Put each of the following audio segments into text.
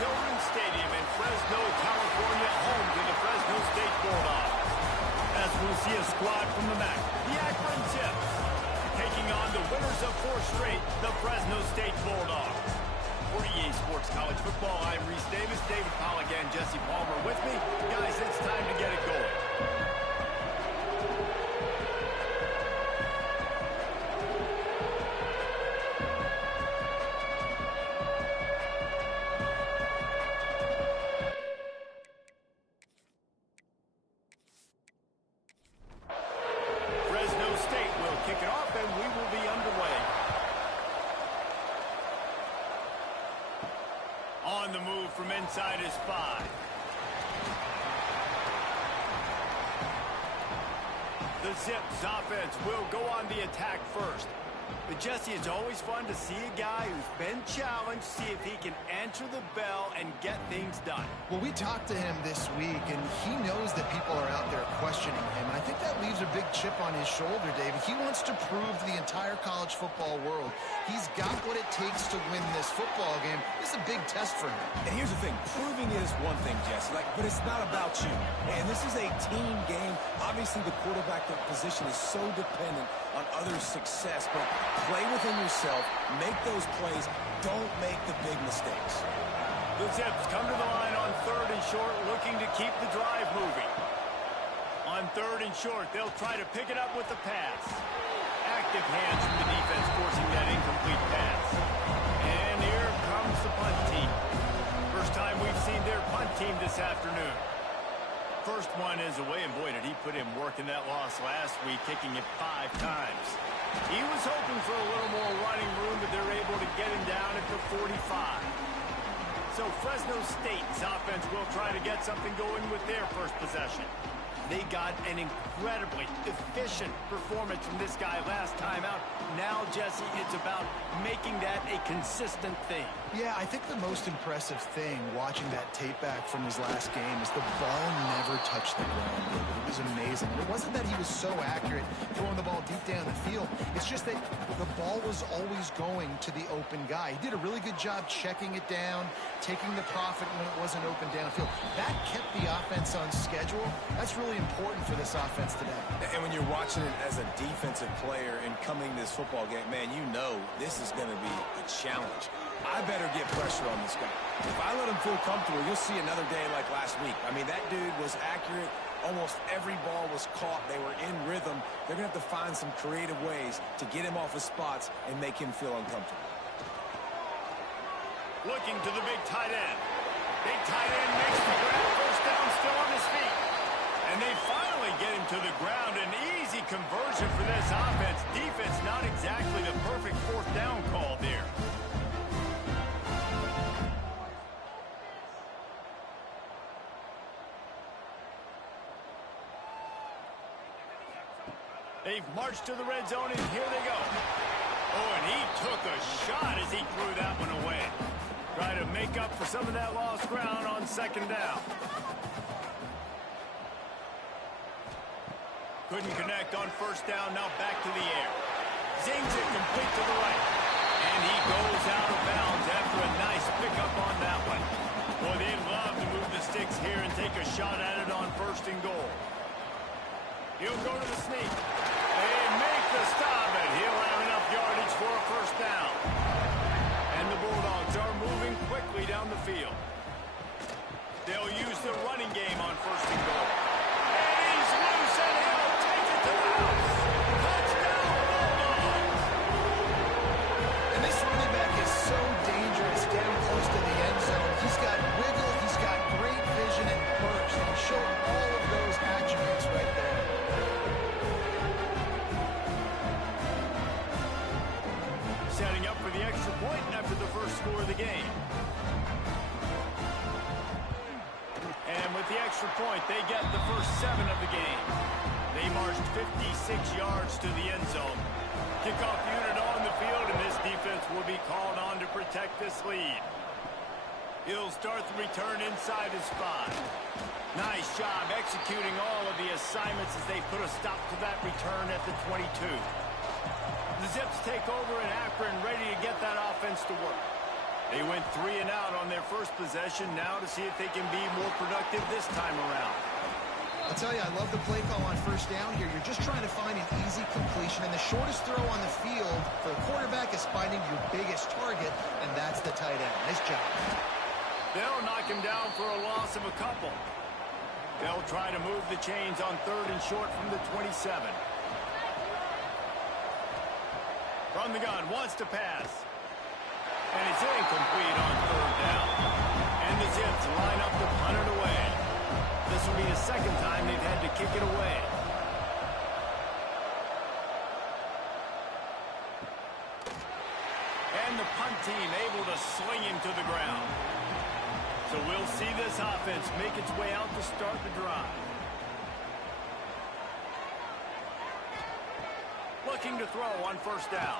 Children's Stadium in Fresno, California, home to the Fresno State Bulldogs. As we'll see a squad from the MAC, the Akron Zips, taking on the winners of 4 straight, the Fresno State Bulldogs. For EA Sports College Football, I'm Reese Davis, David Pollack, and Jesse Palmer with me. Guys, it's time to get it going. Fresno State will kick it off, and we will be underway. On the move from inside is 5. The Zips offense will go on the attack first. But Jesse, it's always fun to see a guy who's been challenged, see if he can answer the bell and get things done. Well, we talked to him this week, and he knows that people are out there questioning him. And I think that leaves a big chip on his shoulder, David. He wants to prove to the entire college football world he's got what it takes to win this football game. This is a big test for him. And here's the thing. Proving is one thing, Jesse, but it's not about you. And this is a team game. Obviously, the quarterback position is so dependent on others' success, but play within yourself, make those plays, don't make the big mistakes. The Zips come to the line on 3rd and short, looking to keep the drive moving. On 3rd and short, they'll try to pick it up with the pass. Active hands from the defense forcing that incomplete pass. And here comes the punt team. First time we've seen their punt team this afternoon. First one is away, and boy, did he put in work in that loss last week, kicking it 5 times. He was hoping for a little more running room, but they're able to get him down at the 45. So Fresno State's offense will try to get something going with their first possession. They got an incredibly efficient performance from this guy last time out. Now, Jesse, it's about making that a consistent thing. Yeah, I think the most impressive thing watching that tape back from his last game is the ball never touched the ground. It was amazing. And it wasn't that he was so accurate throwing the ball deep down the field. It's just that the ball was always going to the open guy. He did a really good job checking it down, taking the profit when it wasn't open downfield. That kept the offense on schedule. That's really important for this offense today. And when you're watching it as a defensive player and coming this football game, man, you know this is going to be a challenge. I better get pressure on this guy. If I let him feel comfortable, you'll see another day like last week. I mean, that dude was accurate. Almost every ball was caught. They were in rhythm. They're going to have to find some creative ways to get him off his spots and make him feel uncomfortable. Looking to the big tight end. Big tight end makes the grab. First down, still on his feet. And they finally get him to the ground. An easy conversion for this offense. Defense not exactly the perfect 4th down call there. They've marched to the red zone, and here they go. Oh, and he took a shot as he threw that one away. Try to make up for some of that lost ground on 2nd down. Couldn't connect on 1st down, now back to the air. Zings it complete to the right. And he goes out of bounds after a nice pickup on that one. Boy, they'd love to move the sticks here and take a shot at it on 1st and goal. He'll go to the sneak. They make the stop, and he'll have enough yardage for a 1st down. And the Bulldogs are moving quickly down the field. They'll use the running game on 1st and goal. And he's loose, and he'll take it to the house. Touchdown, Bulldogs! And this running back is so dangerous down close to the end zone. He's got wiggle, he's got great vision and burst, and he's showing all of those attributes right there. Setting up for the extra point after the first score of the game. And with the extra point, they get the first 7 of the game. They marched 56 yards to the end zone. Kickoff unit on the field, and this defense will be called on to protect this lead. He'll start the return inside his 5. Nice job executing all of the assignments as they put a stop to that return at the 22. The Zips take over in Akron, ready to get that offense to work. They went 3 and out on their first possession. Now to see if they can be more productive this time around. I'll tell you, I love the play call on first down here. You're just trying to find an easy completion, and the shortest throw on the field for the quarterback is finding your biggest target, and that's the tight end. Nice job. They'll knock him down for a loss of a couple. They'll try to move the chains on 3rd and short from the 27. From the gun, wants to pass. And it's incomplete on 3rd down. And the Zips line up to punt it away. This will be the second time they've had to kick it away. And the punt team able to sling him to the ground. So we'll see this offense make its way out to start the drive. Looking to throw on first down.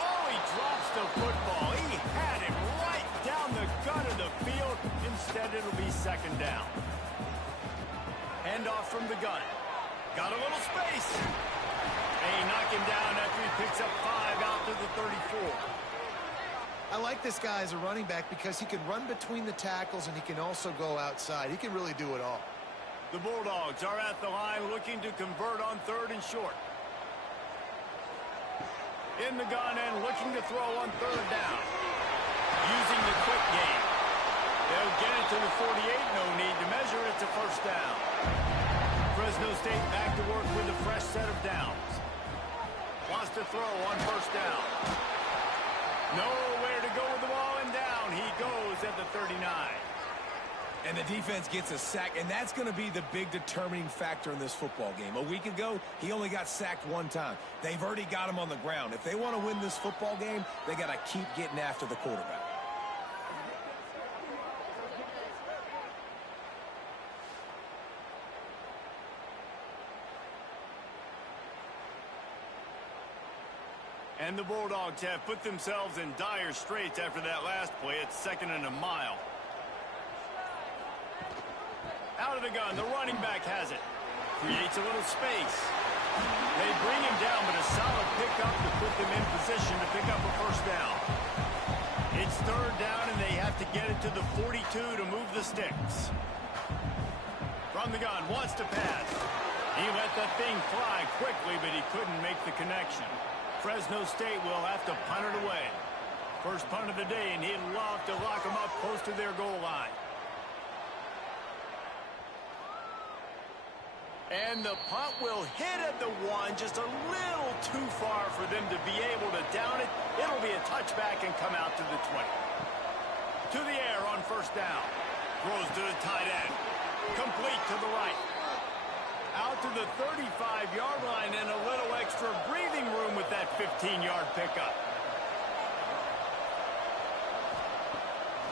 Oh, he drops the football. He had him right down the gut of the field. Instead, it'll be 2nd down. Handoff from the gun. Got a little space. They knock him down after he picks up 5 out to the 34. I like this guy as a running back because he can run between the tackles and he can also go outside. He can really do it all. The Bulldogs are at the line looking to convert on 3rd and short. In the gun and looking to throw on 3rd down. Using the quick game. They'll get it to the 48. No need to measure. It's a first down. Fresno State back to work with a fresh set of downs. Wants to throw on first down. Nowhere to go with the ball, and down he goes at the 39. And the defense gets a sack, and that's going to be the big determining factor in this football game. A week ago, he only got sacked 1 time. They've already got him on the ground. If they want to win this football game, they got to keep getting after the quarterback. And the Bulldogs have put themselves in dire straits after that last play. It's 2nd and a mile. Out of the gun, the running back has it. Creates a little space. They bring him down, but a solid pickup to put them in position to pick up a first down. It's 3rd down, and they have to get it to the 42 to move the sticks. From the gun, wants to pass. He let that thing fly quickly, but he couldn't make the connection. Fresno State will have to punt it away. First punt of the day, and he'd love to lock them up close to their goal line. And the punt will hit at the 1, just a little too far for them to be able to down it. It'll be a touchback and come out to the 20. To the air on first down. Throws to the tight end. Complete to the right. Out to the 35-yard line and a little extra breathing room with that 15-yard pickup.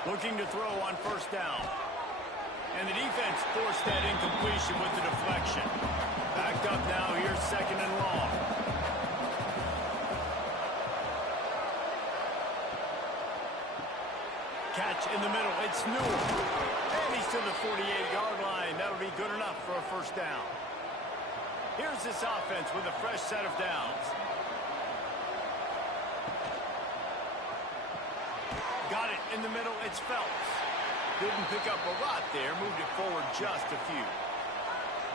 Looking to throw on first down. And the defense forced that incompletion with the deflection. Backed up now, here's 2nd and long. Catch in the middle, it's Newell. And he's to the 48-yard line. That'll be good enough for a first down. Here's this offense with a fresh set of downs. Got it in the middle, it's Phelps. Didn't pick up a lot there, moved it forward just a few.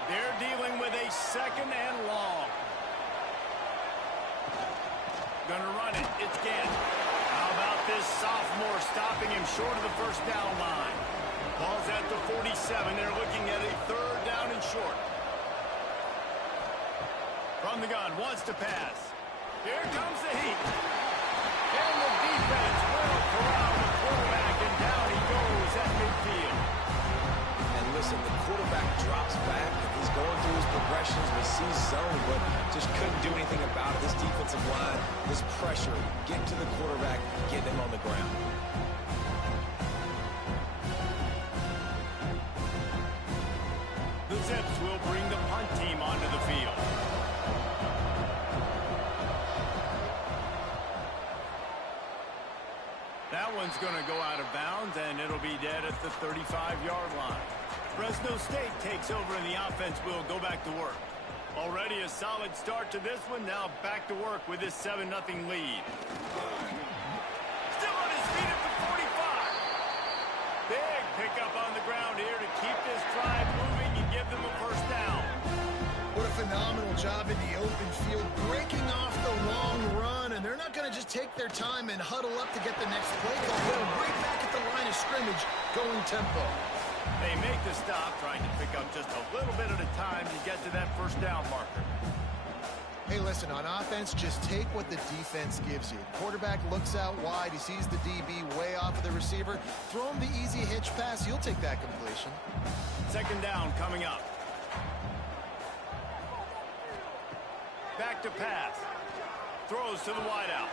They're dealing with a 2nd and long. Gonna run it, it's Gant. How about this sophomore stopping him short of the first down line? Ball's at the 47, they're looking at a 3rd down and short. From the gun, wants to pass. Here comes the heat. And the defense will corral the quarterback, and down he goes at midfield. And listen, the quarterback drops back, and he's going through his progressions. We see zone, but just couldn't do anything about it. This defensive line, this pressure, getting to the quarterback, getting him on the ground. The Zips will bring the punt team onto the field. That one's going to go out of bounds, and it'll be dead at the 35-yard line. Fresno State takes over, and the offense will go back to work. Already a solid start to this one. Now back to work with this 7-0 lead. job in the open field, breaking off the long run, and they're not going to just take their time and huddle up to get the next play call. They're right back at the line of scrimmage, going tempo. They make the stop, trying to pick up just a little bit at a time to get to that first down marker. Hey, listen, on offense, just take what the defense gives you. Quarterback looks out wide. He sees the DB way off of the receiver. Throw him the easy hitch pass. You'll take that completion. Second down coming up. Back to pass. Throws to the wideout.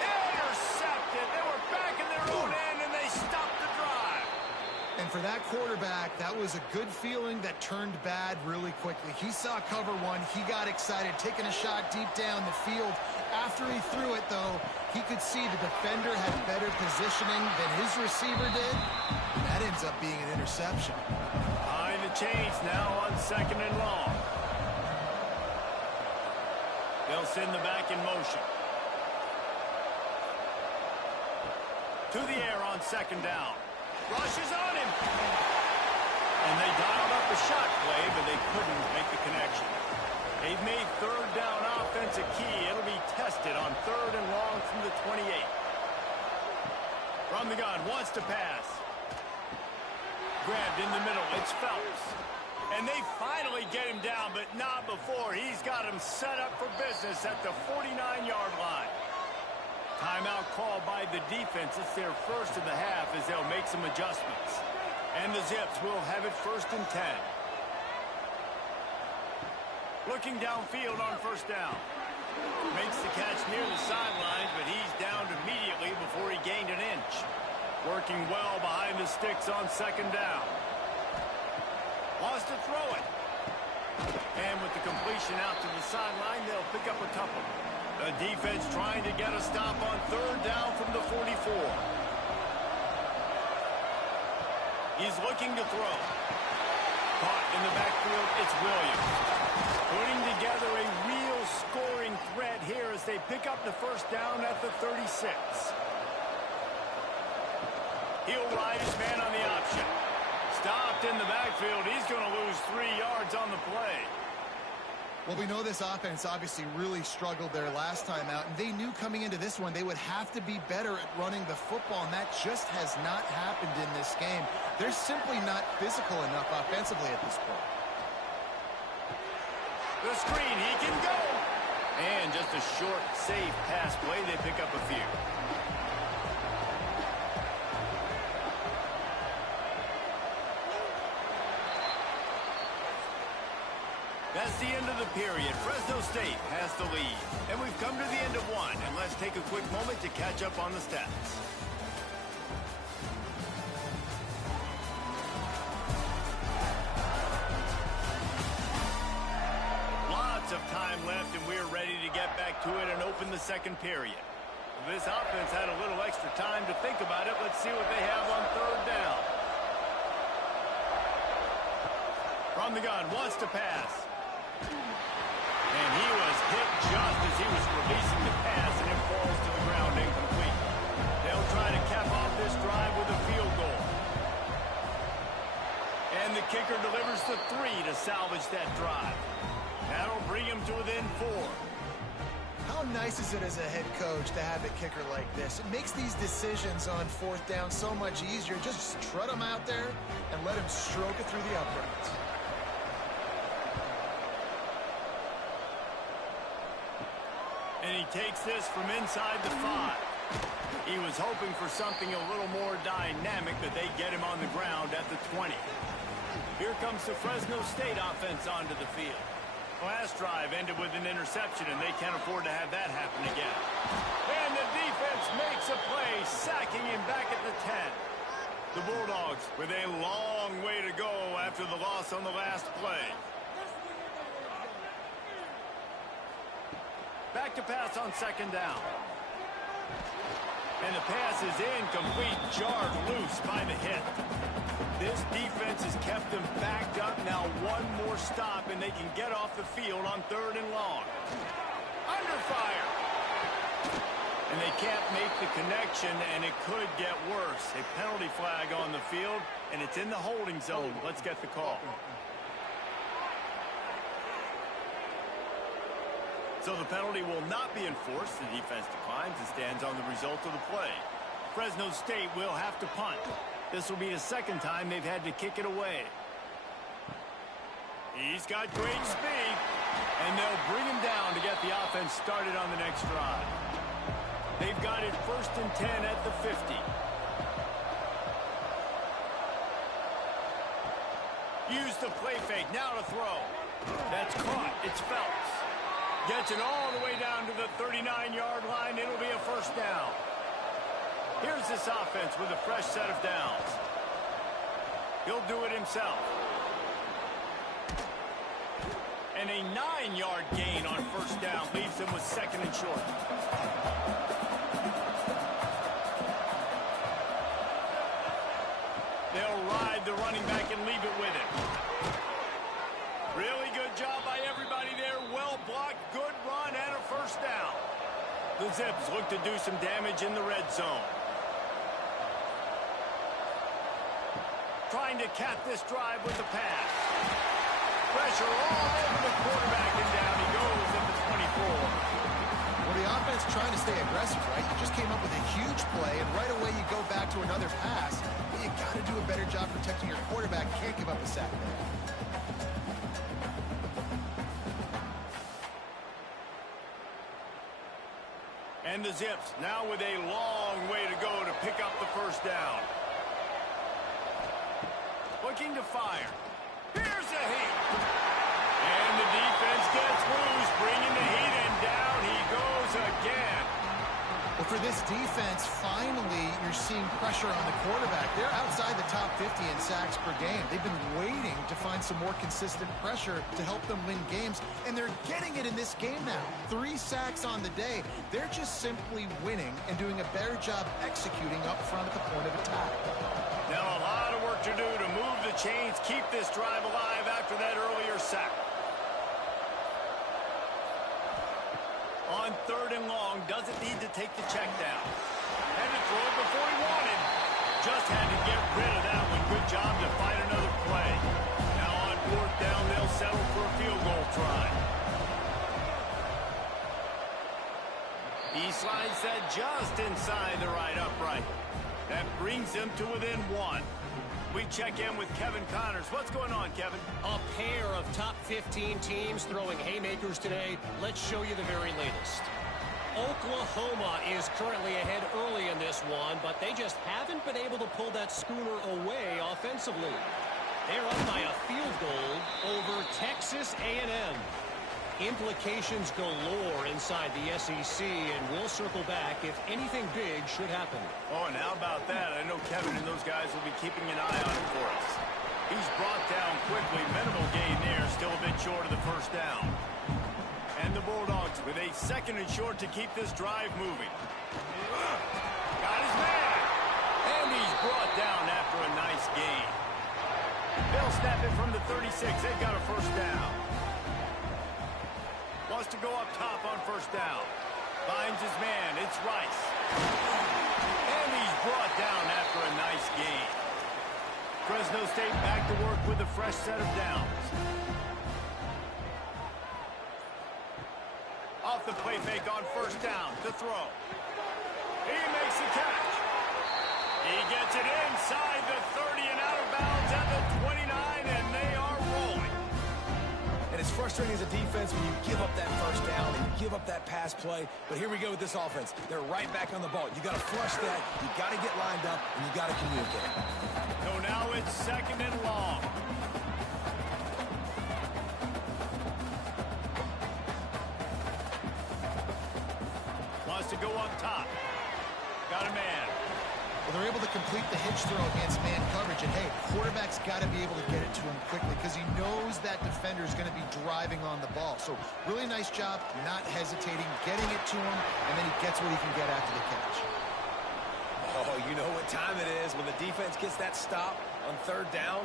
Intercepted. They were back in their own end, and they stopped the drive. And for that quarterback, that was a good feeling that turned bad really quickly. He saw cover one. He got excited, taking a shot deep down the field. After he threw it, though, he could see the defender had better positioning than his receiver did. And that ends up being an interception. Behind the chains now on second and long. They'll send the back in motion. To the air on second down. Rushes on him. And they dialed up the shot play, but they couldn't make the connection. They've made third down offense a key. It'll be tested on third and long from the 28. From the gun, wants to pass. Grabbed in the middle. It's Phelps. And they finally get him down, but not before. He's got him set up for business at the 49-yard line. Timeout called by the defense. It's their first of the half as they'll make some adjustments. And the Zips will have it first and 10. Looking downfield on first down. Makes the catch near the sidelines, but he's downed immediately before he gained an inch. Working well behind the sticks on second down. Wants to throw it. And with the completion out to the sideline, they'll pick up a couple. The defense trying to get a stop on third down from the 44. He's looking to throw. Caught in the backfield, it's Williams. Putting together a real scoring threat here as they pick up the first down at the 36. He'll ride his man on the option. Stopped in the backfield. He's going to lose 3 yards on the play. Well, we know this offense obviously really struggled their last time out, and they knew coming into this one they would have to be better at running the football, and that just has not happened in this game. They're simply not physical enough offensively at this point. The screen, he can go. And just a short, safe pass play. They pick up a few. That's the end of the period. Fresno State has the lead. And we've come to the end of one. And let's take a quick moment to catch up on the stats. Lots of time left, and we're ready to get back to it and open the second period. This offense had a little extra time to think about it. Let's see what they have on third down. From the gun, wants to pass. And he was hit just as he was releasing the pass, and it falls to the ground incomplete. They'll try to cap off this drive with a field goal. And the kicker delivers the 3 to salvage that drive. That'll bring him to within 4. How nice is it as a head coach to have a kicker like this? It makes these decisions on fourth down so much easier. Just trot him out there and let him stroke it through the uprights. And he takes this from inside the 5. He was hoping for something a little more dynamic, but they get him on the ground at the 20. Here comes the Fresno State offense onto the field. Last drive ended with an interception, and they can't afford to have that happen again. And the defense makes a play, sacking him back at the 10. The Bulldogs with a long way to go after the loss on the last play. Back to pass on second down. And the pass is incomplete, jarred loose by the hit. This defense has kept them backed up. Now one more stop, and they can get off the field on third and long. Under fire. And they can't make the connection, and it could get worse. A penalty flag on the field, and it's in the holding zone. Let's get the call. So the penalty will not be enforced. The defense declines and stands on the result of the play. Fresno State will have to punt. This will be the second time they've had to kick it away. He's got great speed, and they'll bring him down to get the offense started on the next drive. They've got it 1st and 10 at the 50. Use the play fake, now to throw. That's caught, it's Phelps. Gets it all the way down to the 39-yard line. It'll be a first down. Here's this offense with a fresh set of downs. He'll do it himself. And a 9-yard gain on first down leaves him with 2nd and short. They'll ride the running back and leave it with him. Really good job by everybody there. Well blocked, good run, and a first down. The Zips look to do some damage in the red zone. Trying to cap this drive with the pass. Pressure all over the quarterback, and down he goes at the 24. Well, the offense trying to stay aggressive, right? You just came up with a huge play, and right away you go back to another pass. But you got to do a better job protecting your quarterback. Can't give up a sack there. And the Zips now with a long way to go to pick up the first down. Looking to fire. Here's a heat. And the defense gets loose, bringing the heat, and down he goes again. Well, for this defense, finally, you're seeing pressure on the quarterback. They're outside the top 50 in sacks per game. They've been waiting to find some more consistent pressure to help them win games, and they're getting it in this game now. 3 sacks on the day. They're just simply winning and doing a better job executing up front at the point of attack. Now a lot of work to do to move the chains, keep this drive alive after that earlier sack. On 3rd and long, doesn't need to take the check down. Had to throw it before he wanted. Just had to get rid of that one. Good job to find another play. Now on 4th down, they'll settle for a field goal try. He slides that just inside the right upright. That brings him to within 1. We check in with Kevin Connors. What's going on, Kevin? A pair of top 15 teams throwing haymakers today. Let's show you the very latest. Oklahoma is currently ahead early in this one, but they just haven't been able to pull that schooner away offensively. They're up by a field goal over Texas A&M. Implications galore inside the SEC, and we'll circle back if anything big should happen. Oh, and how about that? I know Kevin and those guys will be keeping an eye on it for us. He's brought down quickly. Minimal gain there. Still a bit short of the first down. And the Bulldogs with a 2nd and short to keep this drive moving. Got his man. And he's brought down after a nice gain. They'll snap it from the 36. They've got a first down. Wants to go up top on first down. Finds his man. It's Rice. And he's brought down after a nice gain. Fresno State back to work with a fresh set of downs. Off the play fake on first down to throw. He makes the catch. He gets it inside the 30 and out of bounds at the 29, and they are rolling. And it's frustrating as a defense when you give up that first down and give up that pass play. But here we go with this offense. They're right back on the ball. You got to flush that. You got to get lined up, and you got to communicate. So now it's 2nd and long. Wants to go up top. Got a man. Well, they're able to complete the hitch throw against man coverage, and hey, quarterback's got to be able to get it to him quickly because he knows that defender is going to be driving on the ball. So really nice job, not hesitating, getting it to him, and then he gets what he can get after the catch. Oh, you know what time it is when the defense gets that stop on 3rd down.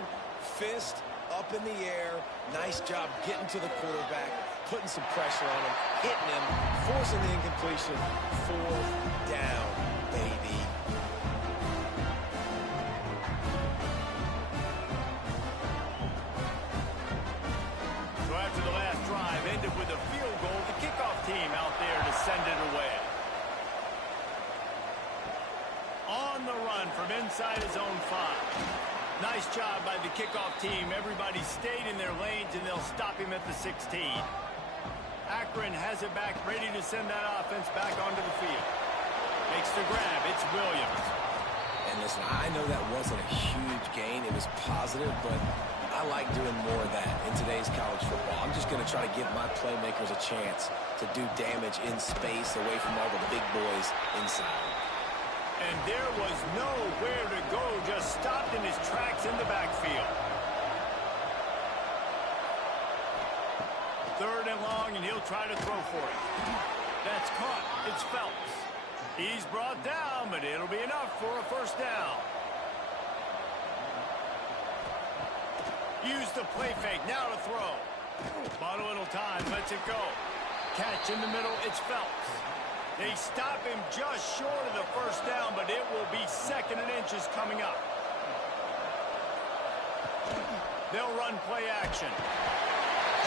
Fist up in the air. Nice job getting to the quarterback, putting some pressure on him, hitting him, forcing the incompletion. 4th down, baby. So after the last drive ended with a field goal, the kickoff team from inside his own 5. Nice job by the kickoff team. Everybody stayed in their lanes, and they'll stop him at the 16. Akron has it back, ready to send that offense back onto the field. Makes the grab. It's Williams. And listen, I know that wasn't a huge gain. It was positive, but I like doing more of that in today's college football. I'm just going to try to give my playmakers a chance to do damage in space away from all the big boys inside. And there was nowhere to go, just stopped in his tracks in the backfield. 3rd and long, and he'll try to throw for it. That's caught. It's Phelps. He's brought down, but it'll be enough for a first down. Use the play fake, now to throw. Bought a little time, lets it go. Catch in the middle, it's Phelps. They stop him just short of the first down, but it will be 2nd and inches coming up. They'll run play action.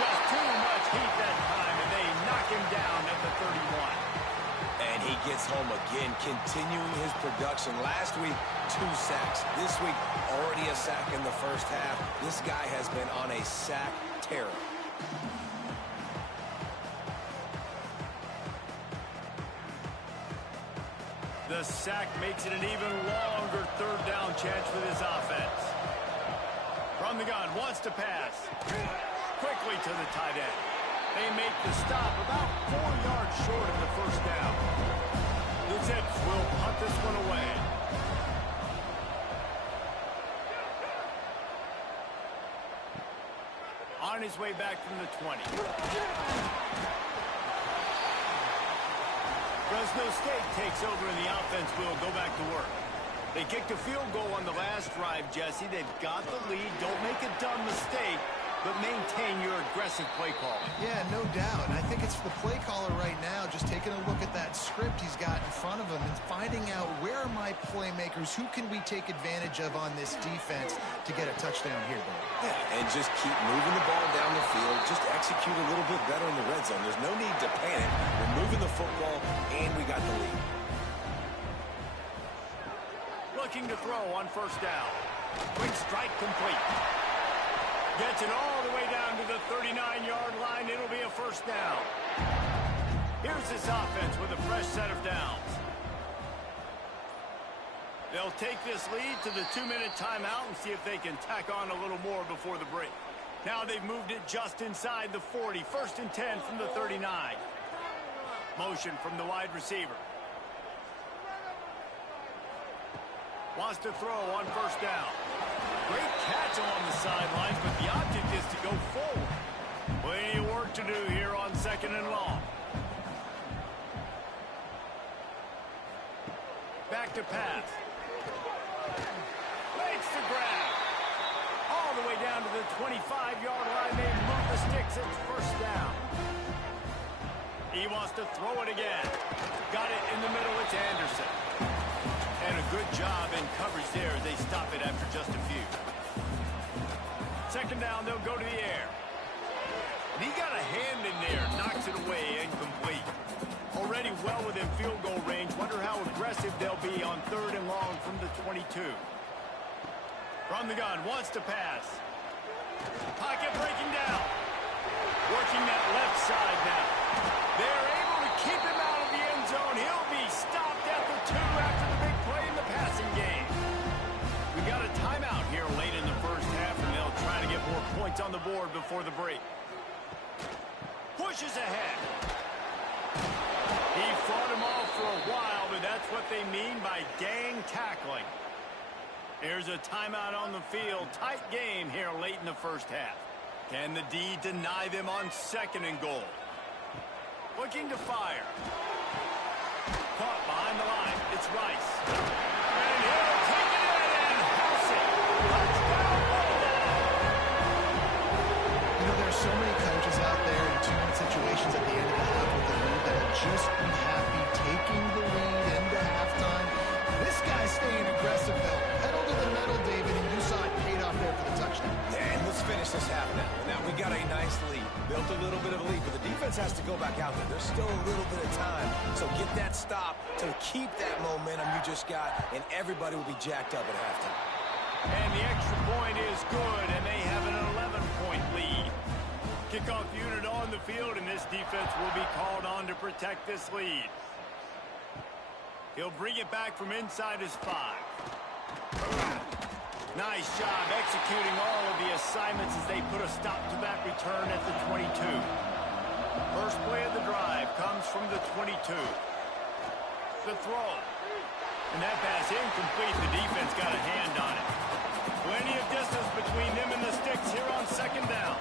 Just too much heat that time, and they knock him down at the 31. And he gets home again, continuing his production. Last week, 2 sacks. This week, already a sack in the first half. This guy has been on a sack terror. The sack makes it an even longer 3rd down chance for this offense. From the gun, wants to pass. Quickly to the tight end. They make the stop about 4 yards short of the first down. The Zips will punt this one away. On his way back from the 20. Fresno State takes over and the offense will go back to work. They kicked a field goal on the last drive, Jesse. They've got the lead. Don't make a dumb mistake, but maintain your aggressive play calling. Yeah, no doubt. And I think it's the play caller right now just taking a look at that script he's got in front of him and finding out where are my playmakers, who can we take advantage of on this defense to get a touchdown here, Dave. Yeah, and just keep moving the ball down the field. Just execute a little bit better in the red zone. There's no need to panic. We're moving the football, and we got the lead. Looking to throw on first down. Quick strike complete. Gets it all the way down to the 39-yard line. It'll be a first down. Here's this offense with a fresh set of downs. They'll take this lead to the 2-minute timeout and see if they can tack on a little more before the break. Now they've moved it just inside the 40. 1st and 10 from the 39. Motion from the wide receiver. Wants to throw on first down. Great catch along the sidelines, but the object is to go forward. Plenty of work to do here on 2nd and long. Back to pass. Makes the grab. All the way down to the 25-yard line. They move the sticks. It's first down. He wants to throw it again. Got it in the middle. It's Anderson. And a good job in coverage there as they stop it after just a few. 2nd down, they'll go to the air. And he got a hand in there, knocks it away, incomplete. Already well within field goal range. Wonder how aggressive they'll be on 3rd and long from the 22. From the gun, wants to pass. Pocket breaking down. Working that left side now. They're able to keep him out of the end zone. He'll be stopped at the 2 after the big play in the passing game. We got a timeout here late in the first half, and they'll try to get more points on the board before the break. Pushes ahead. He fought him off for a while, but that's what they mean by gang tackling. Here's a timeout on the field. Tight game here late in the first half. Can the D deny them on 2nd and goal? Looking to fire. Caught behind the line. It's Rice. And he'll take it in and house it. Touchdown ball. You know, there's so many coaches out there in 2-minute situations at the end of the half with the lead that will just be happy taking the lead into halftime. This guy's staying aggressive, though. Pedal to the metal, David, and you saw it paid off there for the touchdown. Yeah, and let's finish this half now. Now we got a nice lead. Built a little bit of a lead, but the defense has to go back out there. There's still a little bit of time. So get that stop to keep that momentum you just got, and everybody will be jacked up at halftime. And the extra point is good, and they have an 11-point lead. Kickoff unit on the field, and this defense will be called on to protect this lead. He'll bring it back from inside his 5. Nice job executing all of the assignments as they put a stop to that return at the 22. First play of the drive comes from the 22. The throw. And that pass incomplete. The defense got a hand on it. Plenty of distance between them and the sticks here on second down.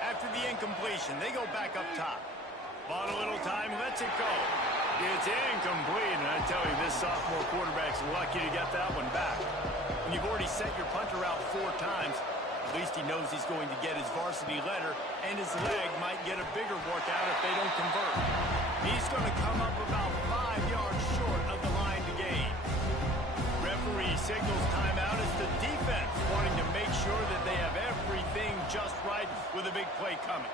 After the incompletion, they go back up top. Bought a little time, lets it go. It's incomplete, and I tell you, this sophomore quarterback's lucky to get that one back. When you've already sent your punter out 4 times, at least he knows he's going to get his varsity letter, and his leg might get a bigger workout if they don't convert. He's going to come up about 5 yards short of the line to gain. Referee signals timeout as the defense wanting to make sure that they have everything just right with a big play coming.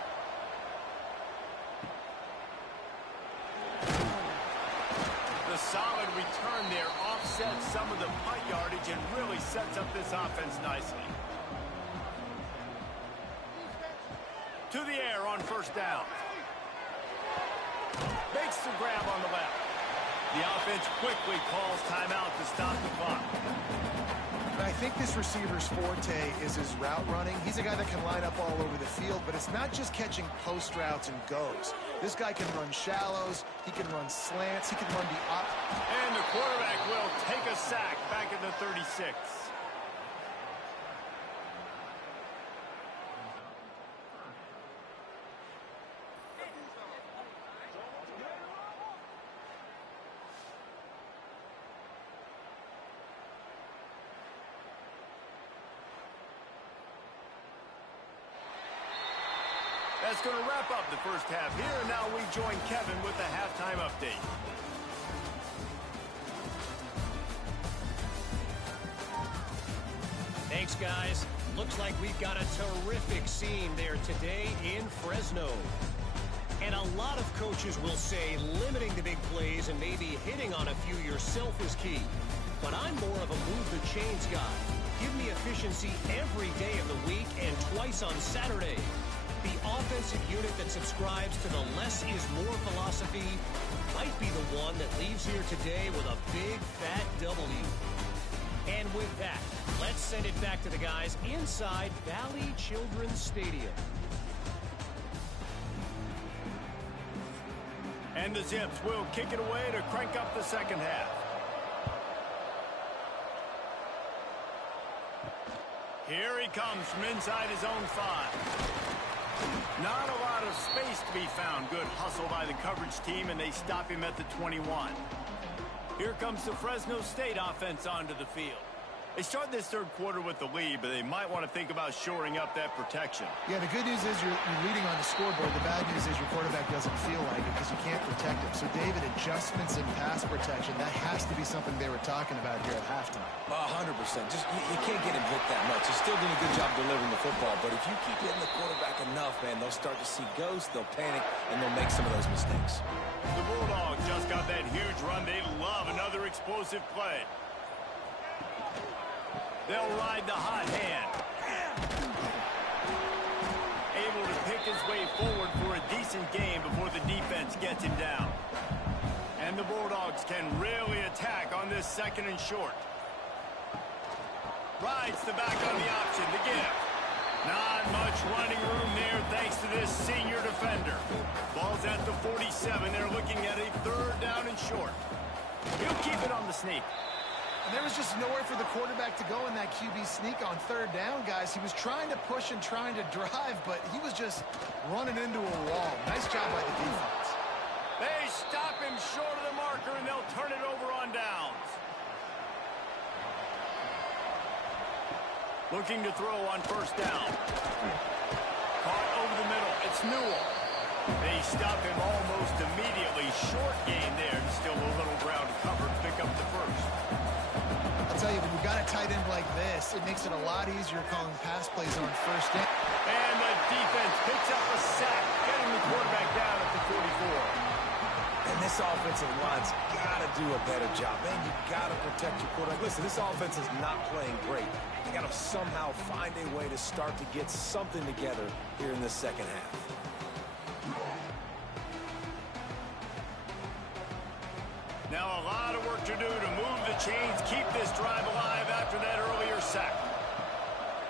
The solid return there offsets some of the punt yardage and really sets up this offense nicely. To the air on first down. Makes the grab on the left. The offense quickly calls timeout to stop the clock. I think this receiver's forte is his route running. He's a guy that can line up all over the field, but it's not just catching post routes and goes. This guy can run shallows, he can run slants, he can run the up. And the quarterback will take a sack back at the 36. That's going to wrap up the first half here, and now we join Kevin with the halftime update. Thanks, guys. Looks like we've got a terrific scene there today in Fresno. And a lot of coaches will say limiting the big plays and maybe hitting on a few yourself is key. But I'm more of a move the chains guy. Give me efficiency every day of the week and twice on Saturday. The offensive unit that subscribes to the less is more philosophy might be the one that leaves here today with a big fat W. And with that, let's send it back to the guys inside Valley Children's Stadium. And the Zips will kick it away to crank up the second half. Here he comes from inside his own 5. Not a lot of space to be found. Good hustle by the coverage team, and they stop him at the 21. Here comes the Fresno State offense onto the field. They start this third quarter with the lead, but they might want to think about shoring up that protection. Yeah, the good news is you're leading on the scoreboard. The bad news is your quarterback doesn't feel like it because you can't protect him. So, David, adjustments in pass protection, that has to be something they were talking about here at halftime. 100%. Just you can't get him hit that much. He's still doing a good job delivering the football, but if you keep hitting the quarterback enough, man, they'll start to see ghosts, they'll panic, and they'll make some of those mistakes. The Bulldogs just got that huge run. They love another explosive play. They'll ride the hot hand. Able to pick his way forward for a decent game before the defense gets him down. And the Bulldogs can really attack on this second and short. Rides the back on the option, the give. Not much running room there thanks to this senior defender. Ball's at the 47. They're looking at a third down and short. He'll keep it on the sneak. And there was just nowhere for the quarterback to go in that QB sneak on third down, guys. He was trying to push and trying to drive, but he was just running into a wall. Nice job by the defense. They stop him short of the marker, and they'll turn it over on downs. Looking to throw on first down. Caught over the middle. It's Newell. They stop him almost immediately. Short gain there, and still a little ground cover to pick up the first. I I'll tell you, when you've got a tight end like this, it makes it a lot easier calling pass plays on first down. And the defense picks up a sack, getting the quarterback down at the 44. And this offensive line's got to do a better job. Man, you got to protect your quarterback. Listen, this offense is not playing great. They got to somehow find a way to start to get something together here in the second half. Now a lot of work to do to move the chains, keep this drive alive after that earlier sack.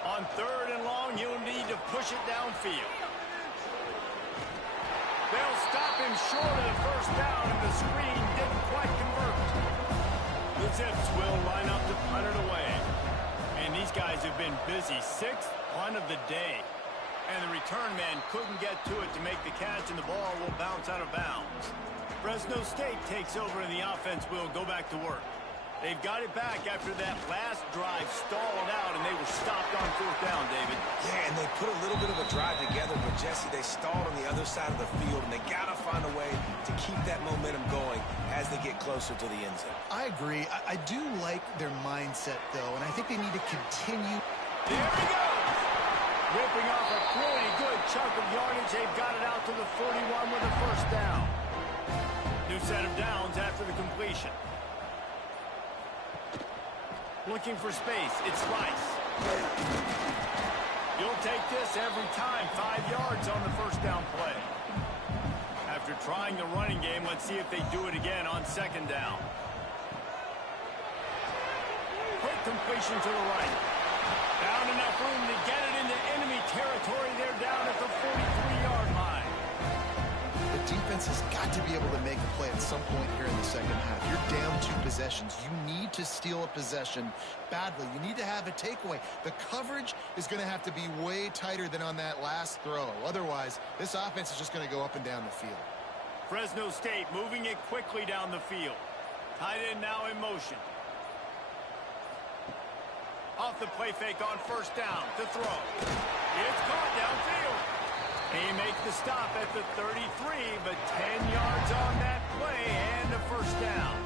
On 3rd and long, you'll need to push it downfield. They'll stop him short of the first down, and the screen didn't quite convert. The Zips will line up to punt it away. And these guys have been busy. 6th punt of the day. And the return man couldn't get to it to make the catch, and the ball will bounce out of bounds. Fresno State takes over, and the offense will go back to work. They've got it back after that last drive stalled out, and they were stopped on 4th down, David. Yeah, and they put a little bit of a drive together, but, Jesse, they stalled on the other side of the field, and they got to find a way to keep that momentum going as they get closer to the end zone. I agree. I do like their mindset, though, and I think they need to continue. There he goes! Ripping off a pretty good chunk of yardage. They've got it out to the 41 with a first down. New set of downs after the completion. Looking for space. It's Rice. You'll take this every time. 5 yards on the first down play. After trying the running game, let's see if they do it again on 2nd down. Quick completion to the right. Found enough room to get it into enemy territory. They're down at the 43-yard line. The defense has got to be able to make a play at some point here in the second half. You're down 2 possessions. You need to steal a possession badly. You need to have a takeaway. The coverage is going to have to be way tighter than on that last throw. Otherwise, this offense is just going to go up and down the field. Fresno State moving it quickly down the field. Tight end now in motion. Off the play fake on 1st down to throw. It's caught downfield. He makes the stop at the 33, but 10 yards on that play and a first down.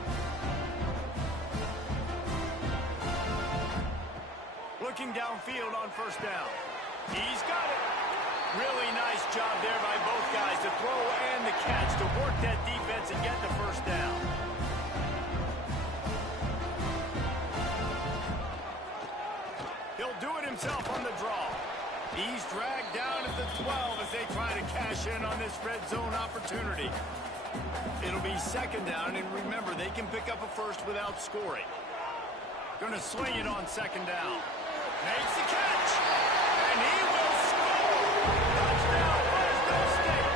Looking downfield on 1st down. He's got it. Really nice job there by both guys, the throw and the catch, to work that defense and get the first down. He'll do it himself on the draw. He's dragged down at the 12 as they try to cash in on this red zone opportunity. It'll be 2nd down, and remember, they can pick up a first without scoring. Going to swing it on 2nd down. Makes the catch, and he will score. Touchdown, Fresno State.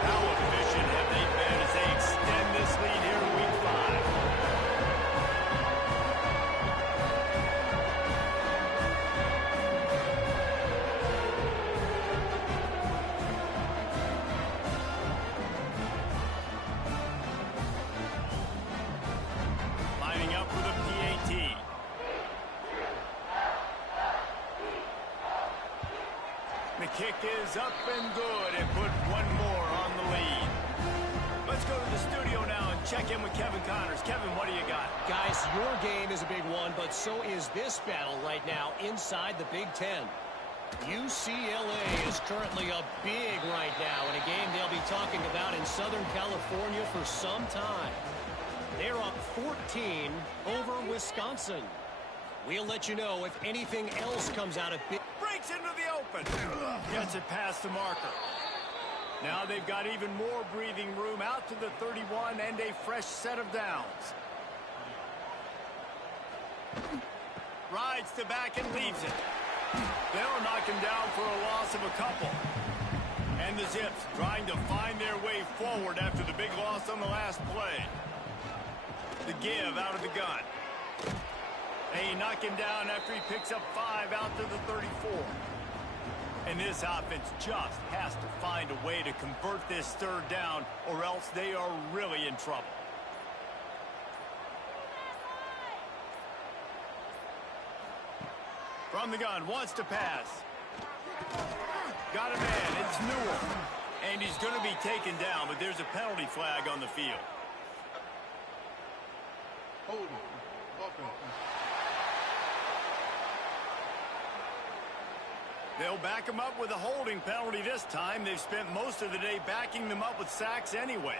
How efficient have they been as they extend this lead here in Week 5? Lining up for the PAT. The kick is up and good, and put one more on the lead. Let's go to the studio now and check in with Kevin Connors. Kevin, what do you got? Guys, your game is a big one, but so is this battle right now inside the Big Ten. UCLA is currently up big right now in a game they'll be talking about in Southern California for some time. They're up 14 over Wisconsin. We'll let you know if anything else comes out of big. Breaks into the open. Gets it past the marker. Now they've got even more breathing room out to the 31 and a fresh set of downs. Rides the back and leaves it. They'll knock him down for a loss of a couple. And the Zips trying to find their way forward after the big loss on the last play. The give out of the gun. They knock him down after he picks up 5 out to the 34. And this offense just has to find a way to convert this 3rd down, or else they are really in trouble. From the gun, wants to pass. Got a man, it's Newell. And he's going to be taken down, but there's a penalty flag on the field. Hold it. They'll back him up with a holding penalty this time. They've spent most of the day backing them up with sacks anyway.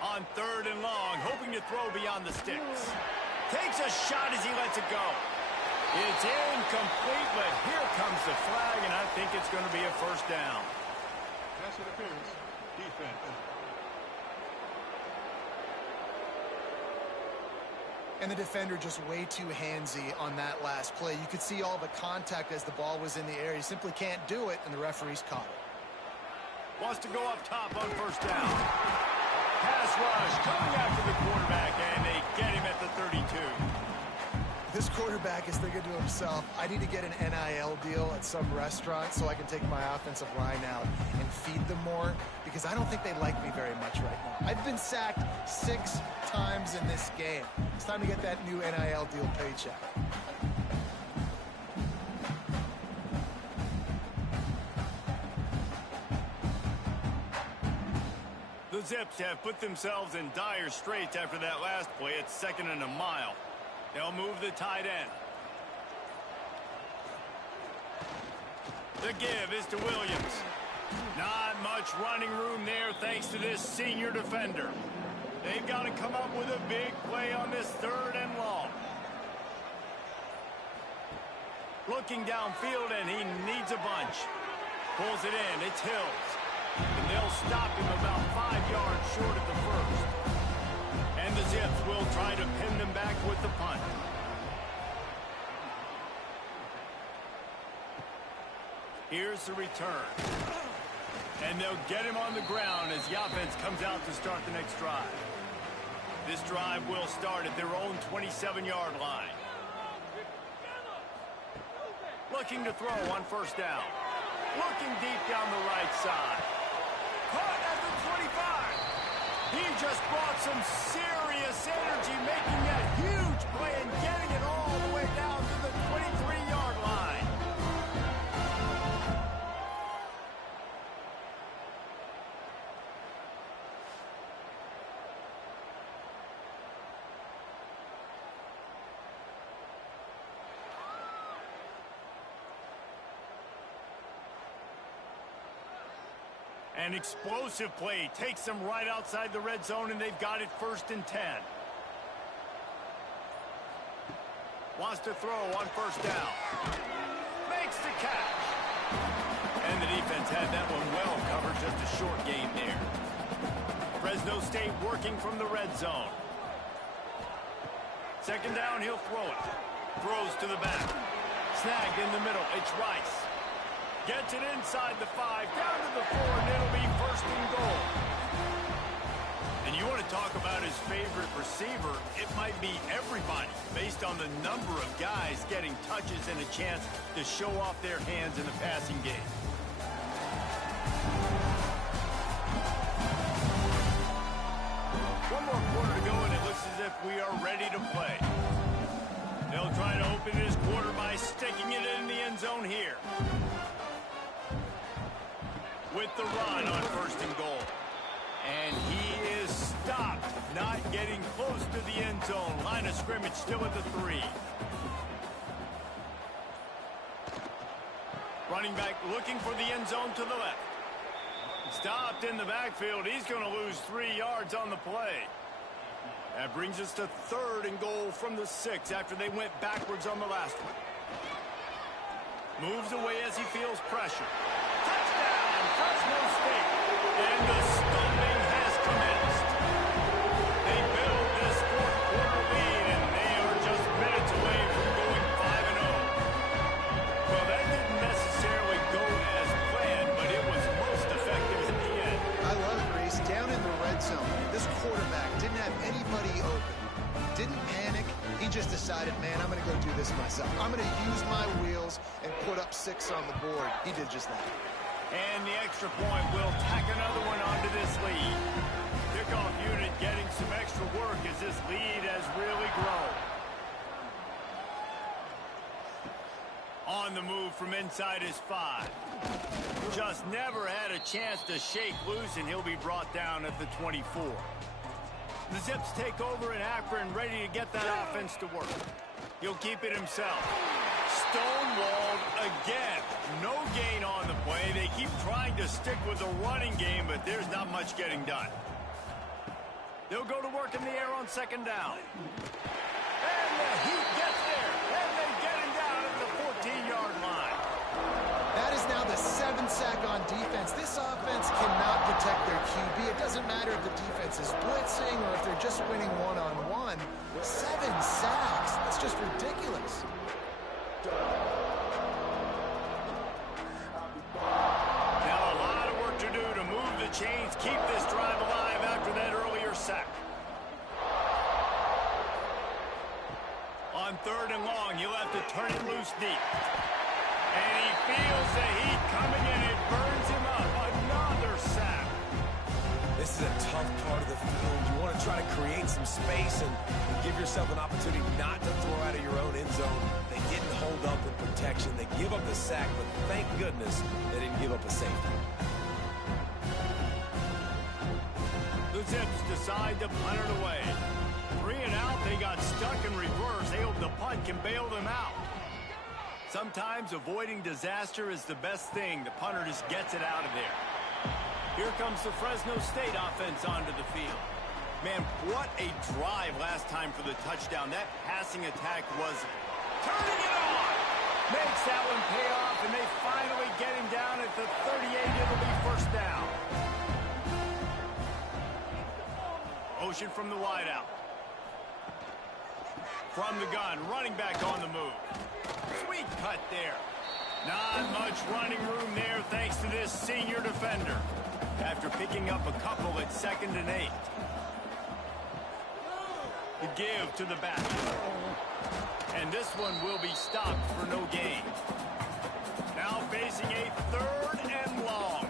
On 3rd and long, hoping to throw beyond the sticks. Takes a shot as he lets it go. It's incomplete, but here comes the flag, and I think it's going to be a first down. Pass interference, defense. And the defender just way too handsy on that last play. You could see all the contact as the ball was in the air. He simply can't do it, and the referee's caught it. Wants to go up top on first down. Pass rush coming after the quarterback, and they get him at the 32. This quarterback is thinking to himself, I need to get an NIL deal at some restaurant so I can take my offensive line out and feed them more, because I don't think they like me very much right now. I've been sacked 6 times in this game. It's time to get that new NIL deal paycheck. The Zips have put themselves in dire straits after that last play. It's 2nd and a mile. They'll move the tight end. The give is to Williams. Not much running room there thanks to this senior defender. They've got to come up with a big play on this 3rd and long. Looking downfield, and he needs a bunch. Pulls it in. It's Hills. And they'll stop him about 5 yards short of the first. And the Zips will try to pin them back with the punt. Here's the return. And they'll get him on the ground as the offense comes out to start the next drive. This drive will start at their own 27-yard line. Looking to throw on first down. Looking deep down the right side. Caught at the 25. He just brought some serious energy, making that huge play and getting it all the way down to the 23-yard line. An explosive play takes them right outside the red zone, and they've got it 1st and 10. Wants to throw on first down. Makes the catch. And the defense had that one well covered. Just a short gain there. Fresno State working from the red zone. 2nd down, he'll throw it. Throws to the back. Snagged in the middle. It's Rice. Gets it inside the 5, down to the 4, and it'll be 1st and goal. And you want to talk about his favorite receiver, it might be everybody, based on the number of guys getting touches and a chance to show off their hands in the passing game. One more quarter to go, and it looks as if we are ready to play. They'll try to open this quarter by sticking it in the end zone here. With the run on 1st and goal. And he is stopped, not getting close to the end zone. Line of scrimmage still at the 3. Running back looking for the end zone to the left. Stopped in the backfield. He's going to lose 3 yards on the play. That brings us to 3rd and goal from the 6 after they went backwards on the last one. Moves away as he feels pressure. Touchdown, Fresno State. And the stomping has commenced. They build this 4th quarter lead, and they are just minutes away from going 5-0. Well, that didn't necessarily go as planned, but it was most effective in the end. I love it, Reese. Down in the red zone, this quarterback didn't have anybody open. Didn't panic. He just decided, man, I'm going to go do this myself. I'm going to use my wheels and put up 6 on the board. He did just that. And the extra point will tack another one onto this lead. Kickoff unit getting some extra work as this lead has really grown. On the move from inside his 5. Just never had a chance to shake loose, and he'll be brought down at the 24. The Zips take over in Akron, ready to get that offense to work. He'll keep it himself. Stonewalled again. Okay, they keep trying to stick with the running game, but there's not much getting done. They'll go to work in the air on second down. And the Heat gets there, and they get him down at the 14-yard line. That is now the 7th sack on defense. This offense cannot protect their QB. It doesn't matter if the defense is blitzing or if they're just winning one-on-one. 7 sacks. That's just ridiculous. Now a lot of work to do to move the chains, keep this drive alive after that earlier sack. On 3rd and long, you'll have to turn it loose deep. And he feels the heat coming in. It burns him up. Another sack. This is a tough part of the field. You want to try to create some space and give yourself an opportunity not to throw out of your own end zone. They didn't hold up in protection. They give up the sack, but thank goodness they didn't give up a safety. The Zips decide to punt it away. 3 and out, they got stuck in reverse. They hope the punt can bail them out. Sometimes avoiding disaster is the best thing. The punter just gets it out of there. Here comes the Fresno State offense onto the field. Man, what a drive last time for the touchdown. That passing attack was turning it on. Makes that one pay off, and they finally get him down at the 38. It'll be first down. Motion from the wideout. From the gun, running back on the move. Sweet cut there. Not much running room there thanks to this senior defender. After picking up a couple at 2nd and 8. The give to the back. And this one will be stopped for no gain. Now facing a 3rd and long.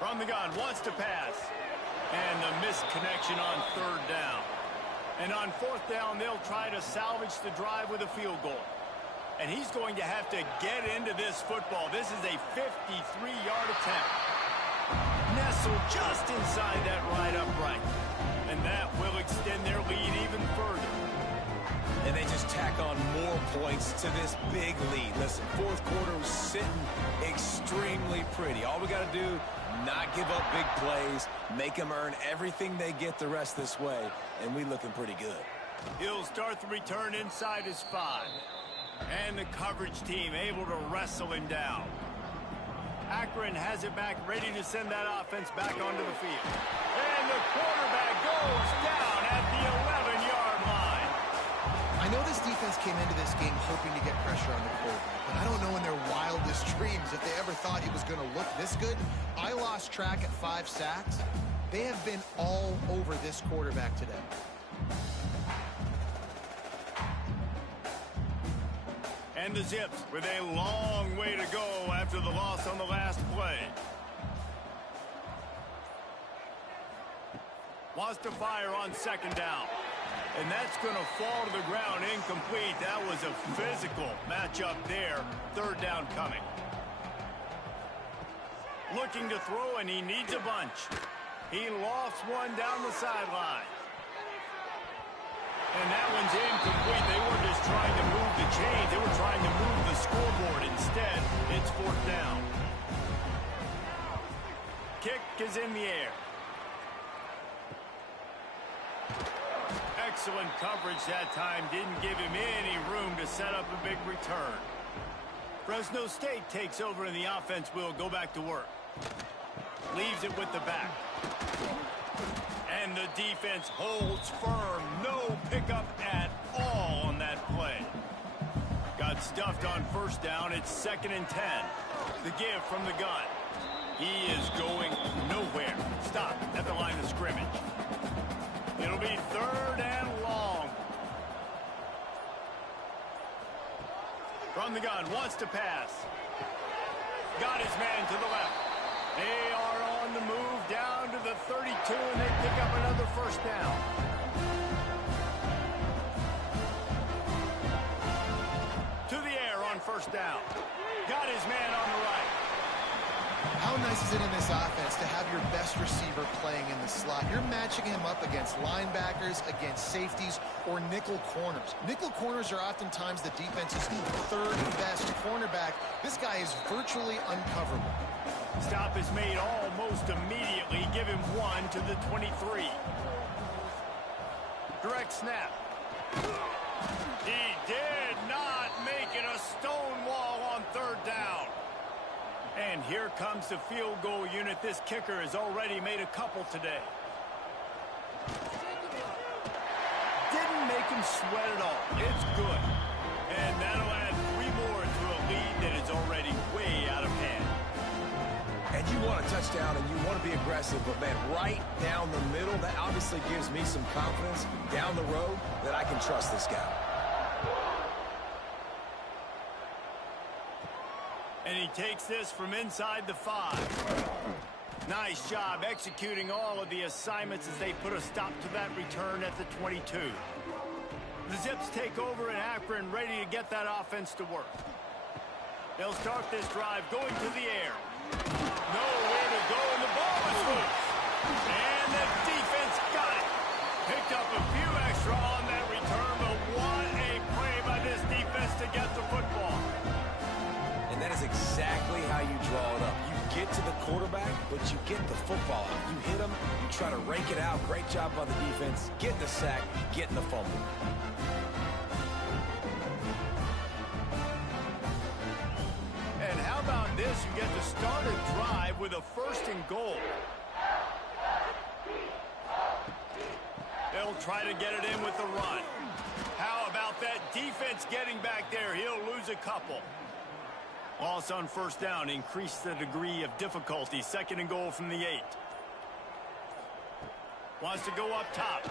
From the gun, wants to pass. And the missed connection on 3rd down. And on 4th down, they'll try to salvage the drive with a field goal. And he's going to have to get into this football. This is a 53-yard attempt. Nestled just inside that right upright. And that will extend their lead even further. And they just tack on more points to this big lead. Listen, 4th quarter was sitting extremely pretty. All we got to do, not give up big plays, make them earn everything they get the rest this way, and we looking pretty good. He'll start the return inside his 5. And the coverage team able to wrestle him down. Akron has it back, ready to send that offense back onto the field. And the quarterback goes down at the 11-yard line. I know this defense came into this game hoping to get pressure on the quarterback, but I don't know in their wildest dreams if they ever thought he was going to look this good. I lost track at 5 sacks. They have been all over this quarterback today. And the Zips with a long way to go after the loss on the last play. Wants to fire on 2nd down. And that's going to fall to the ground incomplete. That was a physical matchup there. 3rd down coming. Looking to throw, and he needs a bunch. He lofts one down the sideline. And that one's incomplete. They were just trying to move the chains. They were trying to move the scoreboard. Instead, it's 4th down. Kick is in the air. Excellent coverage that time. Didn't give him any room to set up a big return. Fresno State takes over, and the offense will go back to work. Leaves it with the back. And the defense holds firm. No pickup at all on that play. Got stuffed on 1st down. It's 2nd and 10. The give from the gun. He is going nowhere. Stop at the line of scrimmage. It'll be 3rd and long. From the gun, wants to pass. Got his man to the left. They are on the move down to the 32, and they pick up another 1st down. To the air on 1st down. Got his man on the right. How nice is it in this offense to have your best receiver playing in the slot? You're matching him up against linebackers, against safeties, or nickel corners. Nickel corners are oftentimes the defense's third best cornerback. This guy is virtually uncoverable. Stop is made almost immediately. Give him 1 to the 23. Direct snap. He did not make it a stonewall on third down. And here comes the field goal unit. This kicker has already made a couple today. Didn't make him sweat at all. It's good. And that'll add 3 more to a lead that is already way out of hand. And you want a touchdown and you want to be aggressive, but man, right down the middle, that obviously gives me some confidence down the road that I can trust this guy. And he takes this from inside the 5. Nice job executing all of the assignments as they put a stop to that return at the 22. The Zips take over in Akron, ready to get that offense to work. They'll start this drive going to the air. Nowhere to go, and the ball is loose. And the defense got it. Picked up a few extra on that return, but what a play by this defense to get the football. And that is exactly how you draw it up. You get to the quarterback, but you get the football out. You hit him, you try to rake it out. Great job by the defense. Getting the sack, getting the fumble. And how about this? You get to start a drive with a 1st and goal. They'll try to get it in with the run. How about that defense getting back there? He'll lose a couple. Loss on 1st down. Increase the degree of difficulty. 2nd and goal from the 8. Wants to go up top.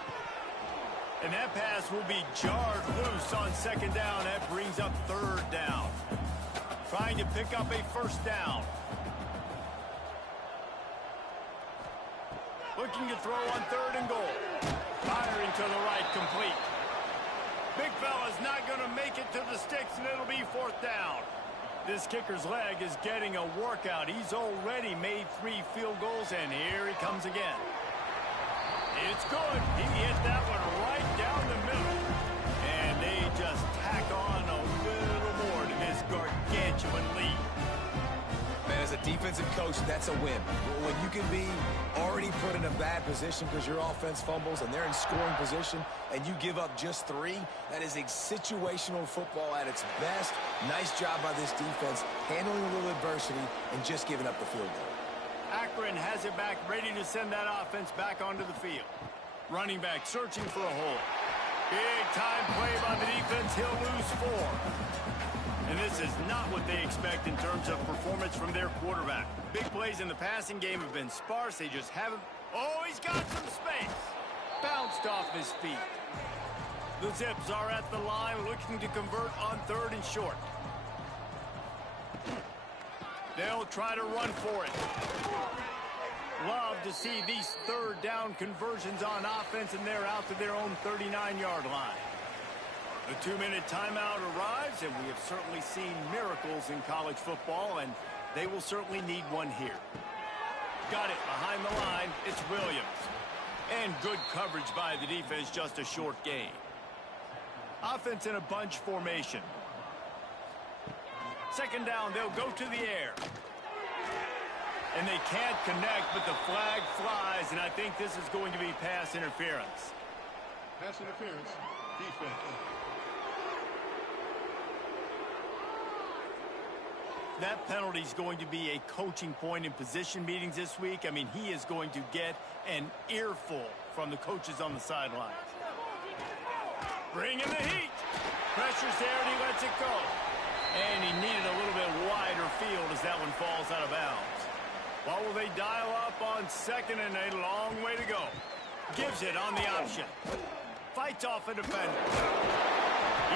And that pass will be jarred loose on 2nd down. That brings up 3rd down. Trying to pick up a 1st down. Looking to throw on 3rd and goal. Firing to the right, complete. Big fella's not going to make it to the sticks, and it'll be 4th down. This kicker's leg is getting a workout. He's already made 3 field goals, and here he comes again. It's good. He hit that one right down the middle. And they just tack on a little more to this gargantuan lead. Man, as a defensive coach, that's a win. When you can be already put in a bad position because your offense fumbles and they're in scoring position and you give up just 3, that is a situational football at its best. Nice job by this defense, handling a little adversity and just giving up the field goal. Akron has it back, ready to send that offense back onto the field. Running back searching for a hole. Big time play by the defense. He'll lose 4. And this is not what they expect in terms of performance from their quarterback. Big plays in the passing game have been sparse. They just haven't... Oh, he's got some space. Bounced off his feet. The Zips are at the line looking to convert on 3rd and short. They'll try to run for it. Love to see these 3rd down conversions on offense, and they're out to their own 39-yard line. The 2-minute timeout arrives, and we have certainly seen miracles in college football, and they will certainly need one here. Got it behind the line. It's Williams. And good coverage by the defense, just a short gain. Offense in a bunch formation. 2nd down, they'll go to the air. And they can't connect, but the flag flies, and I think this is going to be pass interference. Pass interference. Defense. That penalty is going to be a coaching point in position meetings this week. I mean, he is going to get an earful from the coaches on the sidelines. Bringing the heat. Pressure's there, and he lets it go. And he needed a little bit wider field as that one falls out of bounds. What will they dial up on 2nd and a long way to go? Gives it on the option. Fights off a defender.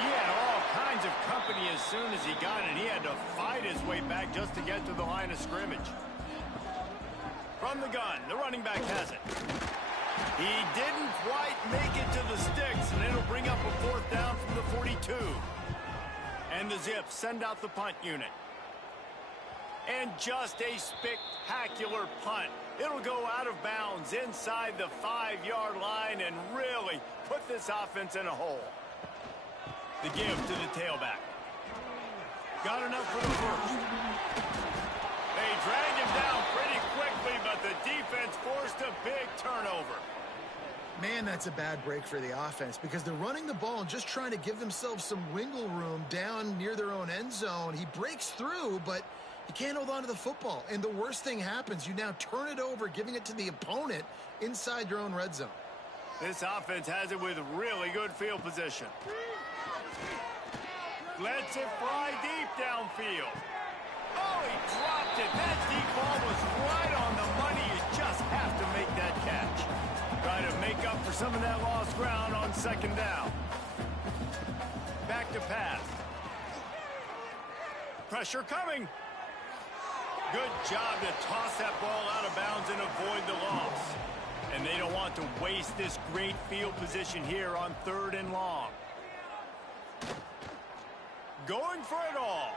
He had all kinds of company as soon as he got it. He had to fight his way back just to get to the line of scrimmage. From the gun, the running back has it. He didn't quite make it to the sticks, and it'll bring up a 4th down from the 42. And the Zips send out the punt unit. And just a spectacular punt. It'll go out of bounds inside the 5-yard line and really put this offense in a hole. The give to the tailback. Got enough for the first. They dragged him down pretty quickly, but the defense forced a big turnover. Man, that's a bad break for the offense because they're running the ball and just trying to give themselves some wiggle room down near their own end zone. He breaks through, but you can't hold on to the football. And the worst thing happens. You now turn it over, giving it to the opponent inside your own red zone. This offense has it with really good field position. Lets it fly deep downfield. Oh, he dropped it. That deep ball was right on the money. You just have to make that catch. Try to make up for some of that lost ground on second down. Back to pass. Pressure coming. Good job to toss that ball out of bounds and avoid the loss. And they don't want to waste this great field position here on 3rd and long. Going for it all.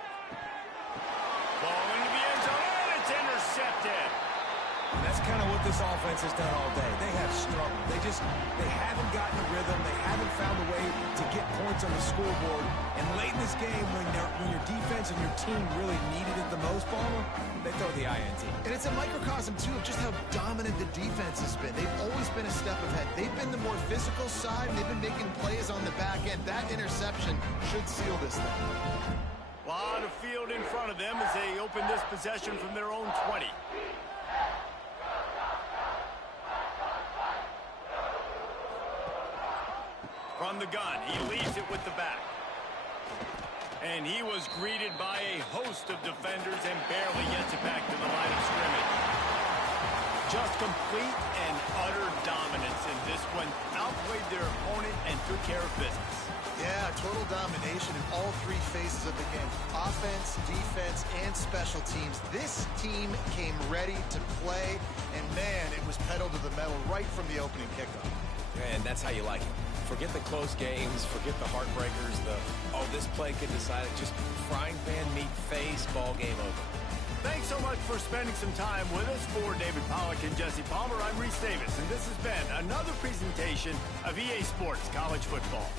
Ball into the end zone, and it's intercepted. And that's kind of what this offense has done all day. They have struggled. They haven't gotten a rhythm. They haven't found a way to get points on the scoreboard. And late in this game, when your defense and your team really needed it the most, Palmer, they throw the INT. And it's a microcosm, too, of just how dominant the defense has been. They've always been a step ahead. They've been the more physical side, and they've been making plays on the back end. That interception should seal this thing. A lot of field in front of them as they open this possession from their own 20. From the gun, he leaves it with the back. And he was greeted by a host of defenders and barely gets it back to the line of scrimmage. Just complete and utter dominance in this one. Outplayed their opponent and took care of business. Yeah, total domination in all 3 phases of the game. Offense, defense, and special teams. This team came ready to play, and man, it was pedal to the metal right from the opening kickoff. And that's how you like it. Forget the close games, forget the heartbreakers, this play could decide it. Just frying pan meat face, ball game over. Thanks so much for spending some time with us. For David Pollack and Jesse Palmer, I'm Reese Davis, and this has been another presentation of EA Sports College Football.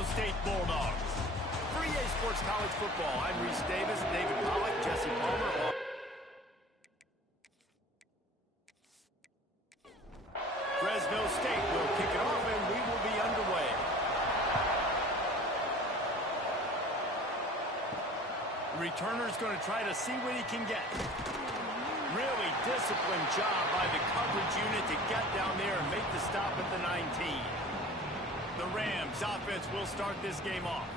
Fresno State Bulldogs. For EA Sports College Football, I'm Reese Davis, David Pollack, Jesse Palmer. Fresno State will kick it off, and we will be underway. The returner's going to try to see what he can get. Really disciplined job by the coverage unit to get down there and make the stop at the 19. The Rams offense will start this game off.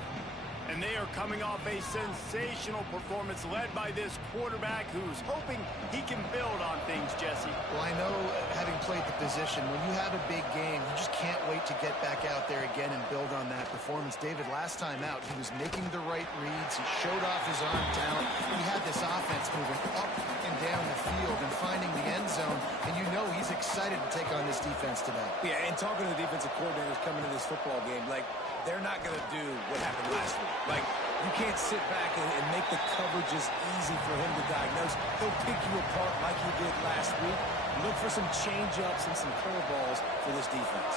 And they are coming off a sensational performance led by this quarterback who's hoping he can build on things, Jesse. Well, I know, having played the position, when you have a big game, you just can't wait to get back out there again and build on that performance. David, last time out, he was making the right reads. He showed off his arm talent. He had this offense moving up and down the field and finding the end zone. And you know he's excited to take on this defense today. Yeah, and talking to the defensive coordinators coming to this football game, like, they're not going to do what happened last week. Like, you can't sit back and make the coverages easy for him to diagnose. He'll pick you apart like he did last week. Look for some change-ups and some curveballs for this defense.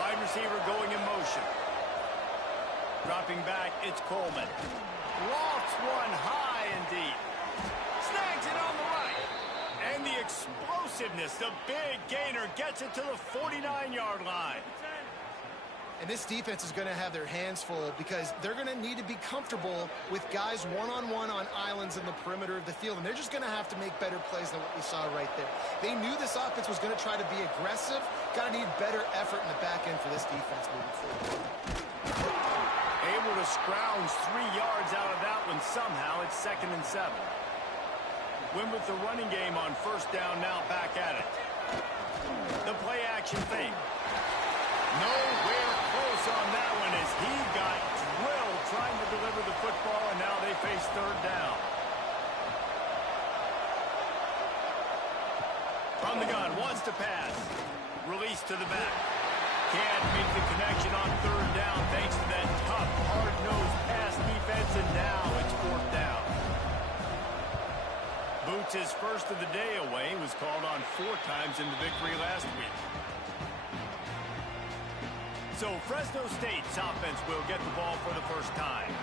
Wide receiver going in motion. Dropping back, it's Coleman. Lofts one high and deep. Snags it on the right. And the explosiveness, the big gainer, gets it to the 49-yard line. And this defense is going to have their hands full because they're going to need to be comfortable with guys one-on-one on islands in the perimeter of the field. And they're just going to have to make better plays than what we saw right there. They knew this offense was going to try to be aggressive. Got to need better effort in the back end for this defense moving forward. Able to scrounge 3 yards out of that one somehow. It's 2nd and 7. Win with the running game on first down, now back at it. The play action fake. Nowhere close on that one as he got drilled trying to deliver the football, and now they face 3rd down. From the gun, wants to pass. Release to the back. Can't make the connection on 3rd down thanks to that tough, hard-nosed pass defense, and now it's 4th down. Boots' first of the day away was called on 4 times in the victory last week. So Fresno State's offense will get the ball for the first time.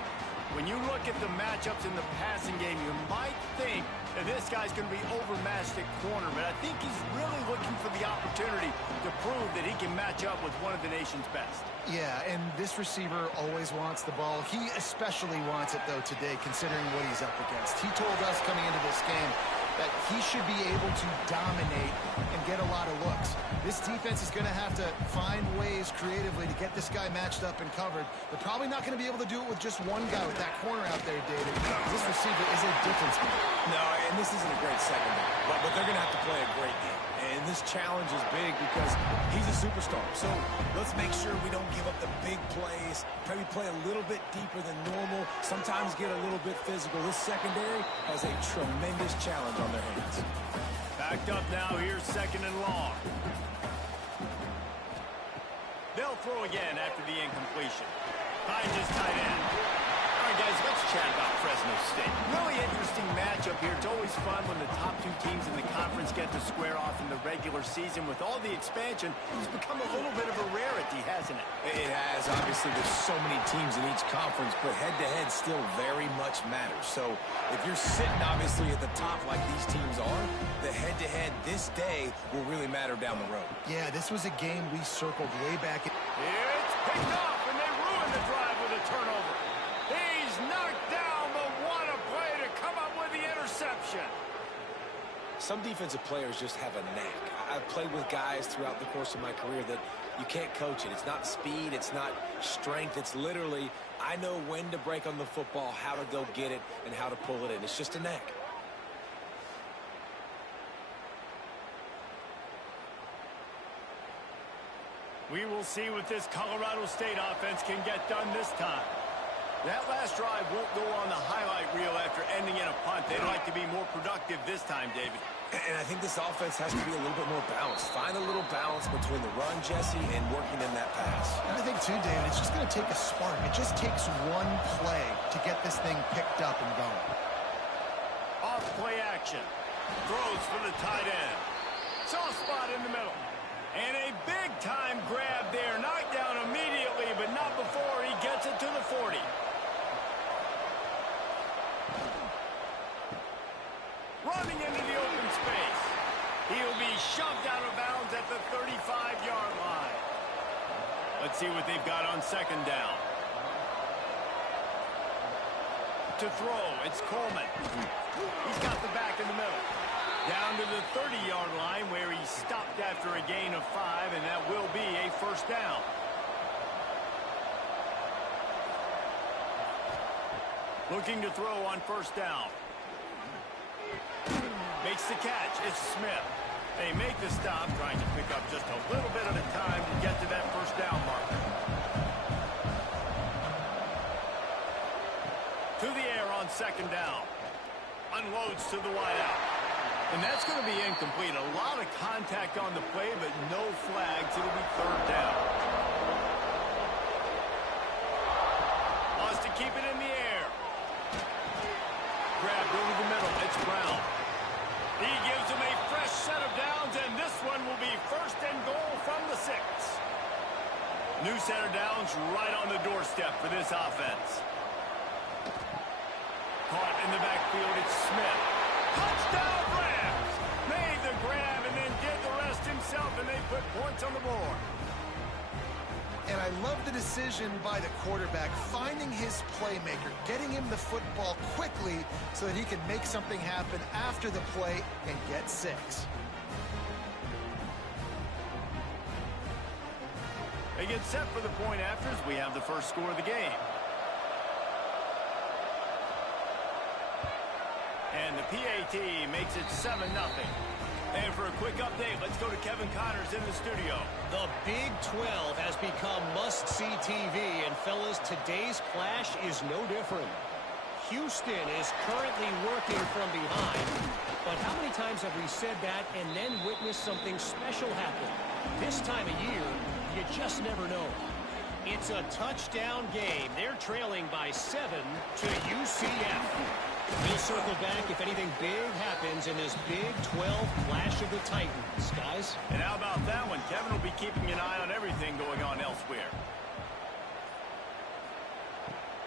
When you look at the matchups in the passing game, you might think that this guy's going to be overmatched at corner, but I think he's really looking for the opportunity to prove that he can match up with one of the nation's best. Yeah, and this receiver always wants the ball. He especially wants it, though, today, considering what he's up against. He told us coming into this game that he should be able to dominate and get a lot of looks. This defense is going to have to find ways creatively to get this guy matched up and covered. They're probably not going to be able to do it with just one guy with that corner out there, David. This receiver is a difference maker. No, and this isn't a great secondary, but they're going to have to play a great game. And this challenge is big because he's a superstar. So let's make sure we don't give up the big plays. Maybe play a little bit deeper than normal. Sometimes get a little bit physical. This secondary has a tremendous challenge on their hands. Backed up now. Here's 2nd and long. They'll throw again after the incompletion. Finds his tight end. All right, guys, let's chat about Fresno State. Really interesting matchup here. It's always fun when the top 2 teams in the conference get to square off in the regular season. With all the expansion, it's become a little bit of a rarity, hasn't it? It has. Obviously, there's so many teams in each conference, but head-to-head still very much matters. So if you're sitting, obviously, at the top like these teams are, the head-to-head this day will really matter down the road. Yeah, this was a game we circled way back. It's picked off, and they ruined the drive with a turnover. He's knocked down, but what a play to come up with the interception. Some defensive players just have a knack. I've played with guys throughout the course of my career that you can't coach it. It's not speed. It's not strength. It's literally, I know when to break on the football, how to go get it, and how to pull it in. It's just a knack. We will see what this Colorado State offense can get done this time. That last drive won't go on the highlight reel after ending in a punt. They'd like to be more productive this time, David. And I think this offense has to be a little bit more balanced. Find a little balance between the run, Jesse, and working in that pass. And I think, too, David, it's just going to take a spark. It just takes one play to get this thing picked up and going. Off play action. Throws for the tight end. Soft spot in the middle. And a big-time grab there. Knocked down immediately but not before he gets it to the 40. Running into the open space. He'll be shoved out of bounds at the 35-yard line. Let's see what they've got on second down. To throw, it's Coleman. He's got the back in the middle. Down to the 30-yard line where he stopped after a gain of 5, and that will be a first down. Looking to throw on first down. Makes the catch. It's Smith. They make the stop, trying to pick up just a little bit at a time to get to that first down marker. To the air on second down. Unloads to the wideout. And that's going to be incomplete. A lot of contact on the play, but no flags. It'll be third down. Wants to keep it in the air. Grabbed over the middle. It's Brown. He gives them a fresh set of downs, and this one will be first and goal from the 6. New set of downs right on the doorstep for this offense. Caught in the backfield, it's Smith. Touchdown Rams! Made the grab and then did the rest himself, and they put points on the board. And I love the decision by the quarterback, finding his playmaker, getting him the football quickly so that he can make something happen after the play and get 6. They get set for the point afters. We have the first score of the game. And the PAT makes it 7-0. And for a quick update, let's go to Kevin Connors in the studio. The Big 12 has become must-see TV, and fellas, today's clash is no different. Houston is currently working from behind, but how many times have we said that and then witnessed something special happen? This time of year, you just never know. It's a touchdown game. They're trailing by 7 to UCF. We'll circle back if anything big happens in this Big 12 clash of the Titans, guys. And how about that one? Kevin will be keeping an eye on everything going on elsewhere.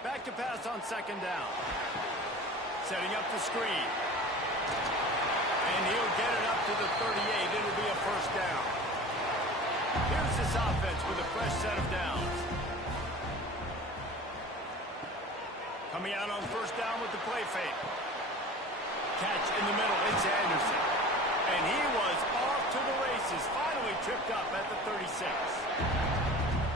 Back to pass on second down. Setting up the screen. And he'll get it up to the 38. It'll be a first down. Here's this offense with a fresh set of downs. Coming out on first down with the play fake. Catch in the middle. It's Anderson. And he was off to the races. Finally tripped up at the 36.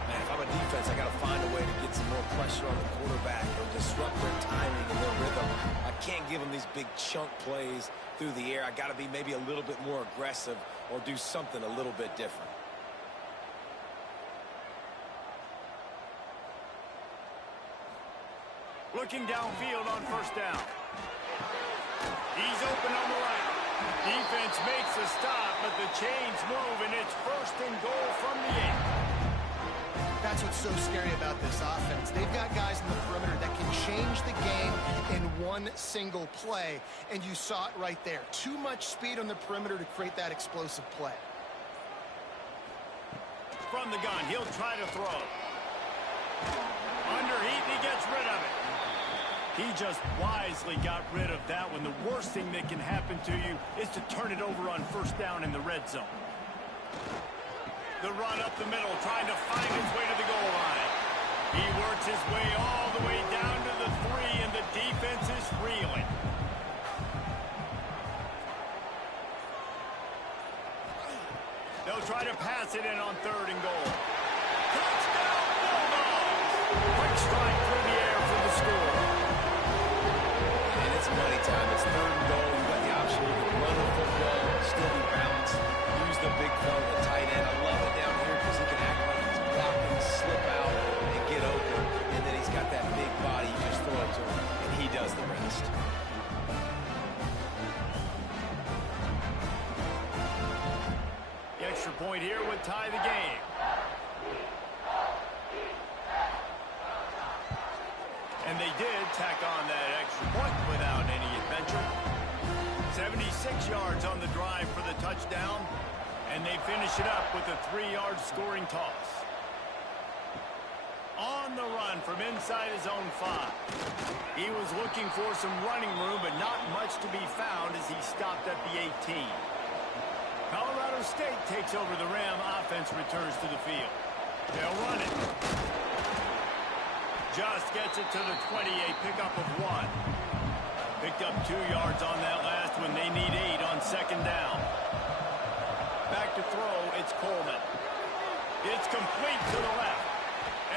Man, if I'm a defense, I got to find a way to get some more pressure on the quarterback or disrupt their timing and their rhythm. I can't give them these big chunk plays through the air. I got to be maybe a little bit more aggressive or do something a little bit different. Looking downfield on first down. He's open on the right. Defense makes a stop, but the chains move, and it's first and goal from the 8. That's what's so scary about this offense. They've got guys in the perimeter that can change the game in one single play, and you saw it right there. Too much speed on the perimeter to create that explosive play. From the gun, he'll try to throw. Under heat, he gets rid of it. He just wisely got rid of that one. The worst thing that can happen to you is to turn it over on first down in the red zone. The run up the middle, trying to find his way to the goal line. He works his way all the way down to the 3, and the defense is reeling. They'll try to pass it in on third and goal. Touchdown, Bulldogs! Quick strike through the air for the score. And it's money time. It's third and goal. You've got the option. You can run the football, still be balanced, use the big fella, the tight end. I love it down here because he can act like he's blocking, slip out, and get open. And then he's got that big body. You just throw it to him, and he does the rest. The extra point here would tie the game. And they did tack on that extra point without any adventure. 76 yards on the drive for the touchdown, and they finish it up with a 3-yard scoring toss. On the run from inside his own 5. He was looking for some running room, but not much to be found as he stopped at the 18. Colorado State takes over the Ram. Offense returns to the field. They'll run it. Just gets it to the 20, a pickup of 1. Picked up 2 yards on that last one. They need 8 on second down. Back to throw, it's Coleman. It's complete to the left.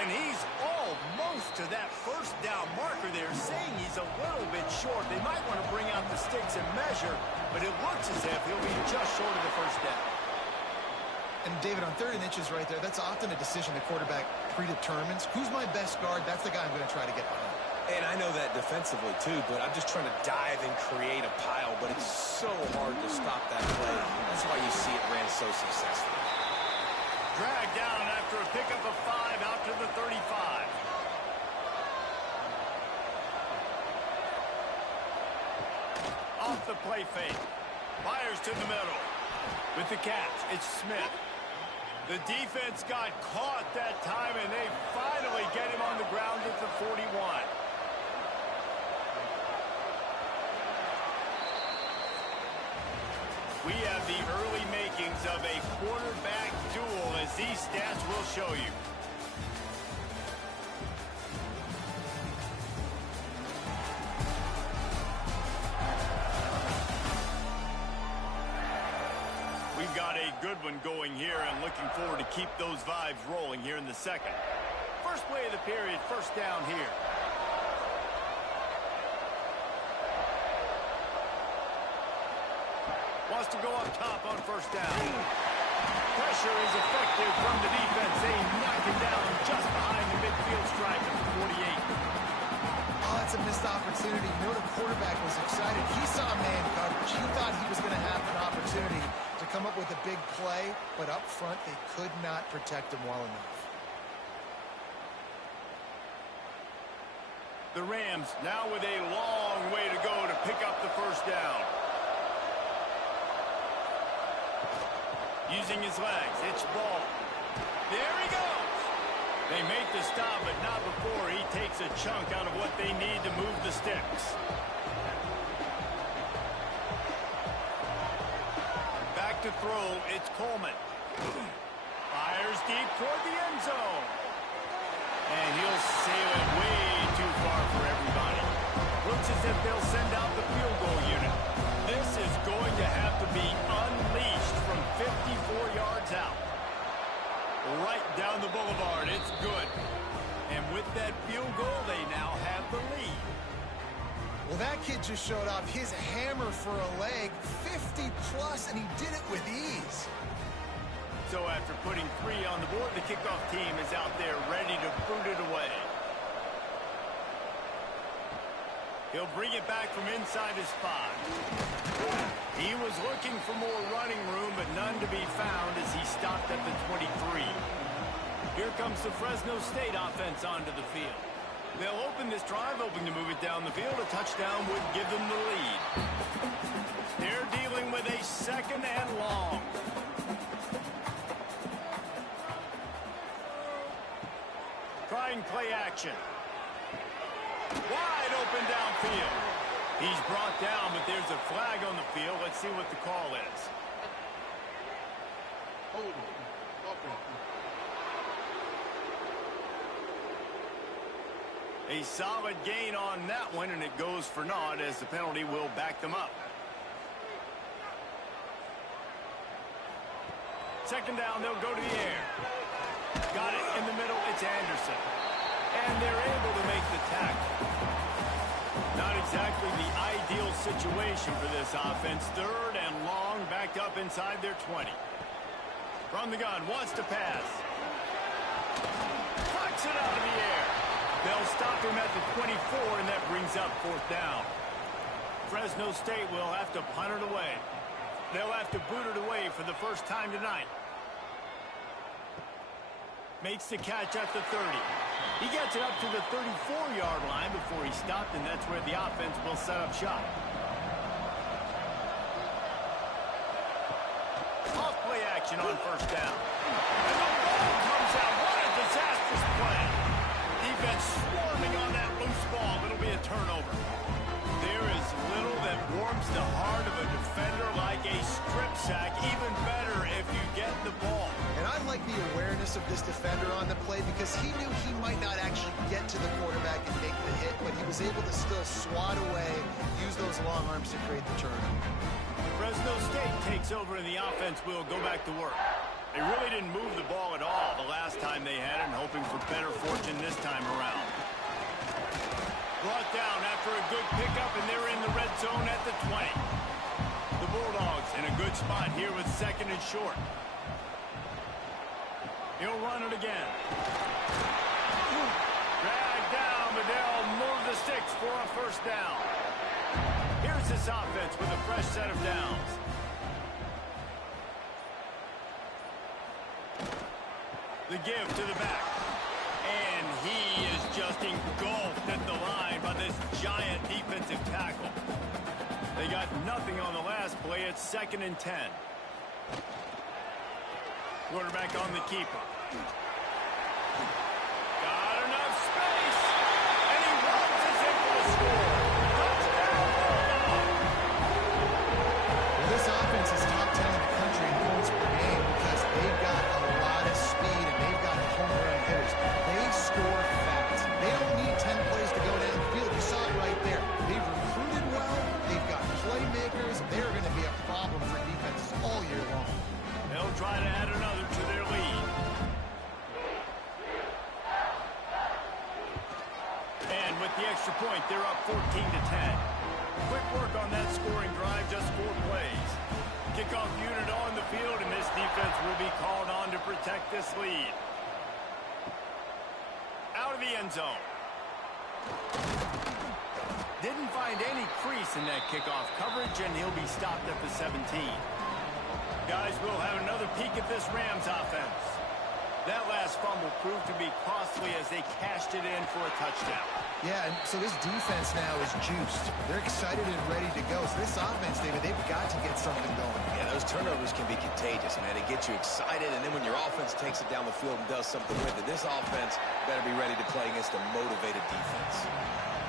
And he's almost to that first down marker there, saying he's a little bit short. They might want to bring out the sticks and measure, but it looks as if he'll be just short of the first down. And David, on 3rd and inches right there, that's often a decision the quarterback predetermines. Who's my best guard? That's the guy I'm going to try to get behind. And I know that defensively, too, but I'm just trying to dive and create a pile, but it's so hard to stop that play. That's why you see it ran so successfully. Dragged down after a pickup of 5 out to the 35. Off the play fake. Fires to the middle. With the catch, it's Smith. The defense got caught that time, and they finally get him on the ground at the 41. We have the early makings of a quarterback duel, as these stats will show you. We've got a good one going here, and looking forward to keep those vibes rolling here in the second. First play of the period, first down here. Wants to go up top on first down. Pressure is effective from the defense. They knock him down just behind the midfield stripe at the 48. Oh, that's a missed opportunity. You know, the quarterback was excited. He saw man coverage. He thought he was going to have an opportunity to come up with a big play, but up front, they could not protect him well enough. The Rams now with a long way to go to pick up the first down. Using his legs, it's ball. There he goes. They make the stop, but not before he takes a chunk out of what they need to move the sticks. Back to throw, it's Coleman. Fires deep toward the end zone. And he'll sail it way too far for everybody. Looks as if they'll send out the field goal unit. This is going to have to be unleashed from 54 yards out. Right down the boulevard. It's good. And with that field goal, they now have the lead. Well, that kid just showed off his hammer for a leg, 50-plus, and he did it with ease. So after putting 3 on the board, the kickoff team is out there ready to boot it away. He'll bring it back from inside his 5. He was looking for more running room, but none to be found as he stopped at the 23. Here comes the Fresno State offense onto the field. They'll open this drive, hoping to move it down the field. A touchdown would give them the lead. They're dealing with a second and long. Trying play action. Wide open downfield. He's brought down, but there's a flag on the field. Let's see what the call is. Hold it. A solid gain on that one, and it goes for naught as the penalty will back them up. Second down, they'll go to the air. Got it in the middle, it's Anderson. And they're able to make the tackle. Not exactly the ideal situation for this offense. Third and long, backed up inside their 20. From the gun, wants to pass. Flicks it out of the air. They'll stop him at the 24, and that brings up fourth down. Fresno State will have to punt it away. They'll have to boot it away for the first time tonight. Makes the catch at the 30. He gets it up to the 34-yard line before he stopped, and that's where the offense will set up shop. Off play action on first down. And the ball comes out. What a disastrous play. awareness of this defender on the play because he knew he might not actually get to the quarterback and make the hit, but he was able to still swat away, use those long arms to create the turnover. Fresno State takes over and the offense will go back to work. They really didn't move the ball at all the last time they had it, and hoping for better fortune this time around. Brought down after a good pickup, and they're in the red zone at the 20. The Bulldogs in a good spot here with 2nd and short. He'll run it again. Drag down, but they'll move the sticks for a first down. Here's this offense with a fresh set of downs. The give to the back. And he is just engulfed at the line by this giant defensive tackle. They got nothing on the last play. It's 2nd and 10. Quarterback on the keeper. Got enough space. And he runs us in for the score. Touchdown, Bulldogs. Well, this offense is top 10 in the country in points per game because they've got a lot of speed and they've got home run hitters. They score fast. They don't need 10 plays to go down the field. You saw it right there. They've recruited well. They've got playmakers. They're going to be a problem for defenses all year long. They'll try to add another to their lead. And with the extra point, they're up 14 to 10. Quick work on that scoring drive, just 4 plays. Kickoff unit on the field, and this defense will be called on to protect this lead. Out of the end zone. Didn't find any crease in that kickoff coverage, and he'll be stopped at the 17. Guys, we'll have another peek at this Rams offense. That last fumble proved to be costly as they cashed it in for a touchdown. Yeah, and so this defense now is juiced. They're excited and ready to go. So this offense, David, they've got to get something going. Yeah, those turnovers can be contagious, man. It gets you excited, and then when your offense takes it down the field and does something with it, this offense better be ready to play against a motivated defense.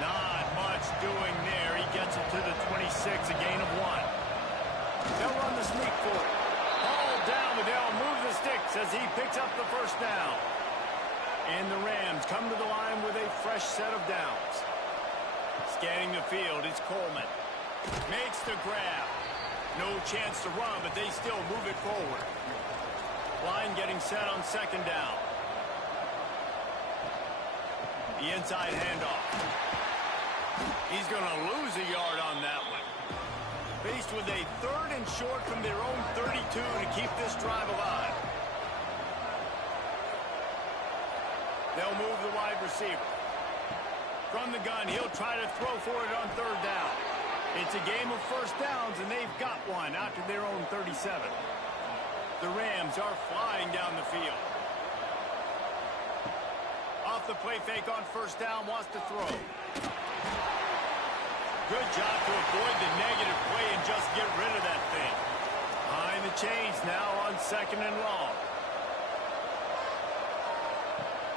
Not much doing there. He gets it to the 26, a gain of 1. They'll run the sneak for it. Hauled down, but they'll move the sticks as he picks up the first down. And the Rams come to the line with a fresh set of downs. Scanning the field, it's Coleman. Makes the grab. No chance to run, but they still move it forward. Line getting set on 2nd down. The inside handoff. He's going to lose a yard on that one. Faced with a 3rd and short from their own 32 to keep this drive alive. They'll move the wide receiver. From the gun, he'll try to throw for it on 3rd down. It's a game of first downs, and they've got one out to their own 37. The Rams are flying down the field. Off the play fake on 1st down, wants to throw. Good job to avoid the negative play and just get rid of that thing. Behind the chains now on 2nd and long.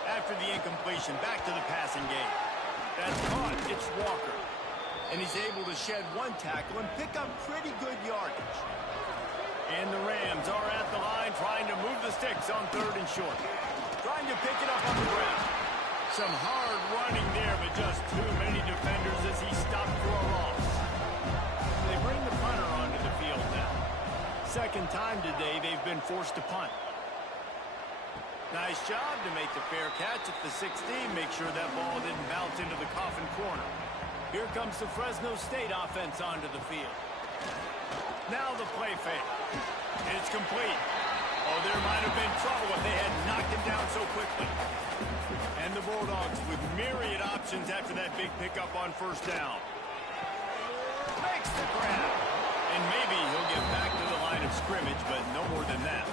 After the incompletion, back to the passing game. That's caught. It's Walker. And he's able to shed 1 tackle and pick up pretty good yardage. And the Rams are at the line trying to move the sticks on 3rd and short. Trying to pick it up on the ground. Some hard running there, but just too many defenders as he stopped for a loss. They bring the punter onto the field now. 2nd time today they've been forced to punt. Nice job to make the fair catch at the 16. Make sure that ball didn't bounce into the coffin corner. Here comes the Fresno State offense onto the field. Now the play fake. It's complete. Oh, there might have been trouble if they had knocked him down so quickly. And the Bulldogs with myriad options after that big pickup on 1st down. Makes the grab. And maybe he'll get back to the line of scrimmage, but no more than that.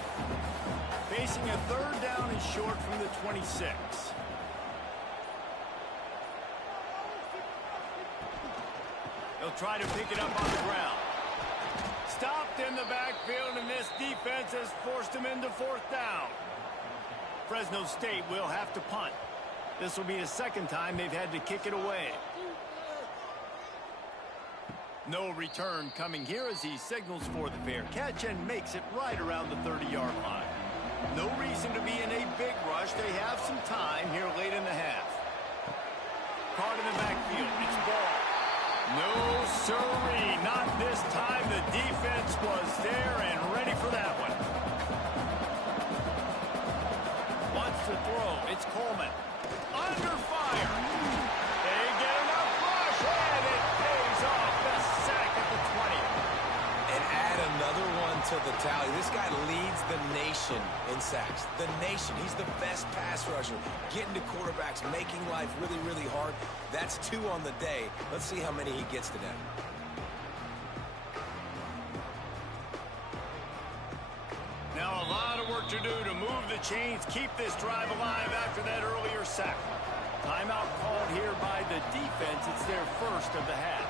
Facing a 3rd down and short from the 26. They'll try to pick it up on the ground. Stopped in the backfield, and this defense has forced him into 4th down. Fresno State will have to punt. This will be the 2nd time they've had to kick it away. No return coming here as he signals for the fair catch and makes it right around the 30-yard line. No reason to be in a big rush. They have some time here late in the half. Card in the backfield. It's ball. No, sirree. Not this time. The defense was there and ready for that one. Wants to throw. It's Coleman. Under fire. They get enough rush, and it pays off. The sack at the 20. And add another one to the tally. This guy leads the nation in sacks. The nation. He's the best pass rusher. Getting to quarterbacks, making life really, really hard. That's 2 on the day. Let's see how many he gets today. Now a lot of work to do to move the chains, keep this drive alive after that earlier sack. Timeout called here by the defense. It's their first of the half.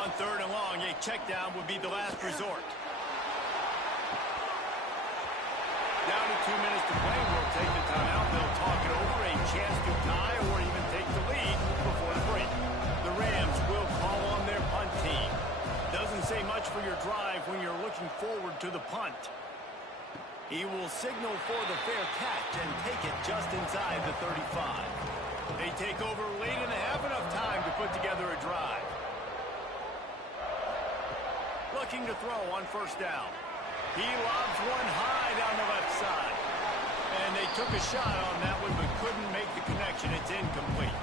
On 3rd and long, a check down would be the last resort. Down to 2 minutes to play. We'll take the timeout. They'll talk it over. A chance to tie or even take the lead before the break. The Rams will call on their punt team. Doesn't say much for your drive when you're looking forward to the punt. He will signal for the fair catch and take it just inside the 35. They take over late in the half, enough time to put together a drive. Looking to throw on 1st down. He lobs one high down the left side. And they took a shot on that one but couldn't make the connection. It's incomplete.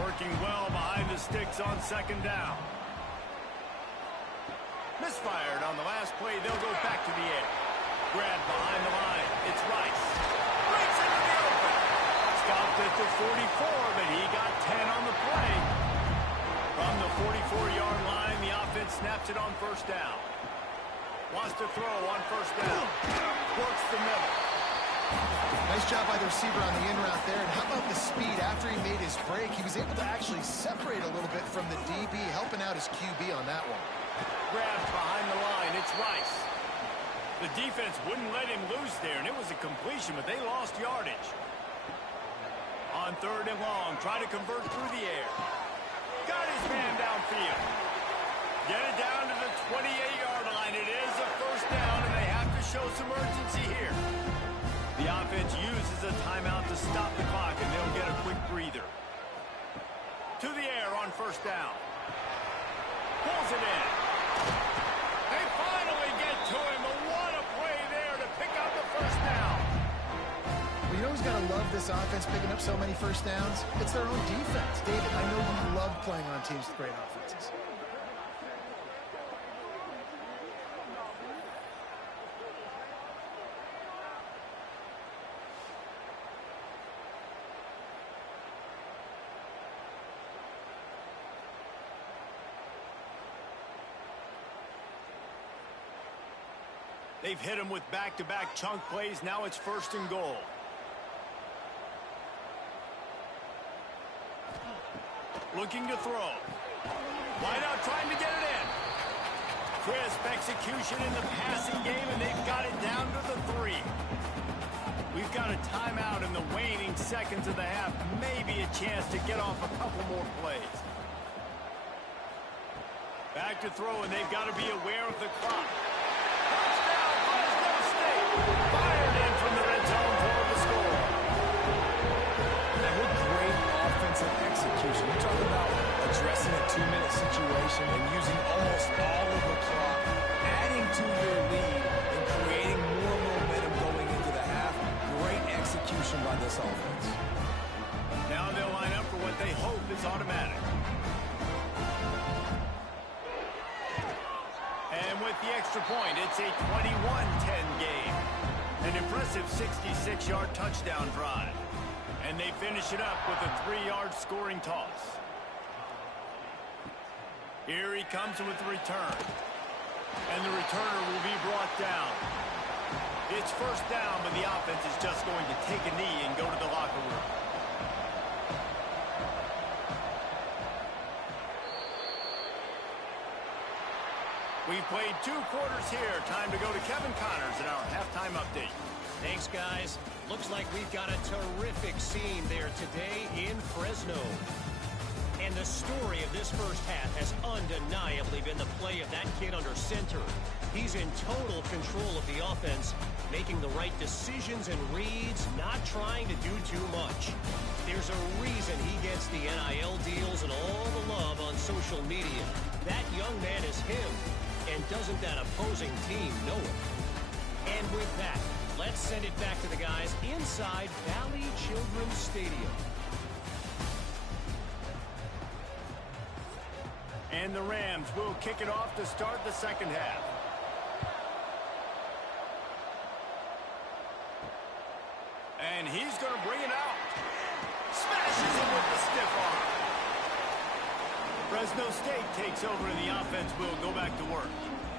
Working well behind the sticks on 2nd down. Misfired on the last play. They'll go back to the air. Grab behind the line. It's Rice. Breaks into the open. Stopped at the 44, but he got 10 on the play. From the 44-yard line, the offense snaps it on 1st down. Wants to throw on 1st down. Works the middle. Nice job by the receiver on the in route there. And how about the speed after he made his break? He was able to actually separate a little bit from the DB, helping out his QB on that one. Grabs behind the line. It's Rice. The defense wouldn't let him loose there, and it was a completion, but they lost yardage. On 3rd and long, try to convert through the air. Got his man downfield. Get it down to the 28-yard line. It is a 1st down, and they have to show some urgency here. The offense uses a timeout to stop the clock, and they'll get a quick breather. To the air on 1st down. Pulls it in. They finally get to him. What a play there to pick up the 1st down. Well, you know who's got to love this offense picking up so many 1st downs? It's their own defense. David, I know you love playing on teams with great offenses. They've hit him with back-to-back chunk plays. Now it's 1st and goal. Looking to throw. Wide out trying to get it in. Crisp execution in the passing game, and they've got it down to the 3. We've got a timeout in the waning seconds of the half. Maybe a chance to get off a couple more plays. Back to throw, and they've got to be aware of the clock. Touchdown, Fresno State. Fired in from the red zone for the score. And what great offensive execution. You talk about addressing a 2-minute situation and using almost all of the clock, adding to your lead and creating more momentum going into the half. Great execution by this offense. Now they'll line up for what they hope is automatic. And with the extra point, it's a 21-10 game. An impressive 66-yard touchdown drive. And they finish it up with a 3-yard scoring toss. Here he comes with the return. And the returner will be brought down. It's 1st down, but the offense is just going to take a knee and go to the locker room. We've played 2 quarters here. Time to go to Kevin Connors in our halftime update. Thanks, guys. Looks like we've got a terrific scene there today in Fresno. And the story of this first half has undeniably been the play of that kid under center. He's in total control of the offense, making the right decisions and reads, not trying to do too much. There's a reason he gets the NIL deals and all the love on social media. That young man is him, and doesn't that opposing team know it? And with that, let's send it back to the guys inside Valley Children's Stadium. And the Rams will kick it off to start the second half. And he's going to bring it out. Smashes it with the stiff arm. Fresno State takes over and the offense will go back to work.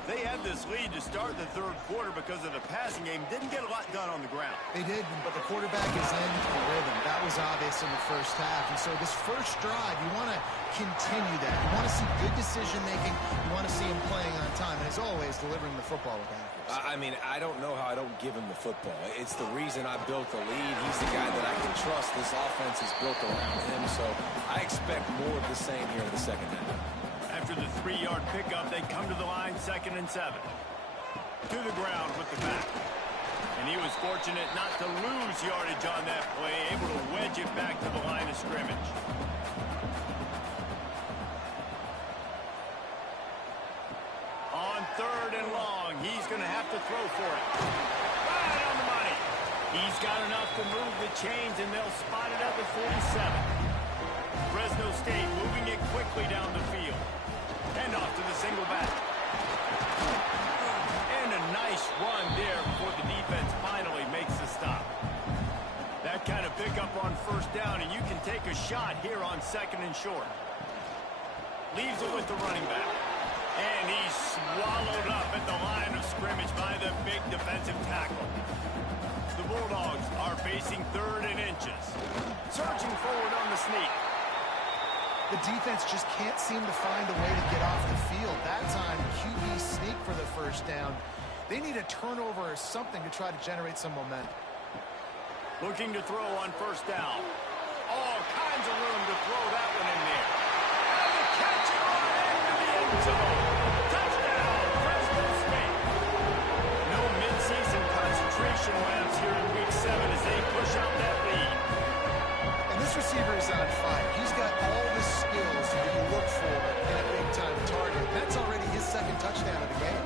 They had this lead to start the third quarter because of the passing game. Didn't get a lot done on the ground. They did, but the quarterback is in the rhythm. That was obvious in the first half. And so this first drive, you want to continue that. You want to see good decision-making. You want to see him playing on time. And as always, delivering the football with accuracy. I mean, I don't know how I don't give him the football. It's the reason I built the lead. He's the guy that I can trust. This offense is built around him. So I expect more of the same here in the second half. After the 3-yard pickup, they come to the line, 2nd and 7. To the ground with the back. And he was fortunate not to lose yardage on that play, able to wedge it back to the line of scrimmage. On 3rd and long, he's going to have to throw for it. Right on the money. He's got enough to move the chains, and they'll spot it at the 47. Fresno State moving it quickly down the field. Handoff to the single back. And a nice run there before the defense finally makes the stop. That kind of pickup on 1st down, and you can take a shot here on 2nd and short. Leaves it with the running back. And he's swallowed up at the line of scrimmage by the big defensive tackle. The Bulldogs are facing 3rd and inches. Surging forward on the sneak. The defense just can't seem to find a way to get off the field. That time, QB sneak for the 1st down. They need a turnover or something to try to generate some momentum. Looking to throw on 1st down. All kinds of room to throw that one in there. And the catch it right into the end zone. Touchdown, Fresno State. No midseason concentration laps here in Week 7 as they push out that lead. And this receiver is on fire. He's got all the skills that you look for in a big-time target. That's already his 2nd touchdown of the game.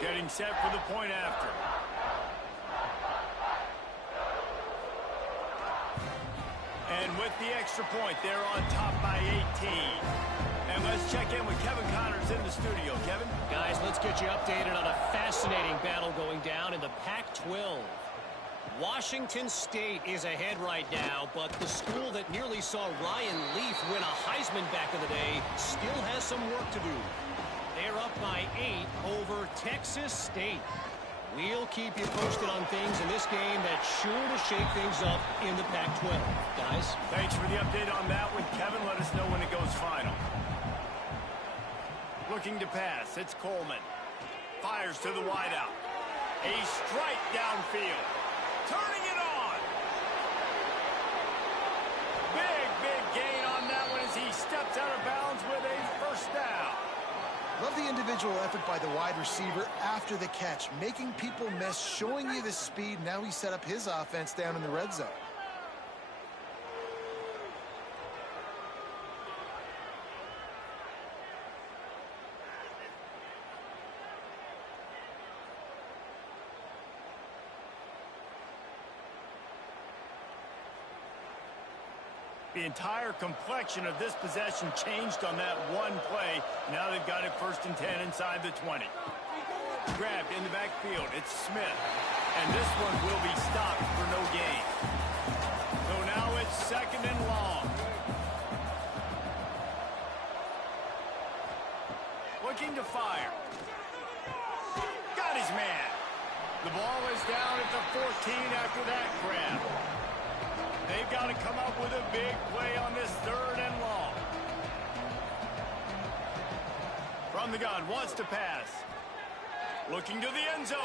Getting set for the point after. And with the extra point, they're on top by 18. And let's check in with Kevin Connors in the studio. Kevin? Guys, let's get you updated on a fascinating battle going down in the Pac-12. Washington State is ahead right now, but the school that nearly saw Ryan Leaf win a Heisman back in the day still has some work to do. They're up by 8 over Texas State. We'll keep you posted on things in this game that's sure to shake things up in the Pac-12. Guys? Thanks for the update on that one, Kevin. Let us know when it goes final. Looking to pass. It's Coleman. Fires to the wideout. A strike downfield. Turning it on. Big gain on that one as he steps out of bounds with a 1st down. Love the individual effort by the wide receiver after the catch, making people miss, showing you the speed. Now he set up his offense down in the red zone. The entire complexion of this possession changed on that one play. Now they've got it 1st and 10 inside the 20. Grabbed in the backfield. It's Smith. And this one will be stopped for no gain. So now it's 2nd and long. Looking to fire. Got his man. The ball is down at the 14 after that grab. They've got to come up with a big play on this 3rd and long. From the gun, wants to pass. Looking to the end zone.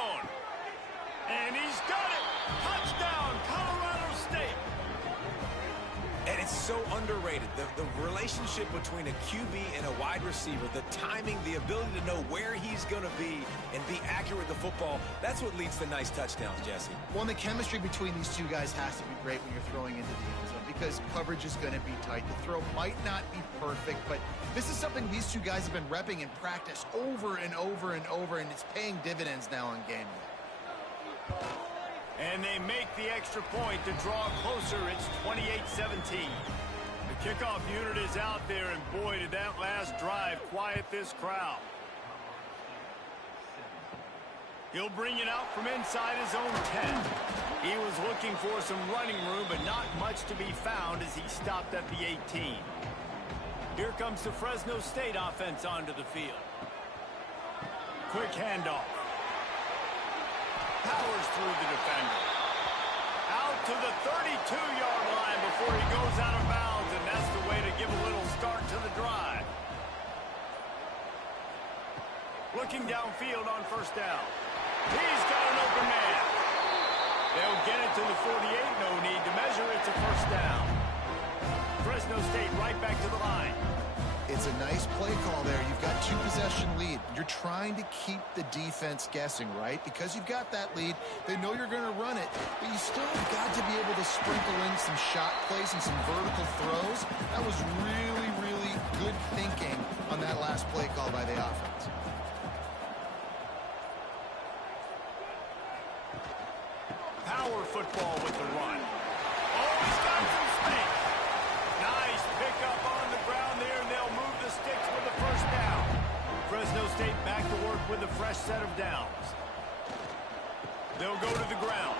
And he's got it! Touchdown, Colorado State! And it's so underrated. The relationship between a QB and a wide receiver, the timing, the ability to know where he's going to be and be accurate with the football, that's what leads to nice touchdowns, Jesse. Well, the chemistry between these two guys has to be great when you're throwing into the end zone because coverage is going to be tight. The throw might not be perfect, but this is something these two guys have been repping in practice over and over and over, and it's paying dividends now on game day. And they make the extra point to draw closer. It's 28-17. The kickoff unit is out there, and boy, did that last drive quiet this crowd. He'll bring it out from inside his own 10. He was looking for some running room, but not much to be found as he stopped at the 18. Here comes the Fresno State offense onto the field. Quick handoff. Powers through the defender. Out to the 32-yard line before he goes out of bounds, and that's the way to give a little start to the drive. Looking downfield on first down. He's got an open man. They'll get it to the 48. No need to measure. It's a first down. Fresno State right back to the line. It's a nice play call there. You've got two-possession lead. You're trying to keep the defense guessing, right? Because you've got that lead, they know you're going to run it, but you still got to be able to sprinkle in some shot plays and some vertical throws. That was really, really good thinking on that last play call by the offense. Power football with the run. Oh, he's got some space. Nice pickup on the ground there, and they'll move the sticks with the first down. Fresno State back to work with a fresh set of downs. They'll go to the ground.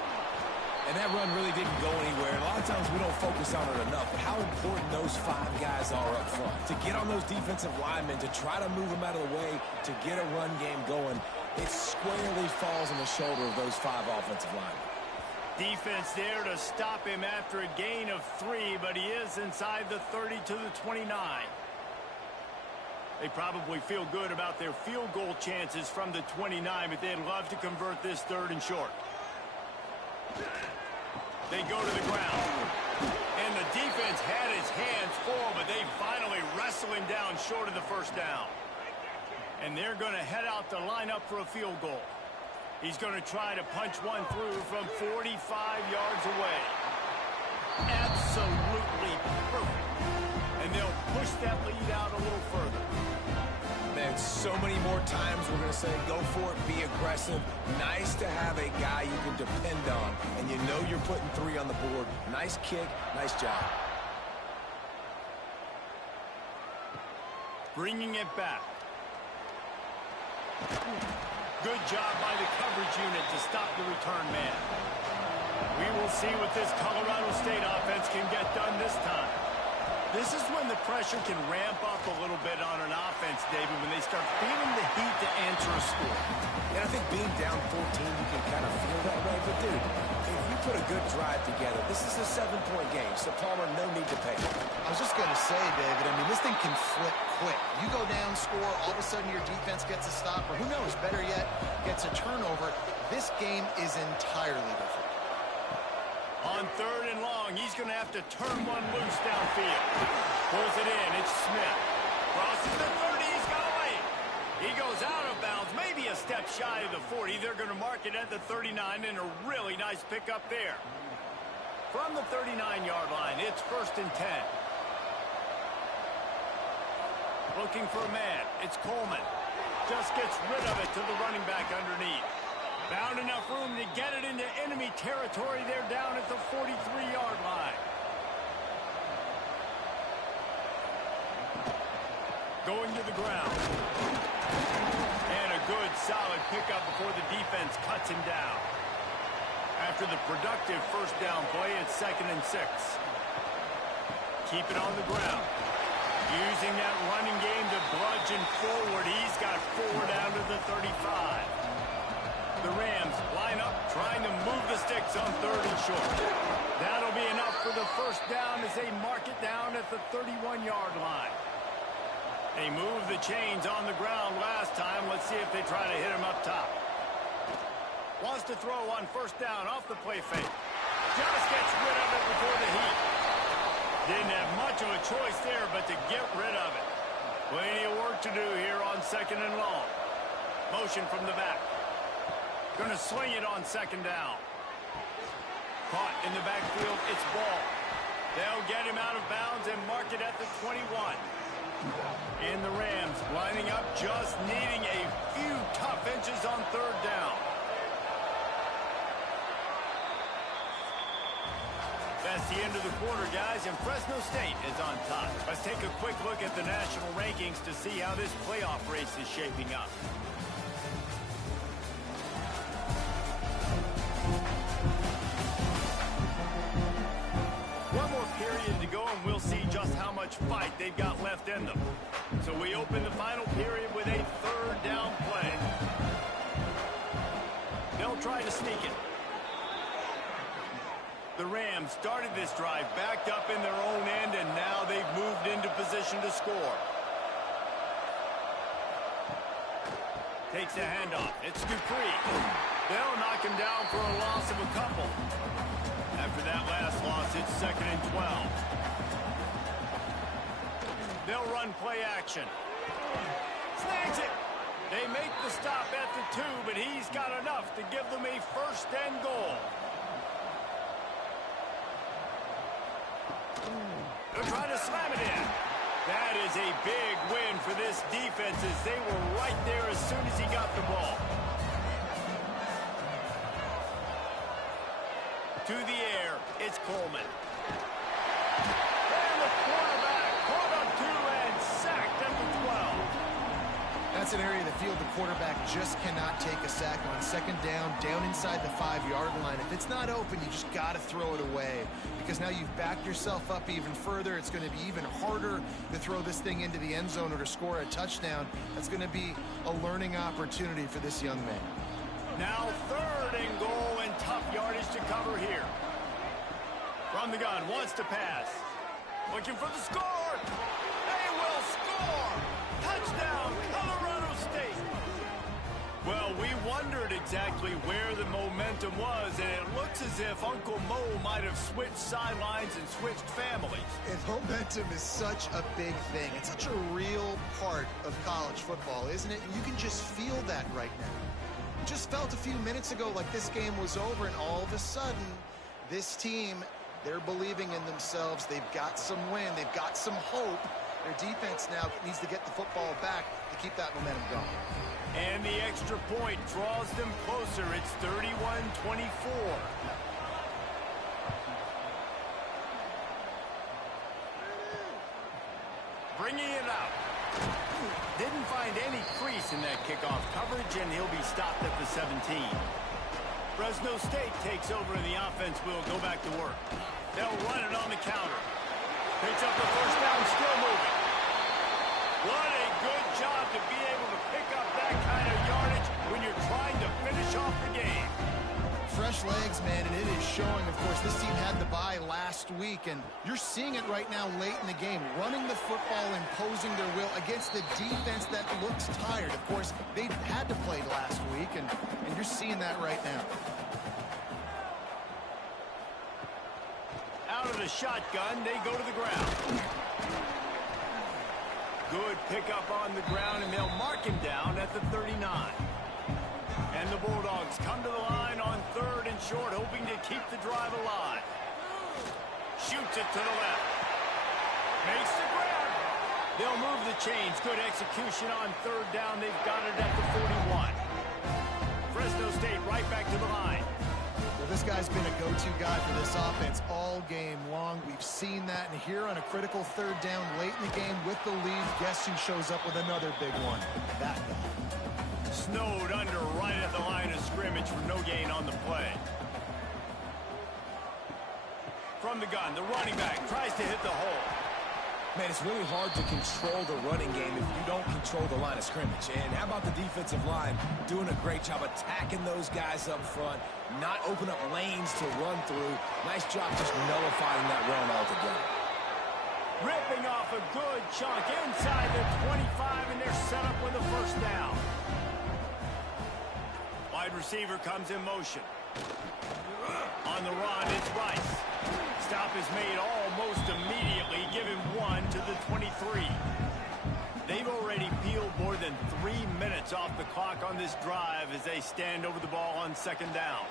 And that run really didn't go anywhere. And a lot of times we don't focus on it enough, but how important those five guys are up front. To get on those defensive linemen, to try to move them out of the way, to get a run game going, it squarely falls on the shoulder of those five offensive linemen. Defense there to stop him after a gain of 3, but he is inside the 30 to the 29. They probably feel good about their field goal chances from the 29, but they'd love to convert this 3rd and short. They go to the ground. And the defense had his hands full, but they finally wrestle him down short of the first down. And they're going to head out to line up for a field goal. He's going to try to punch one through from 45 yards away. Absolutely perfect. And they'll push that lead out a little further. Man, so many more times we're going to say, go for it, be aggressive. Nice to have a guy you can depend on, and you know you're putting 3 on the board. Nice kick, nice job. Bringing it back. Good job by the coverage unit to stop the return man. We will see what this Colorado State offense can get done this time. This is when the pressure can ramp up a little bit on an offense, David, when they start feeling the heat to answer a score. And I think being down 14, you can kind of feel that way. But, dude, if you put a good drive together, this is a 7-point game. So, Palmer, no need to pay. I was just going to say, David, I mean, this thing can flip quick. You go down, score, all of a sudden your defense gets a stop, or who knows, better yet, gets a turnover. This game is entirely different. On 3rd and long, he's going to have to turn one loose downfield. Pulls it in. It's Smith. Crosses the 30. He's got a lane. He goes out of bounds, maybe a step shy of the 40. They're going to mark it at the 39, and a really nice pickup there. From the 39-yard line, it's 1st and 10. Looking for a man. It's Coleman. Just gets rid of it to the running back underneath. Found enough room to get it into enemy territory. They're down at the 43-yard line. Going to the ground. And a good, solid pickup before the defense cuts him down. After the productive first down play, it's 2nd and 6. Keep it on the ground. Using that running game to bludgeon forward. He's got 4 down to the 35. The Rams line up, trying to move the sticks on 3rd and short. That'll be enough for the first down as they mark it down at the 31-yard line. They moved the chains on the ground last time. Let's see if they try to hit him up top. Wants to throw on first down off the play fake. Just gets rid of it before the heat. Didn't have much of a choice there but to get rid of it. Plenty of work to do here on second and long. Motion from the back. Going to swing it on second down. Caught in the backfield. It's ball. They'll get him out of bounds and mark it at the 21. And the Rams lining up, just needing a few tough inches on third down. That's the end of the quarter, guys, and Fresno State is on top. Let's take a quick look at the national rankings to see how this playoff race is shaping up. One more period to go, and we'll see just how much fight they've got left in them. So we open the final period with a third down play. They'll try to sneak it. The Rams started this drive backed up in their own end, and now they've moved into position to score. Takes the handoff. It's Dupree. They'll knock him down for a loss of a couple. After that last loss, it's 2nd and 12. They'll run play action. Snags it. They make the stop at the 2, but he's got enough to give them a first and goal. They'll try to slam it in. That is a big win for this defense as they were right there as soon as he got the ball. To the air, it's Coleman. And the quarterback caught up 2 and sacked at the 12. That's an area of the field the quarterback just cannot take a sack on. Second down, down inside the 5-yard line. If it's not open, you just got to throw it away because now you've backed yourself up even further. It's going to be even harder to throw this thing into the end zone or to score a touchdown. That's going to be a learning opportunity for this young man. Now 3rd and goal and tough yardage to cover here. From the gun, wants to pass. Looking for the score. They will score. Touchdown, Colorado State. Well, we wondered exactly where the momentum was, and it looks as if Uncle Mo might have switched sidelines and switched families. And momentum is such a big thing. It's such a real part of college football, isn't it? And you can just feel that right now. Just felt a few minutes ago like this game was over, and all of a sudden, this team, they're believing in themselves. They've got some wind. They've got some hope. Their defense now needs to get the football back to keep that momentum going. And the extra point draws them closer. It's 31-24. Bringing it out. Didn't find any crease in that kickoff coverage, and he'll be stopped at the 17. Fresno State takes over, and the offense will go back to work. They'll run it on the counter. Picks up the first down, still moving. What a good job to be able to pick up that kind of yardage when you're trying to finish off the game. Fresh legs, man, and it is showing. Of course, this team had the bye last week, and you're seeing it right now late in the game. Running the football, imposing their will against the defense that looks tired. Of course, they had to play last week, and you're seeing that right now. Out of the shotgun, they go to the ground. Good pickup on the ground, and they'll mark him down at the 39. And the Bulldogs come to the line on 3rd and short, hoping to keep the drive alive. Shoots it to the left. Makes the grab. They'll move the chains. Good execution on 3rd down. They've got it at the 41. Fresno State right back to the line. Well, this guy's been a go-to guy for this offense all game long. We've seen that, and here on a critical 3rd down late in the game with the lead, guess who shows up with another big one? That guy. Snowed under right at the line of scrimmage for no gain on the play. From the gun, the running back tries to hit the hole. Man, it's really hard to control the running game if you don't control the line of scrimmage. And how about the defensive line doing a great job attacking those guys up front, not open up lanes to run through. Nice job just nullifying that run altogether. Ripping off a good chunk inside the 25, and they're set up with a first down. Wide receiver comes in motion. On the run, it's Rice. Stop is made almost immediately. Give him 1 to the 23. They've already peeled more than 3 minutes off the clock on this drive as they stand over the ball on second down.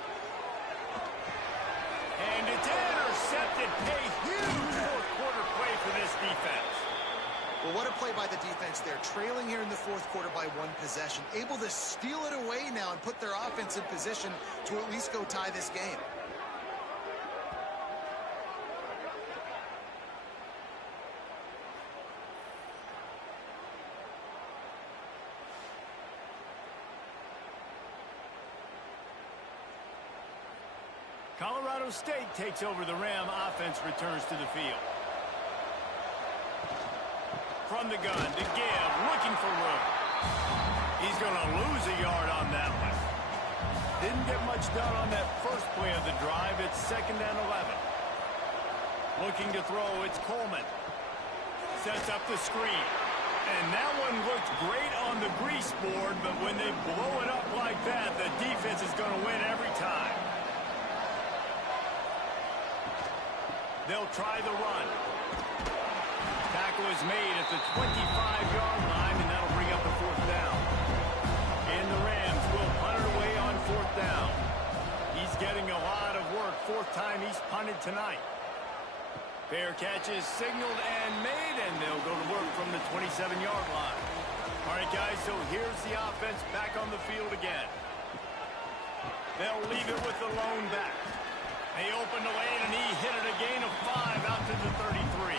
And it's intercepted. A huge fourth quarter play for this defense. Well, what a play by the defense there. Trailing here in the fourth quarter by 1 possession. Able to steal it away now and put their offense in position to at least go tie this game. Colorado State takes over the Ram. Offense returns to the field. From the gun to give, looking for room. He's going to lose a yard on that one. Didn't get much done on that first play of the drive. It's 2nd and 11. Looking to throw, it's Coleman. Sets up the screen. And that one looked great on the grease board, but when they blow it up like that, the defense is going to win every time. They'll try the run. Tackle is made at the 25-yard line, and that'll bring up the fourth down. And the Rams will punt it away on fourth down. He's getting a lot of work. 4th time he's punted tonight. Fair catch is signaled and made, and they'll go to work from the 27-yard line. All right, guys, so here's the offense back on the field again. They'll leave it with the lone back. They opened the lane, and he hit it a gain of 5 out to the 33.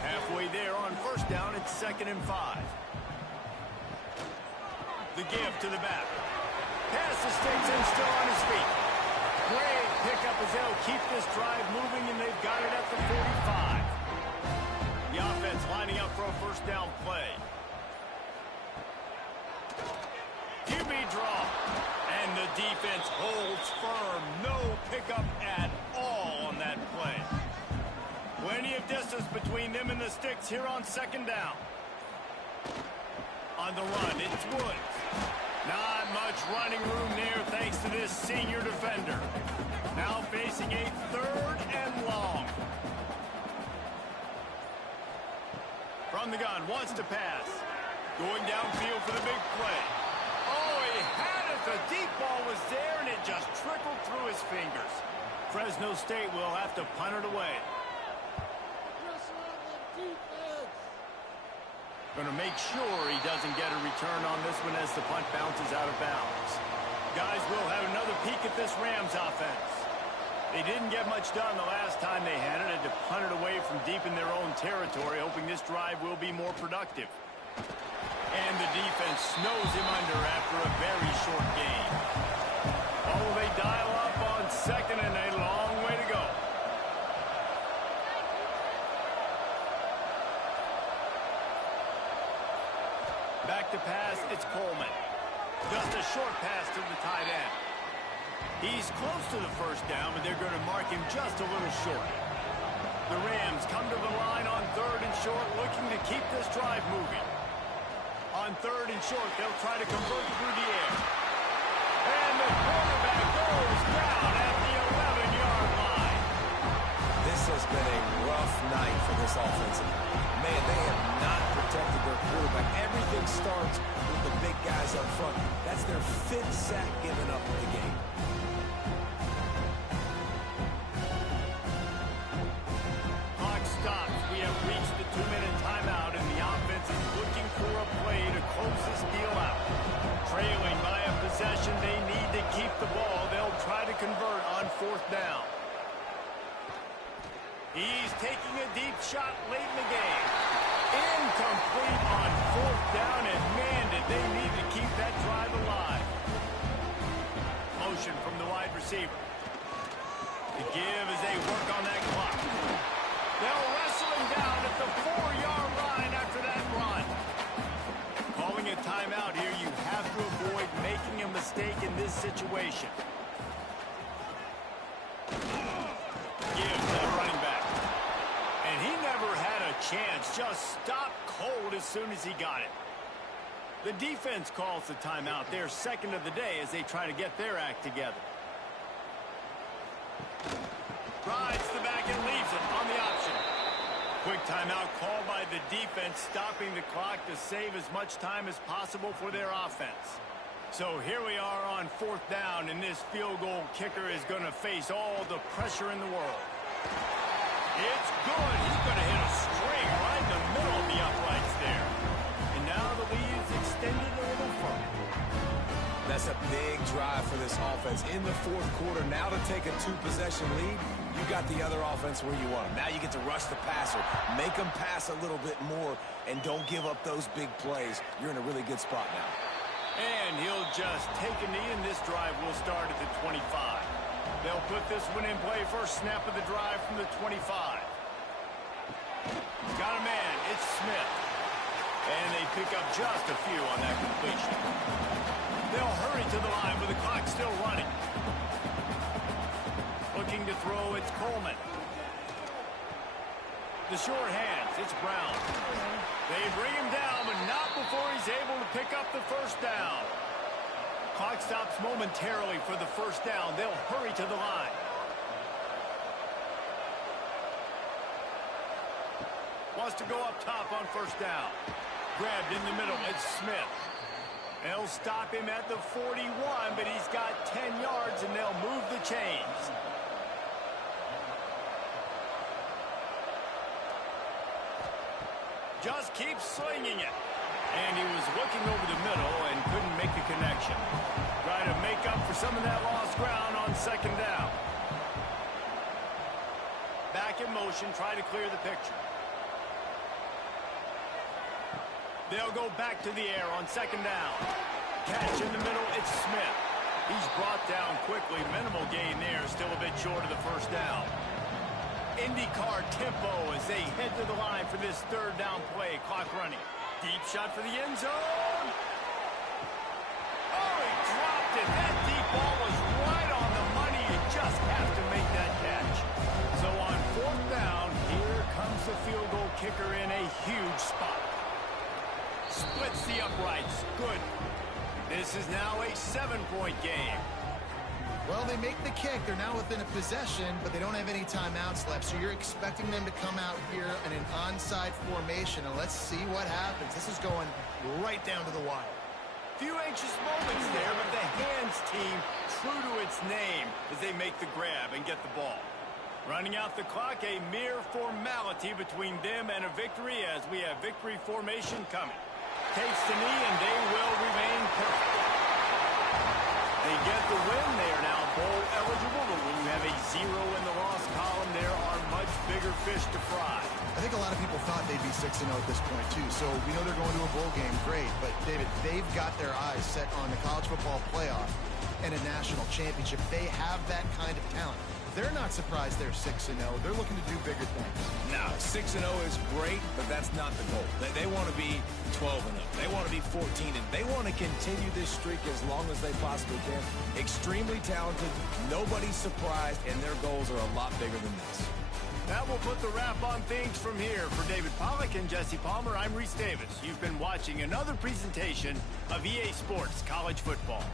Halfway there on first down, it's 2nd and 5. The give to the back. Pass to Stinson, still on his feet. Great pickup as they'll keep this drive moving, and they've got it at the 45. The offense lining up for a first down play. QB draw. And the defense holds firm. No pickup at all on that play. Plenty of distance between them and the sticks here on second down. On the run, it's Woods. Not much running room there thanks to this senior defender. Now facing a 3rd and long. From the gun, wants to pass. Going downfield for the big play. Oh, he had it. The deep ball was there, and it just trickled through his fingers. Fresno State will have to punt it away. Going to make sure he doesn't get a return on this one as the punt bounces out of bounds. Guys, we'll have another peek at this Rams offense. They didn't get much done the last time they had it. Had to punt it away from deep in their own territory, hoping this drive will be more productive. And the defense snows him under after a very short gain. Oh, they dial up on second, and a long way to go. Back to pass, it's Coleman. Just a short pass to the tight end. He's close to the first down, but they're going to mark him just a little short. The Rams come to the line on 3rd and short, looking to keep this drive moving. On 3rd and short, they'll try to convert through the air. And the quarterback goes down at the 11-yard line. This has been a rough night for this offensive line. Man, they have not protected their quarterback. Everything starts with the big guys up front. That's their 5th sack given up in the game. Clock stops. We have reached the 2-minute timeout, and the offense is looking for a play to close this deal out. Trailing by a possession, they need to keep the ball. They'll try to convert on 4th down. He's taking a deep shot late in the game. Incomplete on 4th down, and man, did they need to keep that drive alive. Motion from the wide receiver. The give as they work on that clock. They'll wrestle him down at the 4-yard line after that run. Calling a timeout here, you have to avoid making a mistake in this situation. Give to the running back. And he never had chance. Just stopped cold as soon as he got it. The defense calls the timeout, their second of the day, as they try to get their act together. Rides the back and leaves it on the option. Quick timeout called by the defense, stopping the clock to save as much time as possible for their offense. So here we are on fourth down, and this field goal kicker is going to face all the pressure in the world. It's good. He's going to hit a string right in the middle of the uprights there. And now the lead is extended a little further. That's a big drive for this offense in the fourth quarter. Now to take a two-possession lead, you got the other offense where you want them. Now you get to rush the passer, make them pass a little bit more, and don't give up those big plays. You're in a really good spot now. And he'll just take a knee, and this drive will start at the 25. They'll put this one in play. First snap of the drive from the 25. Got a man. It's Smith. And they pick up just a few on that completion. They'll hurry to the line with the clock still running. Looking to throw, it's Coleman. The short hands, it's Brown. They bring him down, but not before he's able to pick up the first down. Clock stops momentarily for the first down. They'll hurry to the line. Wants to go up top on first down. Grabbed in the middle, it's Smith. They'll stop him at the 41, but he's got 10 yards, and they'll move the chains. Just keeps slinging it. And he was looking over the middle and couldn't make the connection. Try to make up for some of that lost ground on second down. Back in motion, try to clear the picture. They'll go back to the air on second down. Catch in the middle, it's Smith. He's brought down quickly. Minimal gain there, still a bit short of the first down. IndyCar tempo as they head to the line for this third down play. Clock running. Deep shot for the end zone. Oh, he dropped it. That deep ball was right on the money. You just have to make that catch. So on fourth down, here comes the field goal kicker in a huge spot. Splits the uprights. Good. This is now a 7-point game. Well, they make the kick. They're now within a possession, but they don't have any timeouts left. So you're expecting them to come out here in an onside formation, and let's see what happens. This is going right down to the wire. Few anxious moments there, but the hands team true to its name as they make the grab and get the ball. Running out the clock, a mere formality between them and a victory as we have victory formation coming. Takes the knee, and they will remain perfect. They get the win. They are now bowl eligible, but when you have a 0 in the loss column, there are much bigger fish to fry. I think a lot of people thought they'd be 6-0 at this point, too. So we know they're going to a bowl game. Great. But, David, they've got their eyes set on the college football playoff and a national championship. They have that kind of talent. They're not surprised they're 6-0. They're looking to do bigger things. No, 6-0 is great, but that's not the goal. They want to be 12-0. They want to be 14-0. They want to continue this streak as long as they possibly can. Extremely talented. Nobody's surprised, and their goals are a lot bigger than this. That will put the wrap on things from here. For David Pollack and Jesse Palmer, I'm Reese Davis. You've been watching another presentation of EA Sports College Football.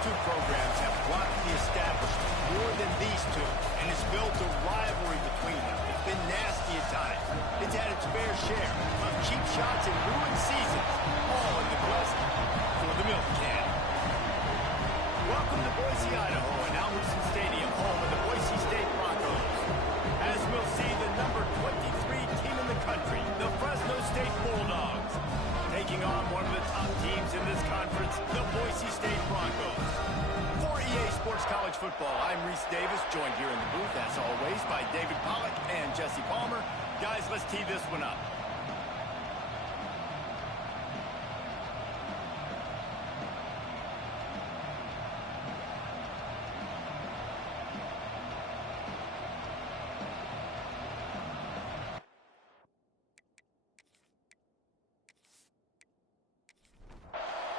two programs have rocked the establishment more than these two, and it's built a rivalry between them. It's been nasty at times. It's had its fair share of cheap shots and ruined seasons, all in the quest for the milk can. Welcome to Boise, Idaho, and Albertson Stadium, home of the Boise State Broncos. As we'll see, the number 23 team in the country, the Fresno State Bulldogs, taking on one of the top teams in this conference, the Boise State Broncos. For EA Sports College Football, I'm Reese Davis, joined here in the booth, as always, by David Pollack and Jesse Palmer. Guys, let's tee this one up.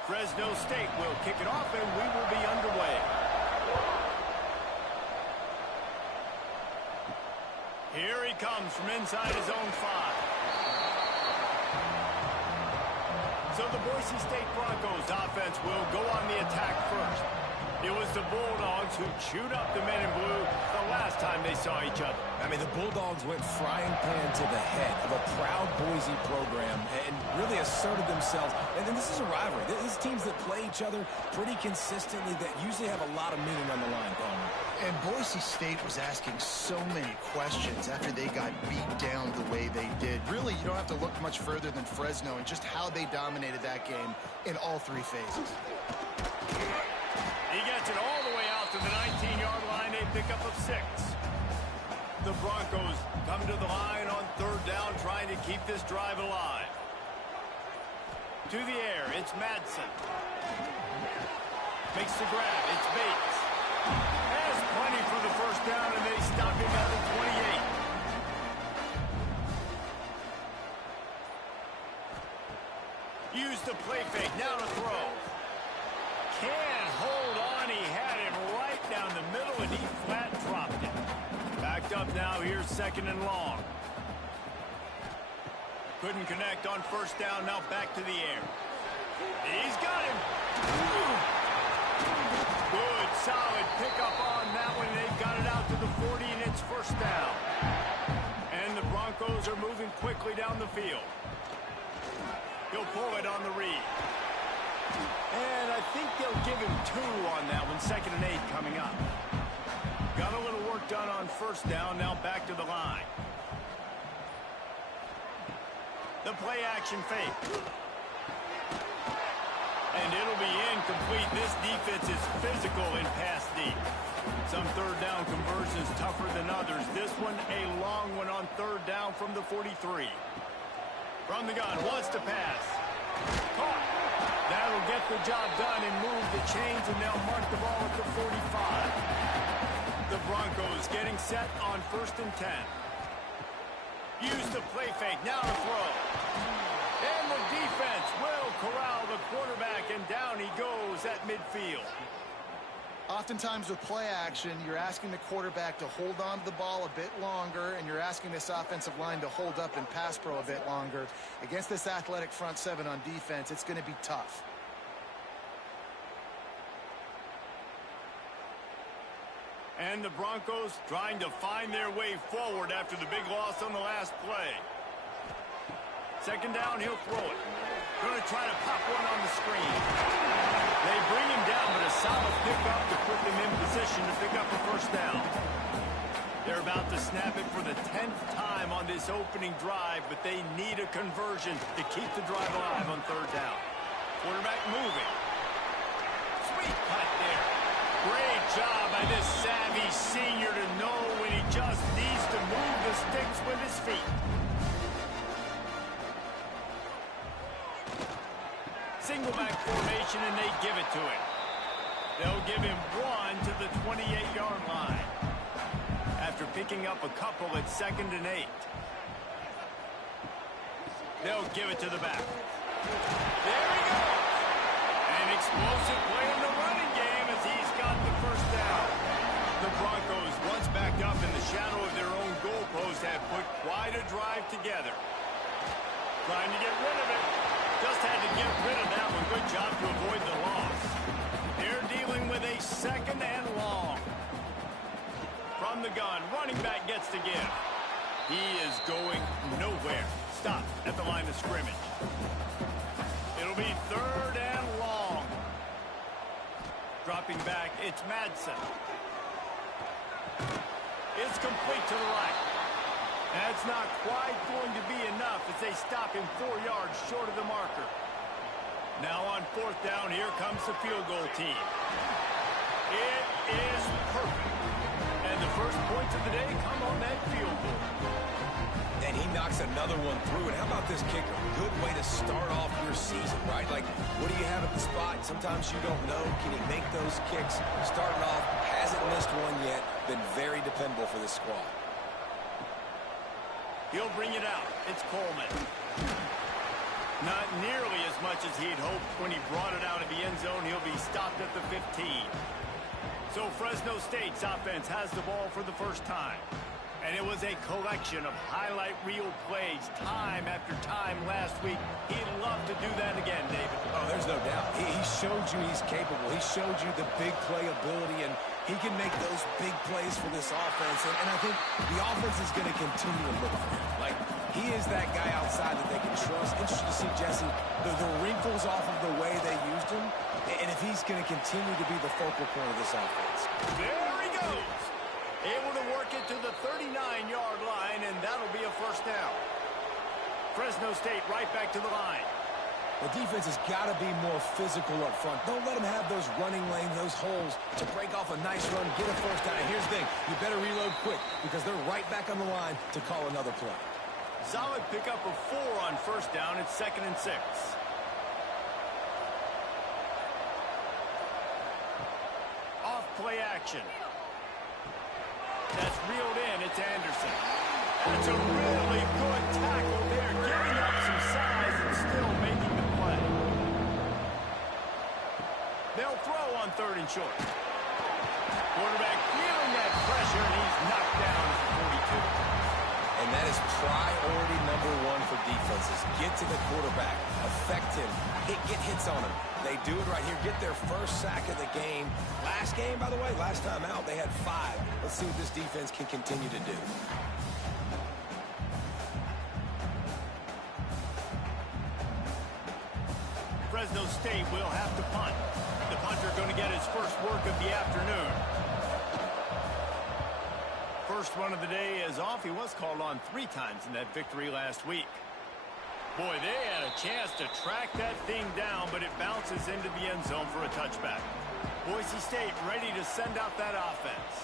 Fresno State will kick it off, and we will be underway. Here he comes from inside his own 5. So the Boise State Broncos offense will go on the attack first. It was the Bulldogs who chewed up the men in blue the last time they saw each other. I mean, the Bulldogs went frying pan to the head of a proud Boise program and really asserted themselves. And then this is a rivalry. These teams that play each other pretty consistently that usually have a lot of meaning on the line, Palmer. And Boise State was asking so many questions after they got beat down the way they did. Really, you don't have to look much further than Fresno and just how they dominated that game in all 3 phases. He gets it all the way out to the 19-yard line, a pickup of 6. The Broncos come to the line on 3rd down, trying to keep this drive alive. To the air, it's Madsen. Makes the grab, it's Bates. Has plenty for the first down, and they stop him at the 28. Use the play fake, now to throw. Can't hold on, he had him right down the middle, and he flat dropped it. Backed up now, here's 2nd and long. Couldn't connect on 1st down, now back to the air. He's got him. Good, solid pickup on that one. They've got it out to the 40, and it's 1st down. And the Broncos are moving quickly down the field. He'll pull it on the read. And I think they'll give him 2 on that one. 2nd and 8 coming up. Got a little work done on 1st down, now back to the line. The play action fake. And it'll be incomplete. This defense is physical in pass deep. Some 3rd down conversions tougher than others. This one, a long one on 3rd down from the 43. From the gun, wants to pass. Caught. That'll get the job done and move the chains, and they'll mark the ball at the 45. The Broncos getting set on 1st and 10. Use the play fake, now to throw. And the defense will corral the quarterback, and down he goes at midfield. Oftentimes with play action, you're asking the quarterback to hold on to the ball a bit longer, and you're asking this offensive line to hold up in pass pro a bit longer. Against this athletic front 7 on defense, it's going to be tough. And the Broncos trying to find their way forward after the big loss on the last play. 2nd down, he'll throw it. Going to try to pop one on the screen. They bring him down, but a solid pickup to put them in position to pick up a 1st down. They're about to snap it for the 10th time on this opening drive, but they need a conversion to keep the drive alive on 3rd down. Quarterback moving. Sweet cut there. Great job by this savvy senior to know when he just needs to move the sticks with his feet. Single back formation, and they give it to him. They'll give him 1 to the 28-yard line. After picking up a couple at 2nd and 8. They'll give it to the back. There he goes. An explosive play in the running game as he's got the 1st down. The Broncos, once backed up in the shadow of their own goalpost, have put quite a drive together. Trying to get rid of it. Just had to get rid of that one. Good job to avoid the loss. They're dealing with the gun. Running back gets the give. He is going nowhere. Stop at the line of scrimmage. It'll be 3rd and long. Dropping back, it's Madsen. It's complete to the right. That's not quite going to be enough as they stop him 4 yards short of the marker. Now on 4th down, here comes the field goal team. It is perfect. And the first points of the day come on that field goal. And he knocks another one through. And how about this kicker? Good way to start off your season, right? Like, what do you have at the spot? Sometimes you don't know. Can he make those kicks? Starting off, hasn't missed one yet. Been very dependable for this squad. He'll bring it out. It's Coleman. Not nearly as much as he'd hoped when he brought it out of the end zone. He'll be stopped at the 15. So Fresno State's offense has the ball for the first time. And it was a collection of highlight reel plays time after time last week. He'd love to do that again, David. Oh, there's no doubt. He showed you he's capable. He showed you the big play ability, and he can make those big plays for this offense. And I think the offense is going to continue to look for him. Like, he is that guy outside that they can trust. Interesting to see, Jesse, the wrinkles off of the way they used him, and if he's going to continue to be the focal point of this offense. There he goes. Able to work it to the 39-yard line, and that'll be a first down. Fresno State right back to the line. The defense has got to be more physical up front. Don't let them have those running lanes, those holes to break off a nice run, get a first down. And here's the thing, you better reload quick because they're right back on the line to call another play. Solid pickup of 4 on first down. It's 2nd and 6. Off play action. That's reeled in. It's Anderson. That's a really good tackle there, giving up some size and still making the play. They'll throw on 3rd and short. Quarterback feeling that pressure, and he's knocked down at the 42. And that is priority number 1 for defenses. Get to the quarterback, affect him, get hits on him. They do it right here, get their first sack of the game. Last game, by the way, last time out, they had 5. Let's see what this defense can continue to do. Fresno State will have to punt. The punter going to get his first work of the afternoon. First one of the day is off. He was called on 3 times in that victory last week. Boy, they had a chance to track that thing down, but it bounces into the end zone for a touchback. Boise State ready to send out that offense.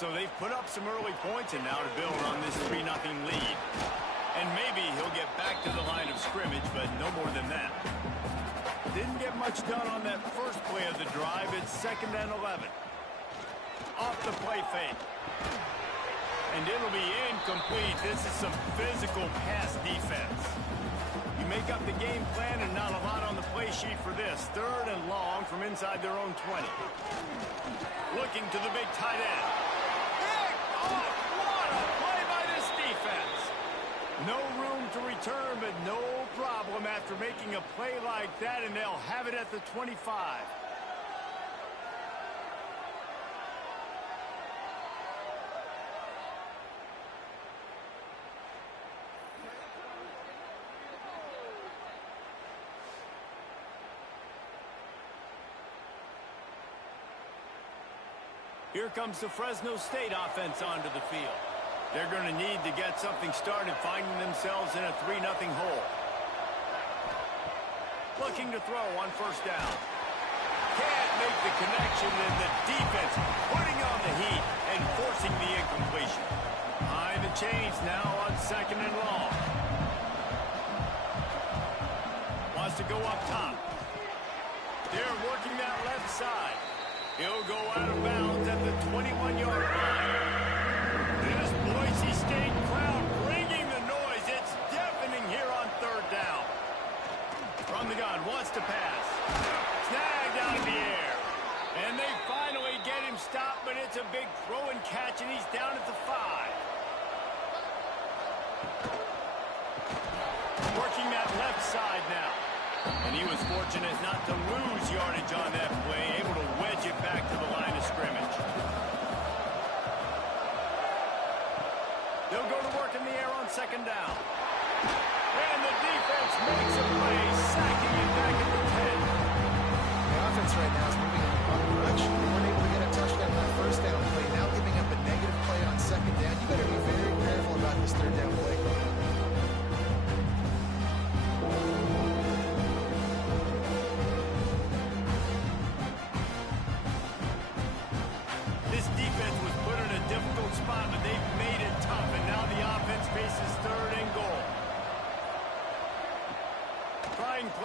So they've put up some early points, and now to build on this 3-0 lead. And maybe he'll get back to the line of scrimmage, but no more than that. Didn't get much done on that first play of the drive. It's 2nd and 11. Off the play fake. And it'll be incomplete. This is some physical pass defense. You make up the game plan and not a lot on the play sheet for this. 3rd and long from inside their own 20. Looking to the big tight end. Pick off! What a play by this defense. No room to return, but no problem after making a play like that, and they'll have it at the 25. Here comes the Fresno State offense onto the field. They're going to need to get something started, finding themselves in a 3-0 hole. Looking to throw on first down. Can't make the connection, and the defense putting on the heat and forcing the incompletion. Behind the chains now on 2nd and long. Wants to go up top. They're working that left side. He'll go out of bounds at the 21-yard line. This Boise State crowd bringing the noise. It's deafening here on 3rd down. From the gun, wants to pass. Snagged out of the air. And they finally get him stopped, but it's a big throw and catch, and he's down at the 5. Working that left side now. And he was fortunate not to lose yardage on that play, able to wedge it back to the line of scrimmage.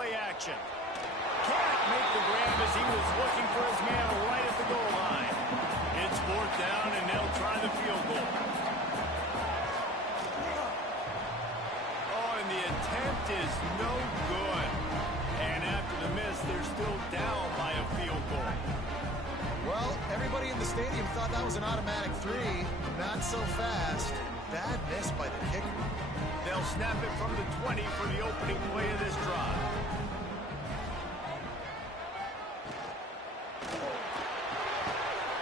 play action. Can't make the grab as he was looking for his man right at the goal line. It's 4th down, and they'll try the field goal. Oh, and the attempt is no good. And after the miss, they're still down by a field goal. Well, everybody in the stadium thought that was an automatic 3. Not so fast. Bad miss by the kicker. They'll snap it from the 20 for the opening play of this drive.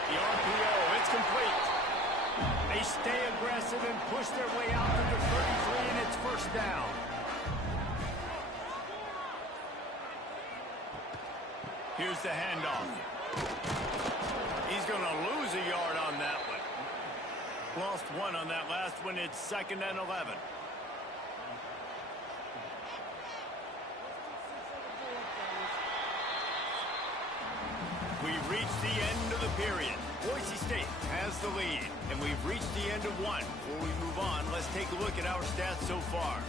The RPO, it's complete. They stay aggressive and push their way out to the 33, and it's 1st down. Here's the handoff. He's going to lose a yard on that one. Lost 1 on that last one. It's 2nd and 11. We've reached the end of the period. Boise State has the lead, and we've reached the end of 1. Before we move on, let's take a look at our stats so far.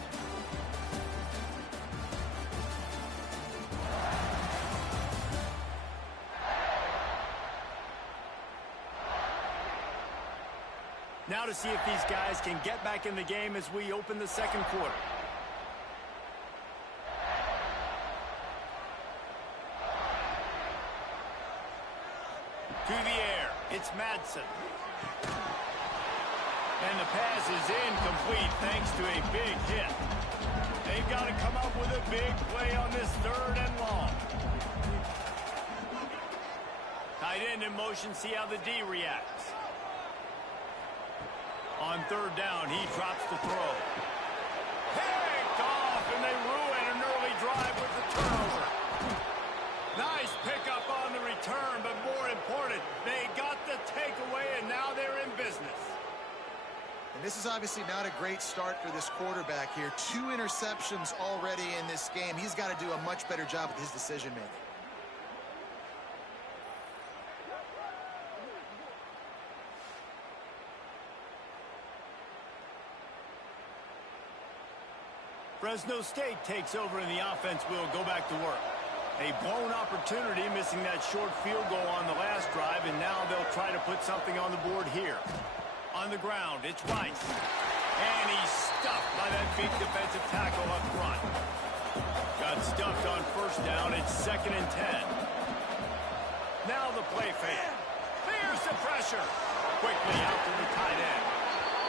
Now to see if these guys can get back in the game as we open the 2nd quarter. To the air, it's Madsen. And the pass is incomplete thanks to a big hit. They've got to come up with a big play on this 3rd and long. Tight end in motion, see how the D reacts. On 3rd down, he drops the throw. Picked off, and they ruin an early drive with the turnover. Nice pickup on the return, but more important, they got the takeaway, and now they're in business. And this is obviously not a great start for this quarterback here. 2 interceptions already in this game. He's got to do a much better job with his decision-making. Fresno State takes over, and the offense will go back to work. A blown opportunity, missing that short field goal on the last drive, and now they'll try to put something on the board here. On the ground, it's Rice. And he's stuffed by that big defensive tackle up front. Got stuffed on 1st down. It's 2nd and 10. Now the play fake. There's the pressure. Quickly out to the tight end.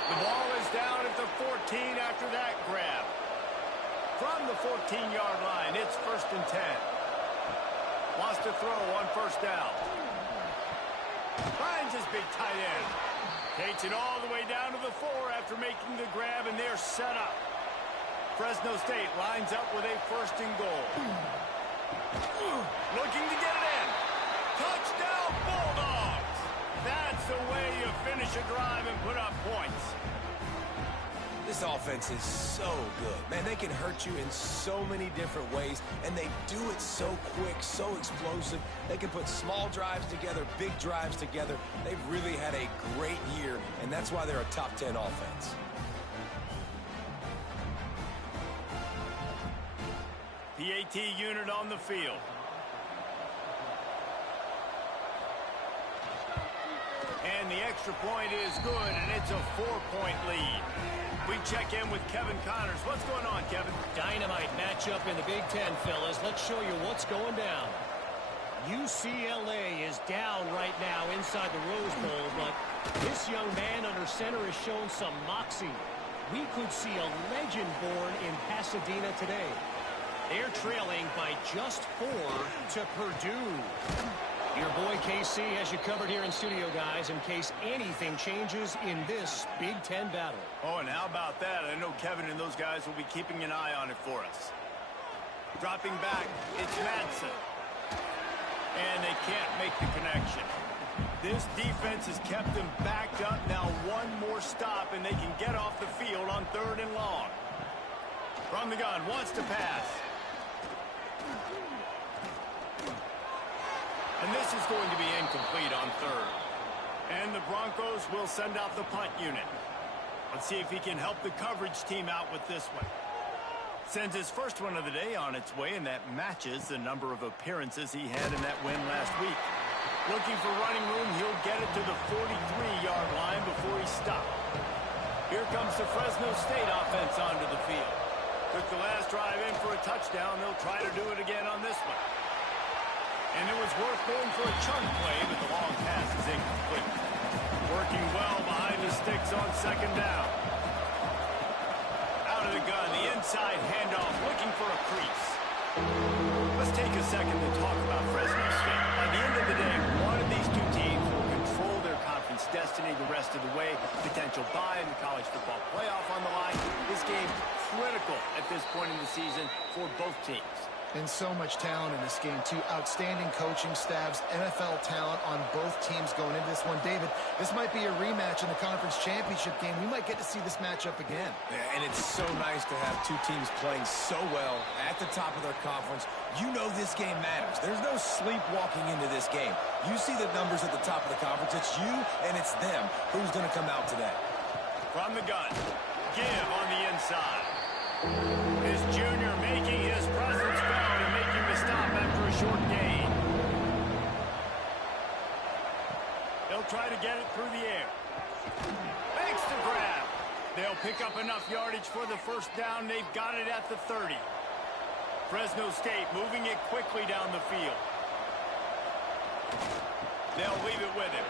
The ball is down at the 14 after that grab. From the 14-yard line, it's 1st and 10. Wants to throw on 1st down. Finds his big tight end. Takes it all the way down to the 4 after making the grab, and they're set up. Fresno State lines up with a 1st and goal. Looking to get it in. Touchdown, Bulldogs! That's the way you finish a drive and put up points. This offense is so good. Man, they can hurt you in so many different ways, and they do it so quick, so explosive. They can put small drives together, big drives together. They've really had a great year, and that's why they're a top 10 offense. PAT unit on the field. And the extra point is good, and it's a 4-point lead. We check in with Kevin Connors. What's going on, Kevin? Dynamite matchup in the Big Ten, fellas. Let's show you what's going down. UCLA is down right now inside the Rose Bowl, but this young man under center has shown some moxie. We could see a legend born in Pasadena today. They're trailing by just 4 to Purdue. Your boy KC has you covered here in studio, guys, in case anything changes in this Big Ten battle. Oh, and how about that? I know Kevin and those guys will be keeping an eye on it for us. Dropping back, it's Madsen. And they can't make the connection. This defense has kept them backed up. Now 1 more stop, and they can get off the field on 3rd and long. From the gun, wants to pass. And this is going to be incomplete on 3rd. And the Broncos will send out the punt unit. Let's see if he can help the coverage team out with this one. Sends his first one of the day on its way, and that matches the number of appearances he had in that win last week. Looking for running room, he'll get it to the 43-yard line before he stopped. Here comes the Fresno State offense onto the field. Took the last drive in for a touchdown. They'll try to do it again on this one. And it was worth going for a chunk play, but the long pass is incomplete. Working well behind the sticks on second down. Out of the gun, the inside handoff, looking for a crease. Let's take a second to talk about Fresno State. By the end of the day, one of these two teams will control their conference destiny the rest of the way. Potential bye in the college football playoff on the line. This game critical at this point in the season for both teams. And so much talent in this game, too. Outstanding coaching staffs, NFL talent on both teams going into this one. David, this might be a rematch in the conference championship game. We might get to see this matchup again. Yeah, and it's so nice to have two teams playing so well at the top of their conference. You know this game matters. There's no sleepwalking into this game. You see the numbers at the top of the conference. It's you and it's them. Who's going to come out today? From the gun, give on the inside. His junior making his presence felt and making the stop after a short gain. They'll try to get it through the air. Makes the grab. They'll pick up enough yardage for the first down. They've got it at the 30. Fresno State moving it quickly down the field. They'll leave it with him.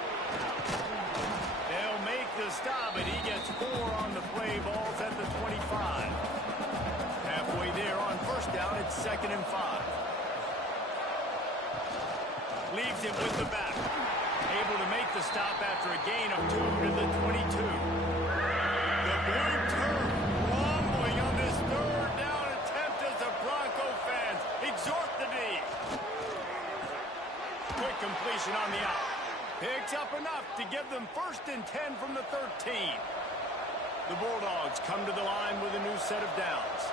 They'll make the stop, and he gets 4 on the play. Ball's at the 25. Halfway there on first down, it's 2nd and 5. Leaves it with the back. Able to make the stop after a gain of 2 to the 22. The blue turf rumbling on this third down attempt as the Bronco fans exhort the D. Quick completion on the out. Picks up enough to give them 1st and 10 from the 13. The Bulldogs come to the line with a new set of downs.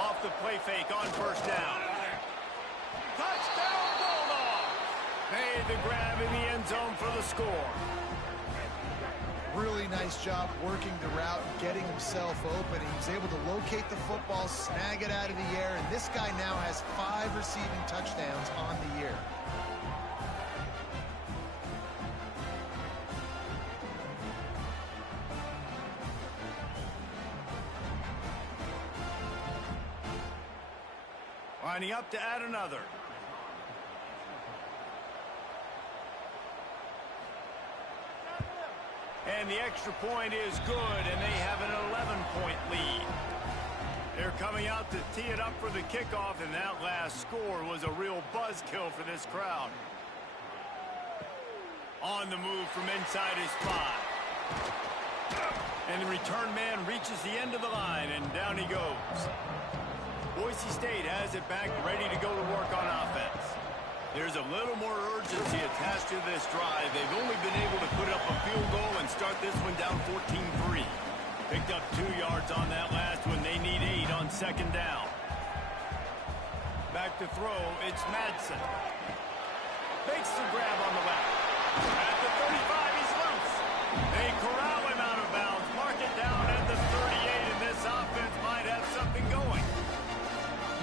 Off the play fake on first down. Touchdown Bulldogs! Made the grab in the end zone for the score. Really nice job working the route and getting himself open. He was able to locate the football, snag it out of the air, and this guy now has 5 receiving touchdowns on the year. Lining up to add another. And the extra point is good, and they have an 11-point lead. They're coming out to tee it up for the kickoff, and that last score was a real buzzkill for this crowd. On the move from inside his 5. And the return man reaches the end of the line, and down he goes. Boise State has it back, ready to go to work on offense. There's a little more urgency attached to this drive. They've only been able to put up a field goal and start this one down 14-3. Picked up 2 yards on that last one. They need 8 on second down. Back to throw, it's Madsen. Makes the grab on the left. At the 35, he's loose. They corral him out of bounds. Mark it down at the 38, and this offense might have something going.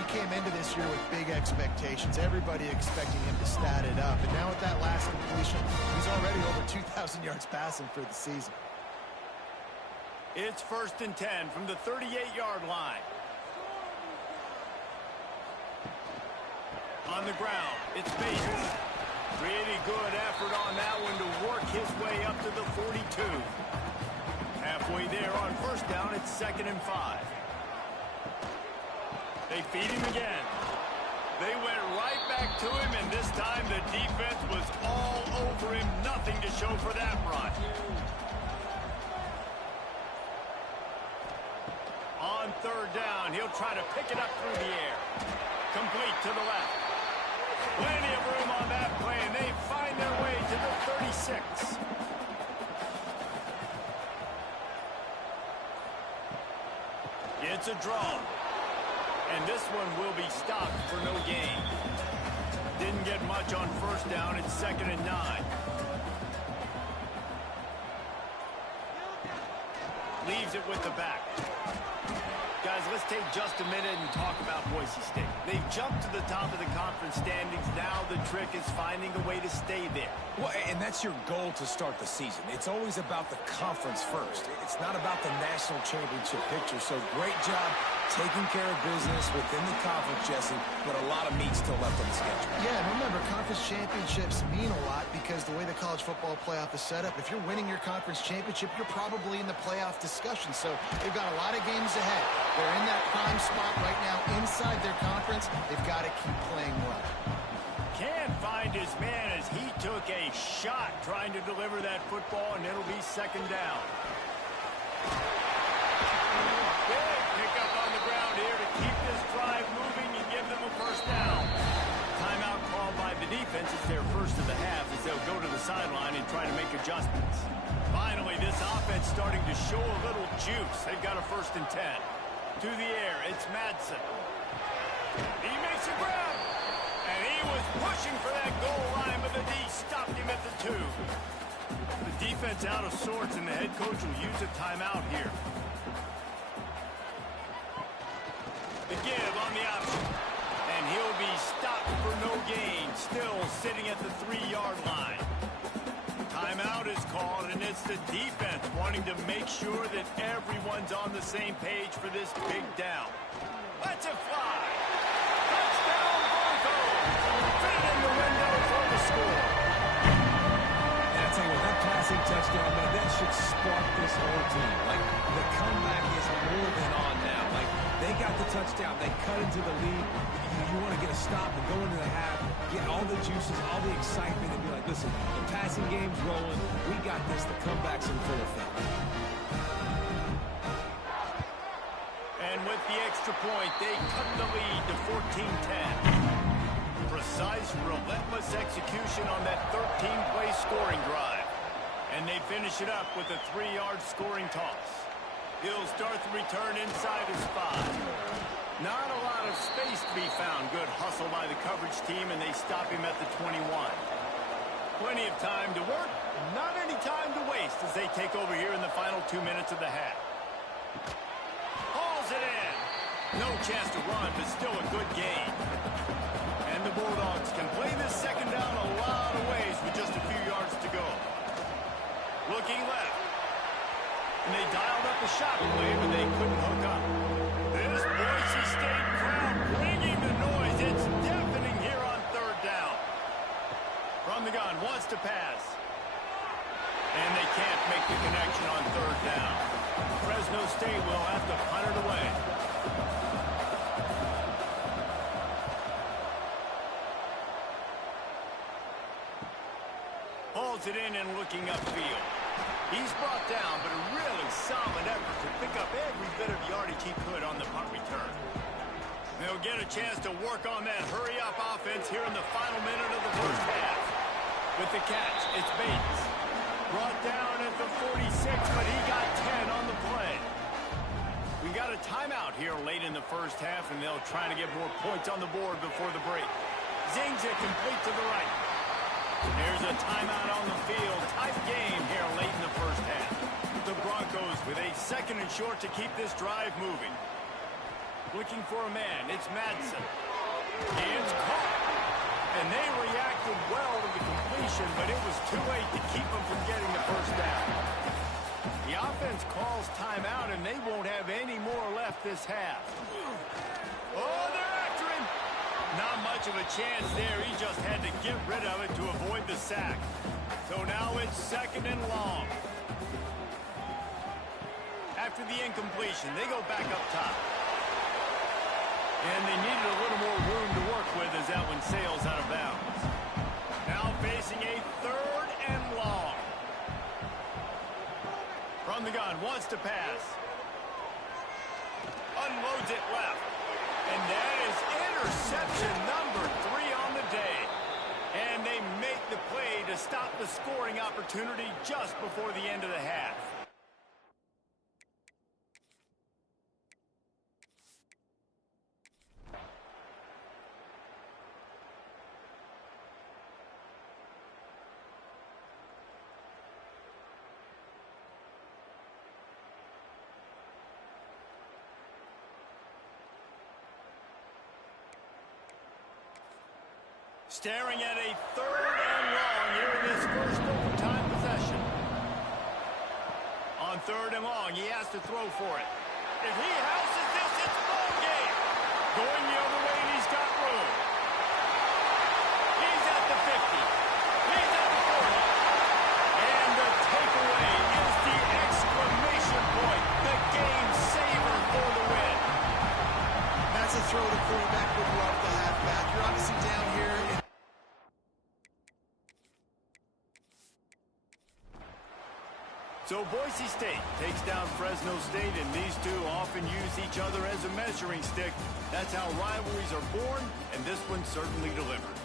Came into this year with big expectations. Everybody expecting him to stat it up. And now with that last completion, he's already over 2,000 yards passing for the season. It's 1st and 10 from the 38-yard line. On the ground, it's Bates. Really good effort on that one to work his way up to the 42. Halfway there on first down, it's 2nd and 5. They feed him again. They went right back to him, and this time the defense was all over him. Nothing to show for that run. On third down, he'll try to pick it up through the air. Complete to the left. Plenty of room on that play, and they find their way to the 36. It's a draw. And this one will be stopped for no gain. Didn't get much on first down. It's 2nd and 9. Leaves it with the back. Guys, let's take just a minute and talk about Boise State. They've jumped to the top of the conference standings. Now the trick is finding a way to stay there. Well, and that's your goal to start the season. It's always about the conference first. It's not about the national championship picture. So great job taking care of business within the conference, Jesse, but a lot of meat still left on the schedule. Yeah, and remember, conference championships mean a lot because the way the college football playoff is set up, if you're winning your conference championship, you're probably in the playoff discussion. So they've got a lot of games ahead. They're in that prime spot right now inside their conference. They've got to keep playing well. Can't find his man as he took a shot trying to deliver that football, and it'll be second down. Big pickup on the ground here to keep this drive moving and give them a first down. Timeout called by the defense. It's their first of the half as they'll go to the sideline and try to make adjustments. Finally, this offense starting to show a little juice. They've got a 1st and 10. To the air, it's Madsen. He makes a grab. And he was pushing for that goal line, but the D stopped him at the 2. The defense out of sorts, and the head coach will use a timeout here. The give on the option. And he'll be stopped for no gain, still sitting at the 3-yard line. Timeout is called, and it's the defense wanting to make sure that everyone's on the same page for this big down. Let's it fly. Touchdown, Broncos. Fit it in the window for the score. And I tell you what, that passing touchdown, man, that should spark this whole team. Like, the comeback is more than on now. Like, they got the touchdown. They cut into the lead. You want to get a stop and go into the half, get all the juices, all the excitement, and be like, listen, the passing game's rolling. We got this. The comeback's in full effect. And with the extra point, they cut the lead to 14-10. Precise, relentless execution on that 13-play scoring drive. And they finish it up with a 3-yard scoring toss. He'll start the return inside his 5. Not a lot of space to be found. Good hustle by the coverage team, and they stop him at the 21. Plenty of time to work, not any time to waste as they take over here in the final 2 minutes of the half. Hauls it in. No chance to run, but still a good gain. And the Bulldogs can play this second down a lot of ways with just a few yards to go. Looking left. And they dialed up a shot play, but they couldn't hook up. This Boise State crowd bringing the noise. It's deafening here on 3rd down. From the gun, wants to pass. And they can't make the connection on 3rd down. Fresno State will have to punt it away. Hauls it in and looking upfield. He's brought down, but a really solid effort to pick up every bit of yardage he could on the punt return. They'll get a chance to work on that hurry-up offense here in the final minute of the first half. With the catch, it's Bates. Brought down at the 46, but he got 10 on the play. We got a timeout here late in the first half, and they'll try to get more points on the board before the break. Zings it complete to the right. There's a timeout on the field. Tight game here late in the first half. The Broncos with a 2nd and short to keep this drive moving. Looking for a man. It's Madsen. Hands caught. And they reacted well to the completion, but it was too late to keep them from getting the first down. The offense calls timeout, and they won't have any more left this half. Oh, they're after him. Not much of a chance there. He just had to get rid of it to avoid the sack. So now it's 2nd and long. After the incompletion, they go back up top. And they needed a little more room to work with as that one sails out of bounds. Now facing a 3rd and long. From the gun, wants to pass. Unloads it left. And that is interception number 3 on the day. And they make the play to stop the scoring opportunity just before the end of the half. Staring at a 3rd and long here in this first overtime possession. On 3rd and long, he has to throw for it. If he houses this, it's ball game. Going the other way, and he's got room. He's at the 50. He's at the 40. And the takeaway is the exclamation point. The game saver for the win. That's a throw the quarterback would love to have back. You're obviously down here. So Boise State takes down Fresno State, and these two often use each other as a measuring stick. That's how rivalries are born, and this one certainly delivered.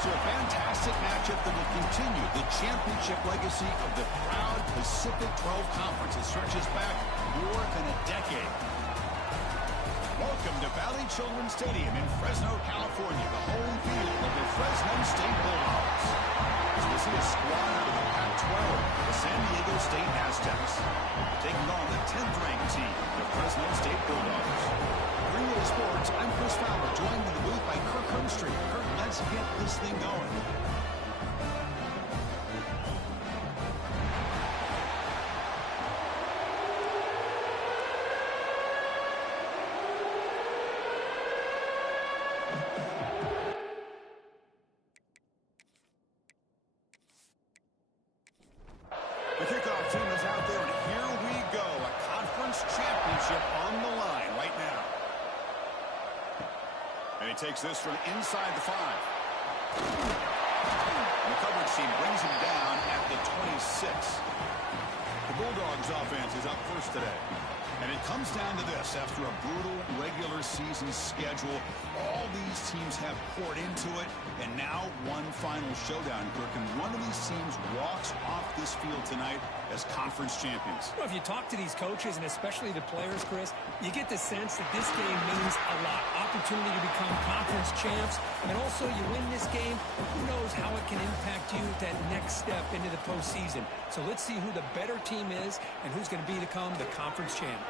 to a fantastic matchup that will continue the championship legacy of the proud Pacific 12 Conference. It stretches back more than a decade. Welcome to Valley Children's Stadium in Fresno, California, the home field of the Fresno State Bulldogs. As we see a squad out of the Pac-12, the San Diego State Aztecs, taking on the 10th-ranked team, the Fresno State Bulldogs. Bringing you sports, I'm Chris Fowler, joined in the booth by Kirk Hermstreet. Kirk, let's get this thing going. The kickoff team is out there, and here we go. A conference championship on the line right now. And he takes this from inside the 5. And the coverage team brings him down at the 26. The Bulldogs offense is up first today. And it comes down to this. After a brutal regular season schedule, all these teams have poured into it, and now one final showdown, Kirk. And one of these teams walks off this field tonight as conference champions. Well, if you talk to these coaches, and especially the players, Chris, you get the sense that this game means a lot. Opportunity to become conference champs, and also you win this game, who knows how it can impact you that next step into the postseason. So let's see who the better team is and who's going to become the conference champ.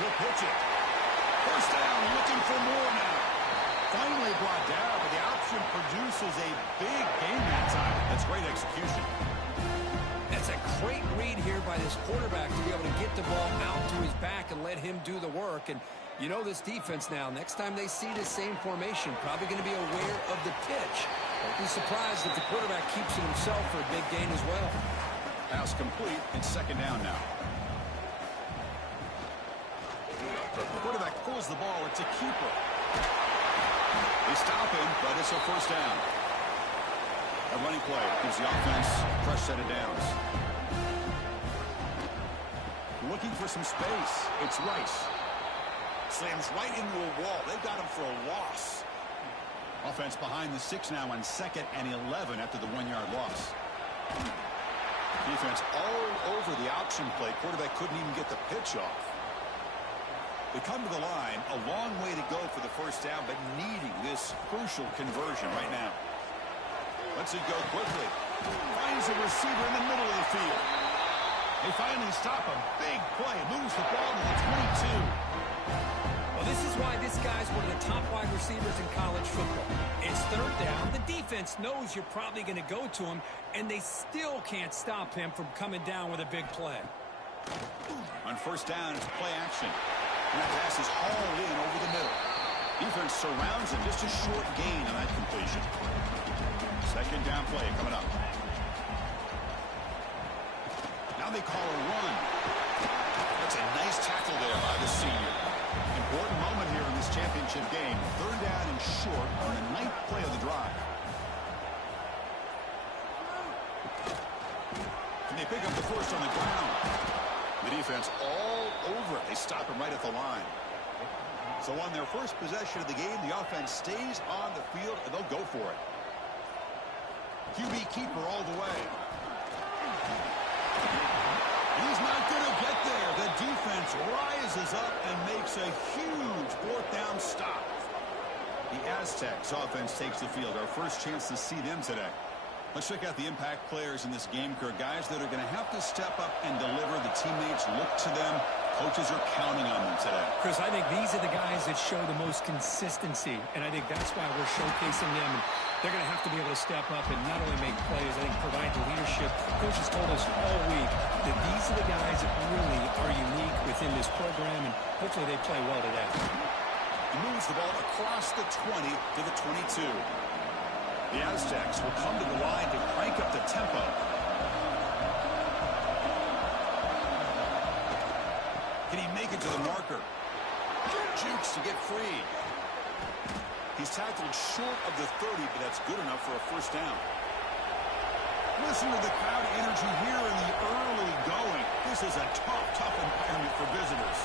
He'll pitch it. First down, looking for more now. Finally brought down, but the option produces a big game that time. That's great execution. That's a great read here by this quarterback to be able to get the ball out to his back and let him do the work. And you know this defense now, next time they see the same formation, probably going to be aware of the pitch. Don't be surprised if the quarterback keeps it himself for a big gain as well. Pass complete. It's second down now. The quarterback pulls the ball. It's a keeper. They stop him, but it's a first down. A running play gives the offense a fresh set of downs. Looking for some space. It's Rice. Slams right into a wall. They've got him for a loss. Offense behind the 6 now on 2nd and 11 after the 1-yard loss. Defense all over the option play. Quarterback couldn't even get the pitch off. They come to the line, a long way to go for the first down, but needing this crucial conversion right now. Lets it go quickly. Finds a receiver in the middle of the field. They finally stop him. Big play. Moves the ball to the 22. Well, this is why this guy's one of the top wide receivers in college football. It's third down. The defense knows you're probably going to go to him, and they still can't stop him from coming down with a big play. On first down, it's play action. And that pass is hauled in over the middle. Defense surrounds him. Just a short gain on that completion. Second down play coming up. Now they call a run. That's a nice tackle there by the senior. Important moment here in this championship game. Third down and short on the 9th play of the drive. And they pick up the first on the ground. The defense all over it. They stop him right at the line. So on their first possession of the game, the offense stays on the field, and they'll go for it. QB keeper all the way. He's not going to get there. The defense rises up and makes a huge 4th down stop. The Aztecs offense takes the field. Our first chance to see them today. Let's check out the impact players in this game, Kirk. Guys that are going to have to step up and deliver. The teammates look to them. Coaches are counting on them today. Chris, I think these are the guys that show the most consistency, and I think that's why we're showcasing them. And they're going to have to be able to step up and not only make plays, I think provide the leadership. Coaches told us all week that these are the guys that really are unique within this program, and hopefully they play well today. He moves the ball across the 20 to the 22. The Aztecs will come to the line to crank up the tempo. Can he make it to the marker? Jukes to get free. He's tackled short of the 30, but that's good enough for a first down. Listen to the crowd energy here in the early going. This is a tough environment for visitors.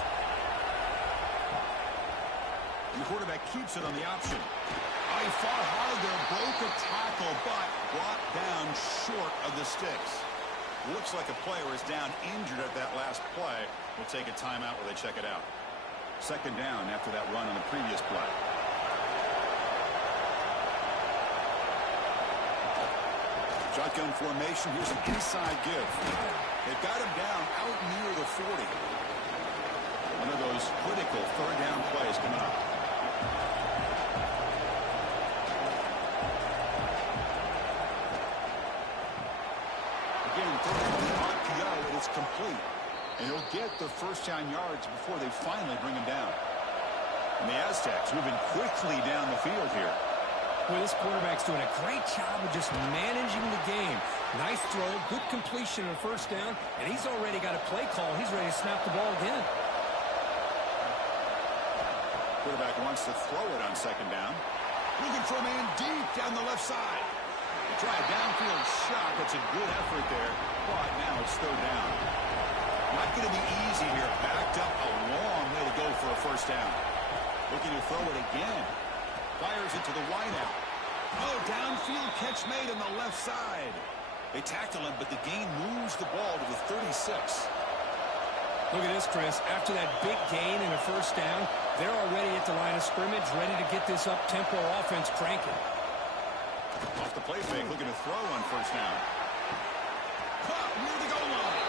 And the quarterback keeps it on the option. Oh, he fought hard there, broke a tackle, but brought down short of the sticks. Looks like a player is down injured at that last play. We'll take a timeout where they check it out. Second down after that run on the previous play. Shotgun formation. Here's an inside give. They've got him down out near the 40. One of those critical third down plays coming up. Again, third down RPO, and it's complete. And he'll get the first down yards before they finally bring him down. And the Aztecs moving quickly down the field here. Well, this quarterback's doing a great job of just managing the game. Nice throw, good completion on first down, and he's already got a play call. He's ready to snap the ball again. Quarterback wants to throw it on second down. Looking for a man deep down the left side. They try a downfield shot. That's a good effort there, but now it's third down. Not going to be easy here. Backed up a long way to go for a first down. Looking to throw it again. Fires it to the wideout. Oh, downfield catch made on the left side. They tackle him, but the gain moves the ball to the 36. Look at this, Chris. After that big gain and a first down, they're already at the line of scrimmage, ready to get this up-tempo offense cranking. Off the play fake, looking to throw on first down. Caught near the goal line.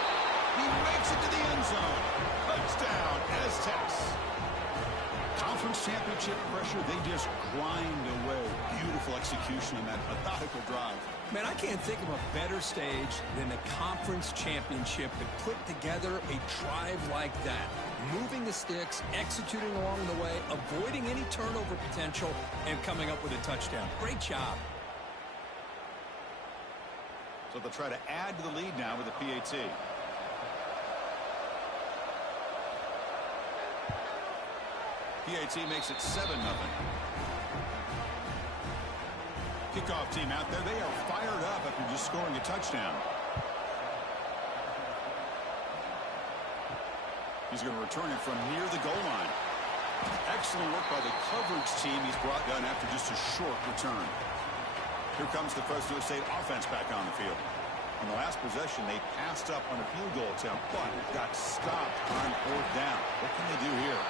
He makes it to the end zone. Touchdown, Aztecs. Conference championship pressure, they just grind away. Beautiful execution on that methodical drive. Man, I can't think of a better stage than the conference championship to put together a drive like that. Moving the sticks, executing along the way, avoiding any turnover potential, and coming up with a touchdown. Great job. So they'll try to add to the lead now with a PAT. PAT makes it 7-0. Kickoff team out there. They are fired up after just scoring a touchdown. He's going to return it from near the goal line. Excellent work by the coverage team he's brought down after just a short return. Here comes the Fresno State offense back on the field. On the last possession, they passed up on a field goal attempt, but got stopped on fourth down. What can they do here?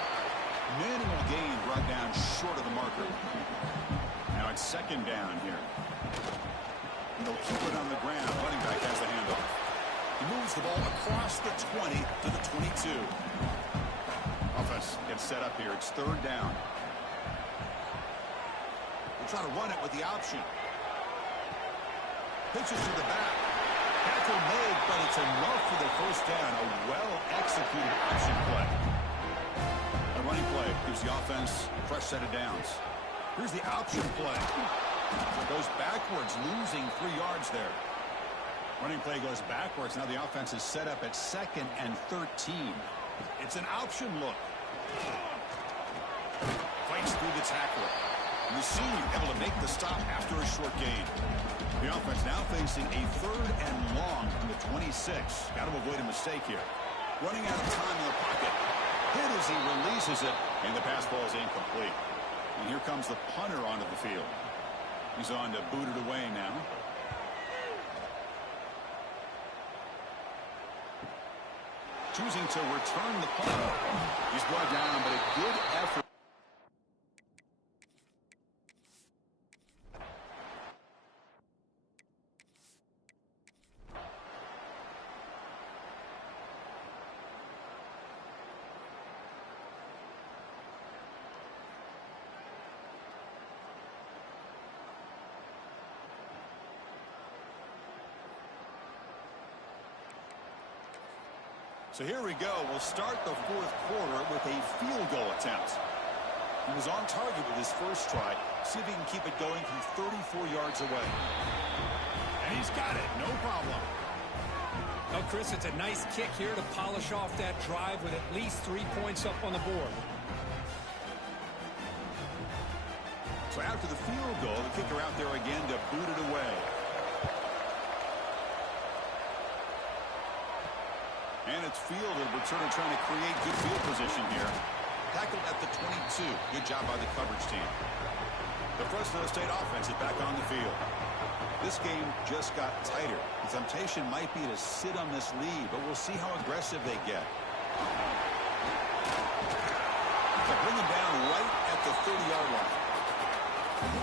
Minimal gain brought down short of the marker. Now it's second down here. And they'll keep it on the ground. Running back has the handoff. He moves the ball across the 20 to the 22. Offense gets set up here. It's third down. They'll try to run it with the option. Pitches to the back. Tackle made, but it's enough for the first down. A well-executed option play. A running play gives the offense a fresh set of downs. Here's the option play. It goes backwards, losing 3 yards there. Running play goes backwards. Now the offense is set up at 2nd and 13. It's an option look. Fights through the tackler. And the senior able to make the stop after a short gain. The offense now facing a 3rd and long from the 26. Got to avoid a mistake here. Running out of time in the pocket. Hit as he releases it, and the pass ball is incomplete. And here comes the punter onto the field. He's on to boot it away now. Choosing to return the punt. He's brought down, but a good effort. So here we go. We'll start the 4th quarter with a field goal attempt. He was on target with his first try. See if he can keep it going from 34 yards away. And he's got it. No problem. Oh, Chris, it's a nice kick here to polish off that drive with at least 3 points up on the board. So after the field goal, the kicker out there again to boot it away. And it's fielded. Returner trying to create good field position here. Tackled at the 22. Good job by the coverage team. The Fresno State offense is back on the field. This game just got tighter. The temptation might be to sit on this lead, but we'll see how aggressive they get. They bring them down right at the 30-yard line.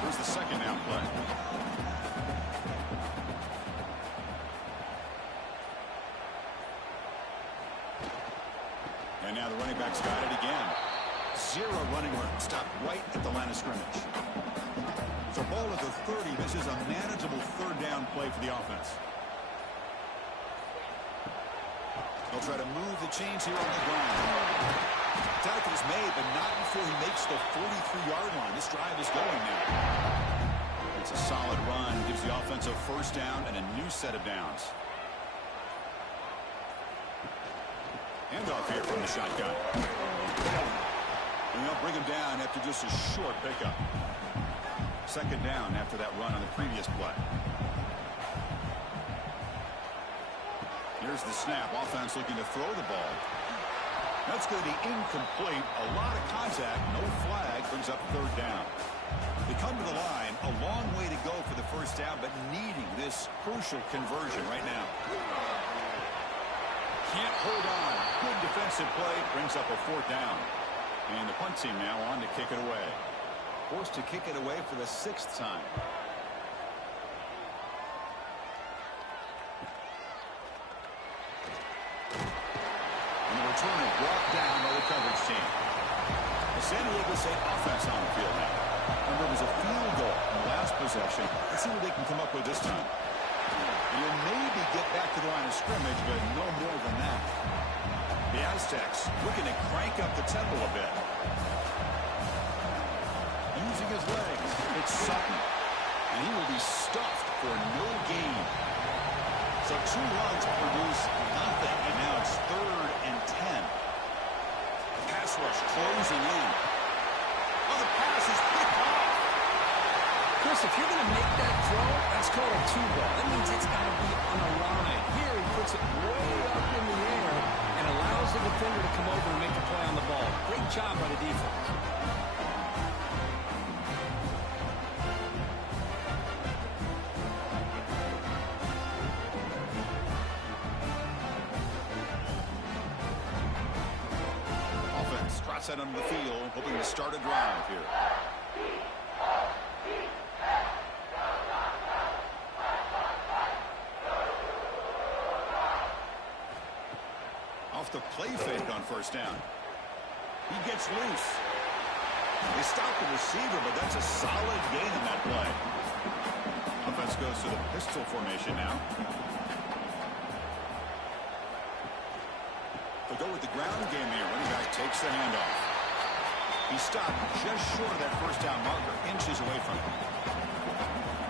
Here's the second down play. And now the running back's got it again. Zero running room. Stopped right at the line of scrimmage. So ball at the 30. This is a manageable third down play for the offense. They'll try to move the chains here on the ground. Tackle's made, but not before he makes the 43-yard line. This drive is going now. It's a solid run. Gives the offense a first down and a new set of downs. Handoff here from the shotgun. And they'll bring him down after just a short pickup. Second down after that run on the previous play. Here's the snap. Offense looking to throw the ball. That's going to be incomplete. A lot of contact. No flag. Brings up third down. They come to the line. A long way to go for the first down, but needing this crucial conversion right now. Can't hold on. Good defensive play. Brings up a fourth down. And the punt team now on to kick it away. Forced to kick it away for the sixth time. And the returner brought down by the coverage team. The San Diego State offense on the field now. Remember, it was a field goal in the last possession. Let's see what they can come up with this time. And you'll maybe get back to the line of scrimmage, but no more than that. The Aztecs looking to crank up the tempo a bit. Using his legs, it's Sutton. And he will be stuffed for no gain. So 2 runs produce nothing, and now it's 3rd and 10. Pass rush closing in. Oh, the pass is picked off. Chris, if you're going to make that throw, that's called a 2-ball. That means it's got to be on a line. Here he puts it way up in the air and allows the defender to come over and make a play on the ball. Great job by the defense. Offense trots out onto the field, hoping to start a drive here. Off the play fake on first down. He gets loose. They stop the receiver, but that's a solid gain in that play. Offense goes to the pistol formation now. They'll go with the ground game here. Running back takes the handoff. He stopped just short of that first down marker, inches away from it.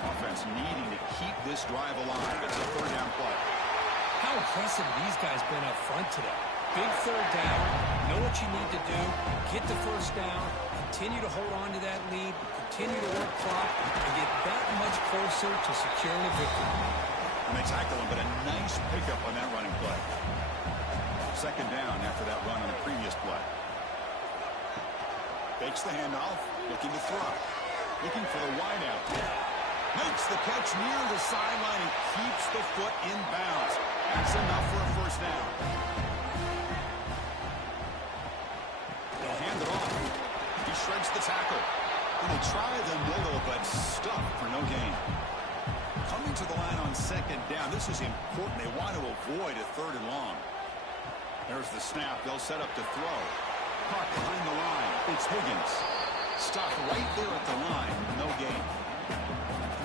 Offense needing to keep this drive alive. It's a third down play. How impressive these guys been up front today. Big third down. Know what you need to do. Get the first down. Continue to hold on to that lead. Continue to work clock and get that much closer to securing a victory. And they tackle him, but a nice pickup on that running play. Second down after that run on the previous play. Fakes the handoff. Looking to throw. Looking for the wideout. Makes the catch near the sideline and keeps the foot in bounds. That's enough for a first down. They'll hand it off. He shreds the tackle. And they try the middle, but stuffed for no gain. Coming to the line on second down. This is important. They want to avoid a third and long. There's the snap. They'll set up to throw. Caught behind the line. It's Higgins. Stopped right there at the line. No gain.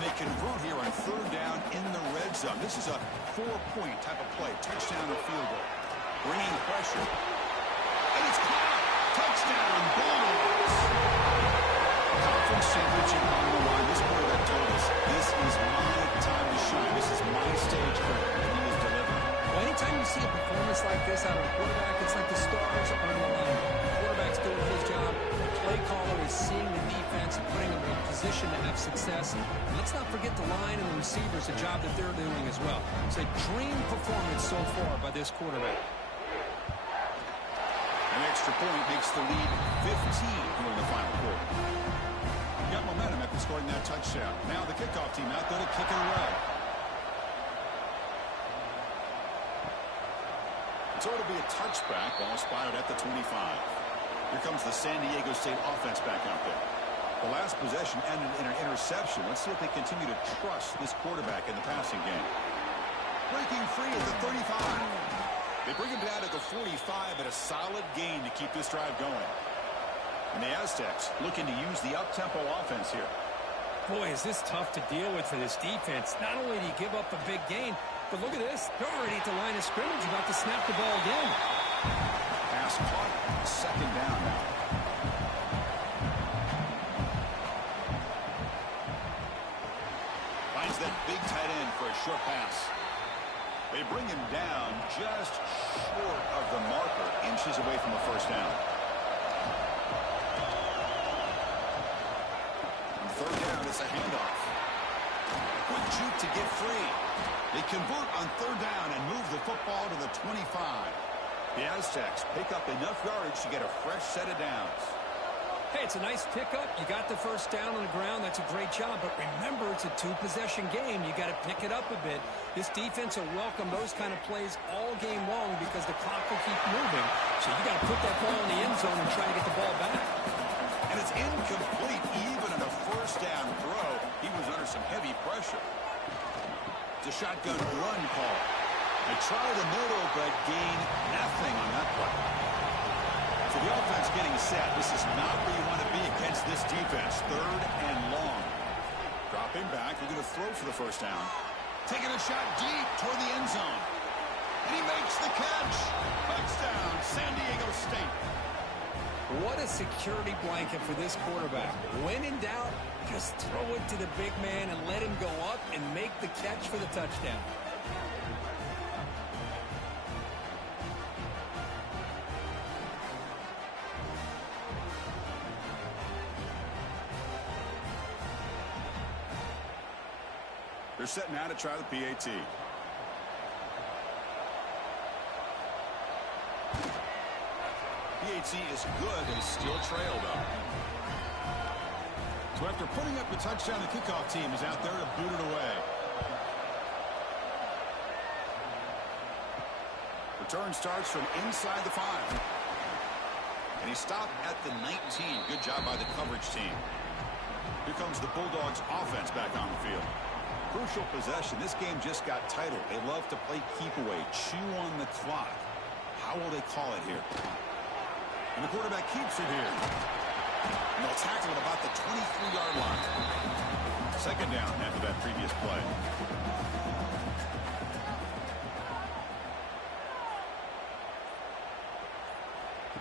They convert here on third down in the red zone. This is a 4-point type of play. Touchdown or field goal. Bringing pressure. And it's caught. Touchdown. Bulldogs. Conference championship on the line. This quarterback told us, this is my time to shine. This is my stage for it. And he is delivering. Well, anytime you see a performance like this out of a quarterback, it's like the stars are on the line. The quarterback's doing his job. The play caller is seeing the defense and putting them in a position to have success. And let's not forget the line and the receivers, the job that they're doing as well. It's a dream performance so far by this quarterback. An extra point makes the lead 15 here in the final quarter. got momentum after scoring that touchdown. Now the kickoff team out there to kick it away. So it'll be a touchback. Ball spotted at the 25. Here comes the San Diego State offense back out there. The last possession ended in an interception. Let's see if they continue to trust this quarterback in the passing game. Breaking free at the 35. They bring him down at the 45 at a solid gain to keep this drive going. And the Aztecs looking to use the up-tempo offense here. Boy, is this tough to deal with for this defense. Not only do you give up a big gain, but look at this. They're already at the line of scrimmage, about to snap the ball again. Pass caught. Second down now. Finds that big tight end for a short pass. They bring him down just short of the marker, inches away from the first down. On third down, it's a handoff. Quick juke to get free. They convert on third down and move the football to the 25. The Aztecs pick up enough yardage to get a fresh set of downs. Hey, it's a nice pickup. You got the first down on the ground. That's a great job. But remember, it's a two-possession game. You got to pick it up a bit. This defense will welcome those kind of plays all game long because the clock will keep moving. So you got to put that ball in the end zone and try to get the ball back. And it's incomplete even on a first down throw. He was under some heavy pressure. It's a shotgun run call. They try the middle, but gain nothing on that play. So the offense getting set. This is not where you want to be against this defense. Third and long. Dropping back. We're going to throw for the first down. Taking a shot deep toward the end zone. And he makes the catch. Touchdown, San Diego State. What a security blanket for this quarterback. When in doubt, just throw it to the big man and let him go up and make the catch for the touchdown. They're setting out to try the PAT. PAT is good. They still trail, though. So after putting up the touchdown, the kickoff team is out there to boot it away. Return starts from inside the 5. And he stopped at the 19. Good job by the coverage team. Here comes the Bulldogs offense back on the field. Crucial possession. This game just got tighter. They love to play keep away, chew on the clock. How will they call it here? And the quarterback keeps it here. And they'll tackle it about the 23-yard line. Second down after that previous play.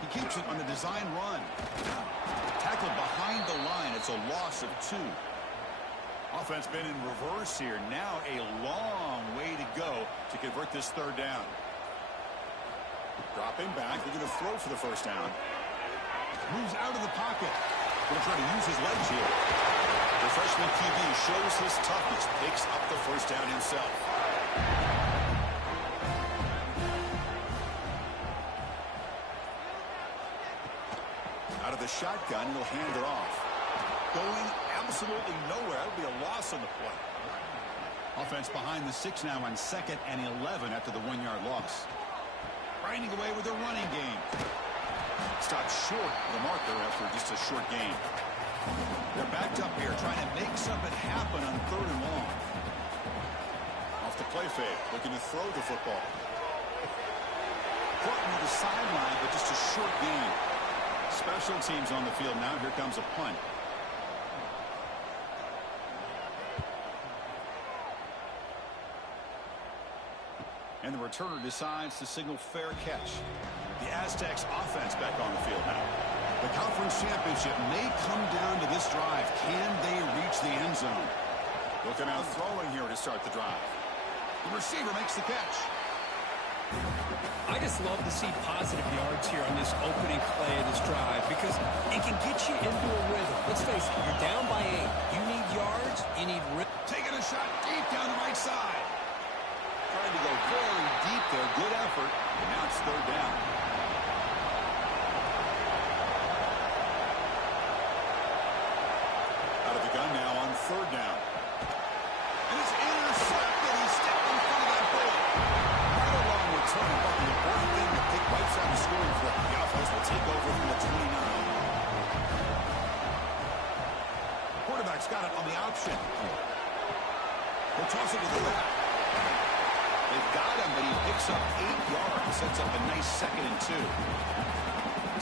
He keeps it on the design run. Tackled behind the line. It's a loss of 2. Offense been in reverse here. Now a long way to go to convert this third down. Dropping back. They're going to throw for the first down. Moves out of the pocket. Going to try to use his legs here. The freshman QB shows his toughness. Picks up the first down himself. Out of the shotgun, he'll hand it off. Going absolutely nowhere. That'll be a loss on the play. Offense behind the 6 now on 2nd and 11 after the 1-yard loss. Grinding away with their running game. Stopped short of the marker after just a short gain. They're backed up here trying to make something happen on 3rd and long. Off the play fake, looking to throw the football. Caught near the sideline, but just a short gain. Special teams on the field now. Here comes a punt. And the returner decides to signal fair catch. The Aztecs offense back on the field now. The conference championship may come down to this drive. Can they reach the end zone? Looking out throwing here to start the drive. The receiver makes the catch. I just love to see positive yards here on this opening play of this drive because it can get you into a rhythm. Let's face it, you're down by 8. You need yards, you need rhythm. Taking a shot deep down the right side. Trying to go very deep there. Good effort. And now it's third down. quarterback's got it on the option. He'll toss it to the back. They've got him, but he picks up 8 yards. Sets up a nice 2nd and 2.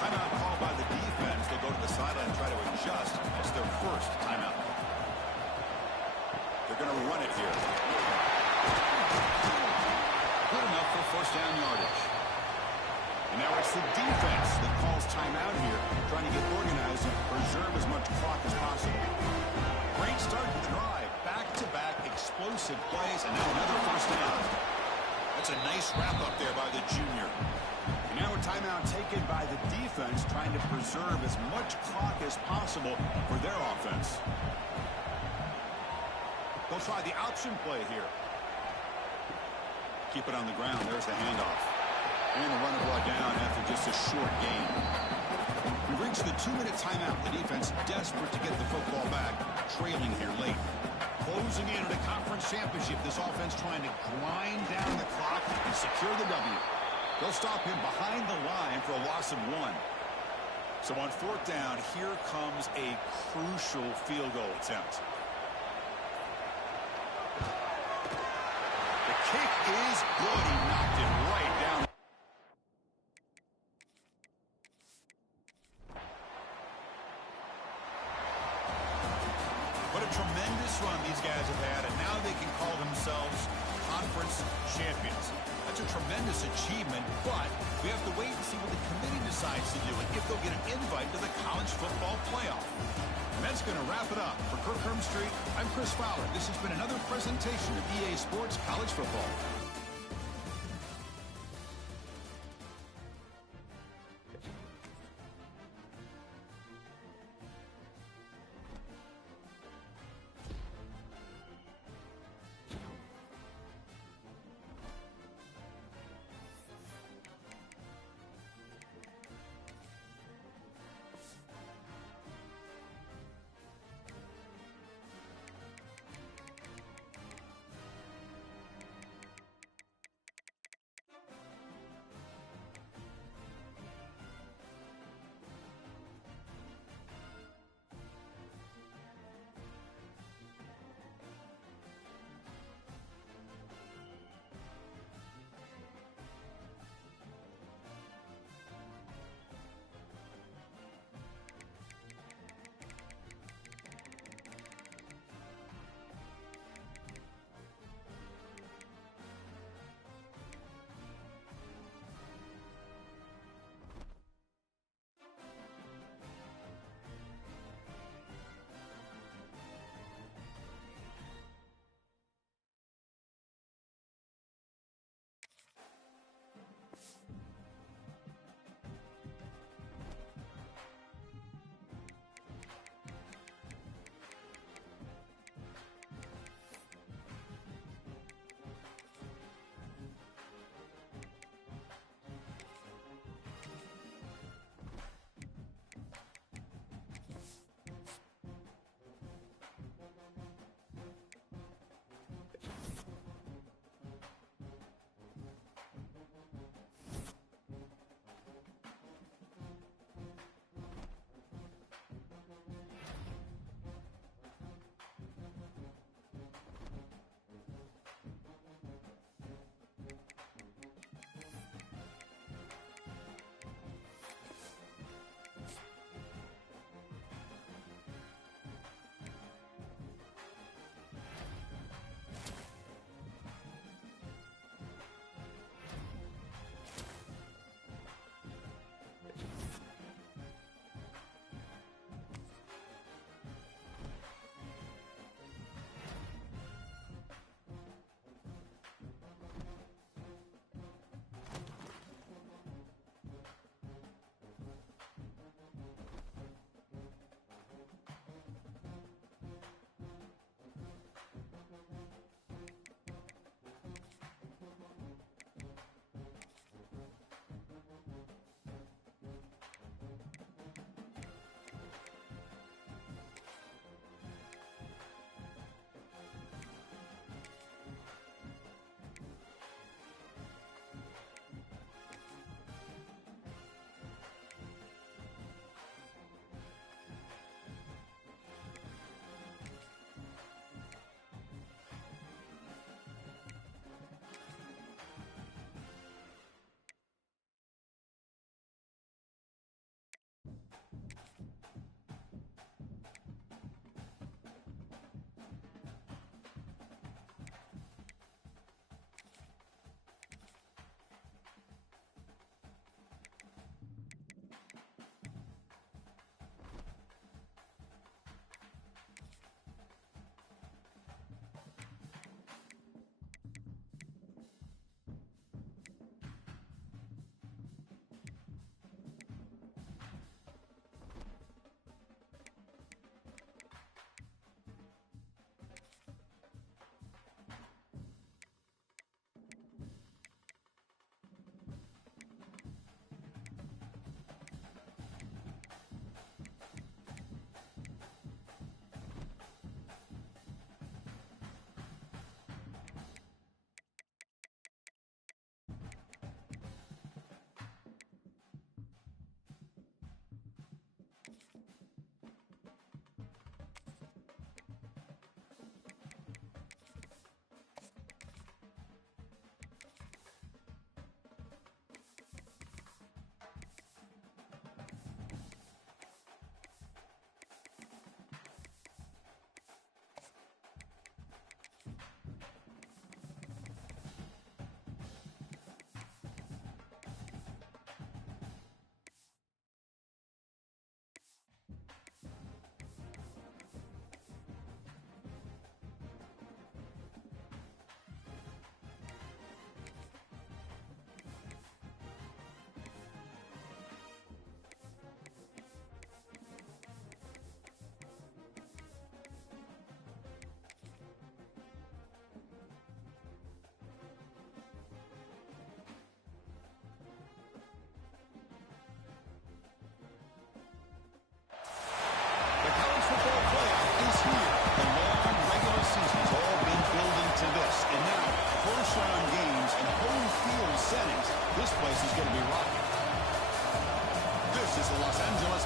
Timeout called by the defense. They'll go to the sideline and try to adjust. It's their first timeout. They're going to run it here. Good enough for first down yardage. And now it's the defense that calls timeout here, trying to get organized and preserve as much clock as possible. Great start to the drive. Back-to-back explosive plays, and now another first down. That's a nice wrap-up there by the junior. And now a timeout taken by the defense, trying to preserve as much clock as possible for their offense. They'll try the option play here. Keep it on the ground. There's the handoff. And the runner brought down after just a short gain. We've reached the 2-minute timeout. The defense desperate to get the football back, trailing here late. Closing in on a conference championship, this offense trying to grind down the clock and secure the W. They'll stop him behind the line for a loss of 1. So on 4th down, here comes a crucial field goal attempt. The kick is good. He knocked it right down. What a tremendous run these guys have had, and now they can call themselves conference champions. That's a tremendous achievement, but we have to wait and see what the committee decides to do and if they'll get an invite to the college football playoff. And that's going to wrap it up. For Kirk Street, I'm Chris Fowler. This has been another presentation of EA Sports College Football.